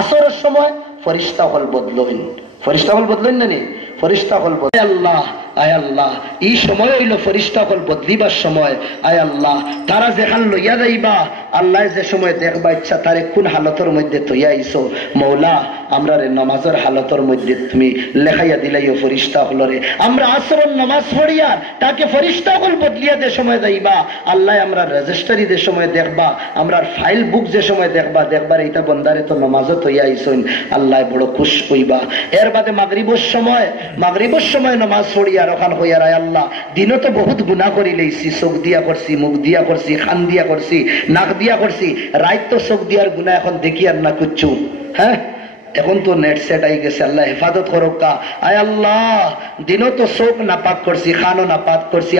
আসরের সময় ফেরেশতা হল বদলইন, ফেরেশতা হল বদলইন না নি, ফেরেশতা হল বদল। আল্লাহ আয় আল্লাহ এই সময় হইল ফেরেশতা হল বদলিবার সময়। আয় আল্লাহ তারা যেখান লইয়া যাইবা, আল্লাহ যে সময় দেখবা ইচ্ছা তারে কোন হালতের মধ্যে তৈয়া আইছো মৌলা, আমরা রে নামাজের হালতের মধ্যে তুমি লেখাইয়া দিলাইও ফেরেশতা হল রে। আমরা আসরের নামাজ পড়িয়া তাকে ফেরেশতা হল বদলিয়া যে সময় যাইবা, আল্লাহ আমরা রেজিস্ট্রি যে সময় দেখবা, আমরা ফাইল বুক যে সময় দেখবা, দেখবার এইটা বন্দারে তো নামাজও তৈয়া আইসইন, আল্লাহ বড় খুশ হইবা। এর বাদে মাগরিবের সময়, মাগরিবের সময় নামাজ পড়িয়া ওখান হইয়া রায় আল্লাহ দিনও তো বহুত গুনাহ করি লইছি, চোখ দিয়া করছি, মুখ দিয়া করছি, খান দিয়া করছি, নাক দিয়া করছি, রাত তো চোখ দিয়ার গুনাহ এখন দেখি আর না কুচ্ছু, হ্যাঁ এখন তো নেট সেট আই গেছে, আল্লাহ হেফাজত করোকা। আয় আল্লাহ দিনও তো চোখ নাপাক করছি, খানো নাপাক করছি,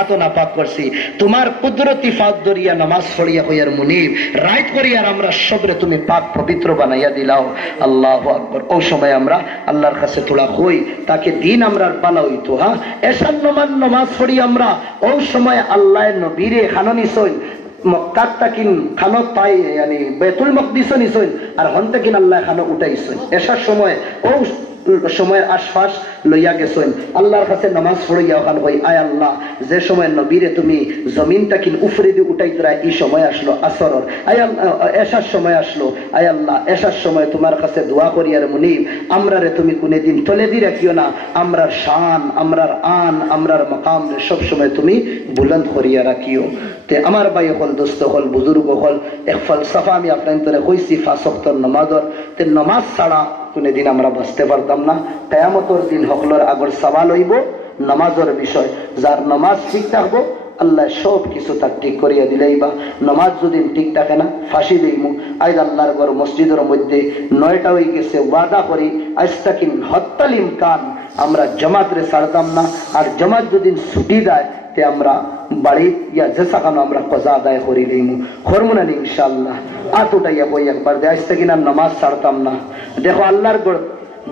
আতো নাপাক করছি, তোমার কুদরতি ফাঁক ধরিয়া নামাজ পড়িয়া হইয়ার মুনিব রাইত করিয়ার আমরা সবরে তুমি পাক পবিত্র বানাইয়া দিলাও। আল্লাহু আকবার। ওই সময় আমরা আল্লাহর কাছে তোলা হই তাকে দিন আমরা পালা হইতো। হ্যাঁ এসান নামাজ পড়ি আমরা, ওই সময় আল্লাহ নবীরে খাননি সই মক্কাত তাকিন খানো পাই yani বেতুল মকদিস নিছইন আর হন তাকিন আল্লাহ খানো উঠাইছইন। এসার সময় ও সময়ের আশপাশ লইয়া গেছইন, আল্লাহর কাছে নামাজ পড়িয়া ওখান কই, আয় আল্লাহ যে সময় নবীরে তুমি জমিন তাকিন উফরে দিয়ে উঠাই তোরা এই সময় আসলো আসরর, আয় আল্লাহ এসার সময় আসলো, আয় আল্লাহ এসার সময় তোমার কাছে দোয়া করিয়ার মুনিব আমরা রে তুমি কোনদিন তলে দি রাখিও না, আমরার শান, আমরার আন, আমরার মকাম সব সময় তুমি বুলন্দ করিয়া রাখিও। তে আমার ভাই হল, দোস্ত হল, বুজুর্গ হল, এক ফলসফা আমি আপনার কইছি 5 ওয়াক্তের নামাজর। তে নামাজ ছাড়া কোনদিন আমরা বাঁচতে পারতাম না। কিয়ামতের দিন হকলর আগর সওয়াল হইব নামাজের বিষয়, যার নামাজ ঠিক থাকবো আল্লাহ সব কিছু তার ঠিক করিয়া দিলেইবা। নামাজ যদি ঠিক থাকে না ফাঁসি দিইমু। আজ আল্লাহর ঘর মসজিদের মধ্যে 9টা হয়ে গেছে, ওয়াদা করি আজ তাকিন হত্তাল ইমকান আমরা জামাত রে ছাড়তাম না। আর জামাত যদি ছুটি দেয় তে আমরা বাড়ি ইয়া যেসাখানো আমরা কজা আদায় করি দিইমু, করবো না ইনশাআল্লাহ। আতোটাইয়া বই একবার দে আজ তাকিন আর নামাজ ছাড়তাম না। দেখো আল্লাহর ঘর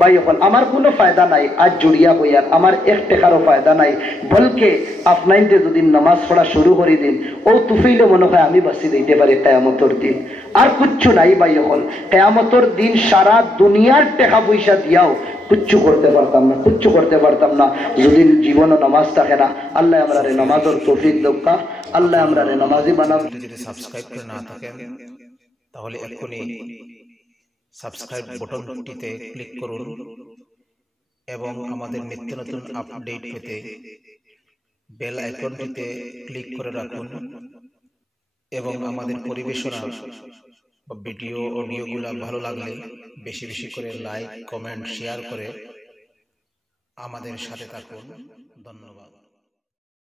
ভাই এখন আমার কোনো ফায়দা নাই আজ জুড়িয়া হইয়ার, আমার এক টাকারও ফায়দা নাই, বলকে আপনাইতে যদি নামাজ পড়া শুরু করে দিন ও তুফিলে মনে হয় আমি বাঁচি দিতে পারি কিয়ামতের দিন। আর কিচ্ছু নাই ভাই এখন কিয়ামতের দিন সারা দুনিয়ার টাকা পয়সা দিয়াও কিচ্ছু করতে পারতাম না, কিচ্ছু করতে পারতাম না যদি জীবনও নামাজ থাকে না। আল্লাহ আমরা রে নামাজের তৌফিক দৌকা, আল্লাহ আমরা রে নামাজি বানাও। যদি সাবস্ক্রাইব করে না থাকেন তাহলে এখনই সাবস্ক্রাইব বাটনটিতে ক্লিক করুন এবং আমাদের নিত্য নতুন আপডেট পেতে বেল আইকনটিতে ক্লিক করে রাখুন এবং আমাদের পরিবেশনা বা ভিডিও অডিওগুলো ভালো লাগলে বেশি বেশি করে লাইক, কমেন্ট, শেয়ার করে আমাদের সাথে থাকুন। ধন্যবাদ।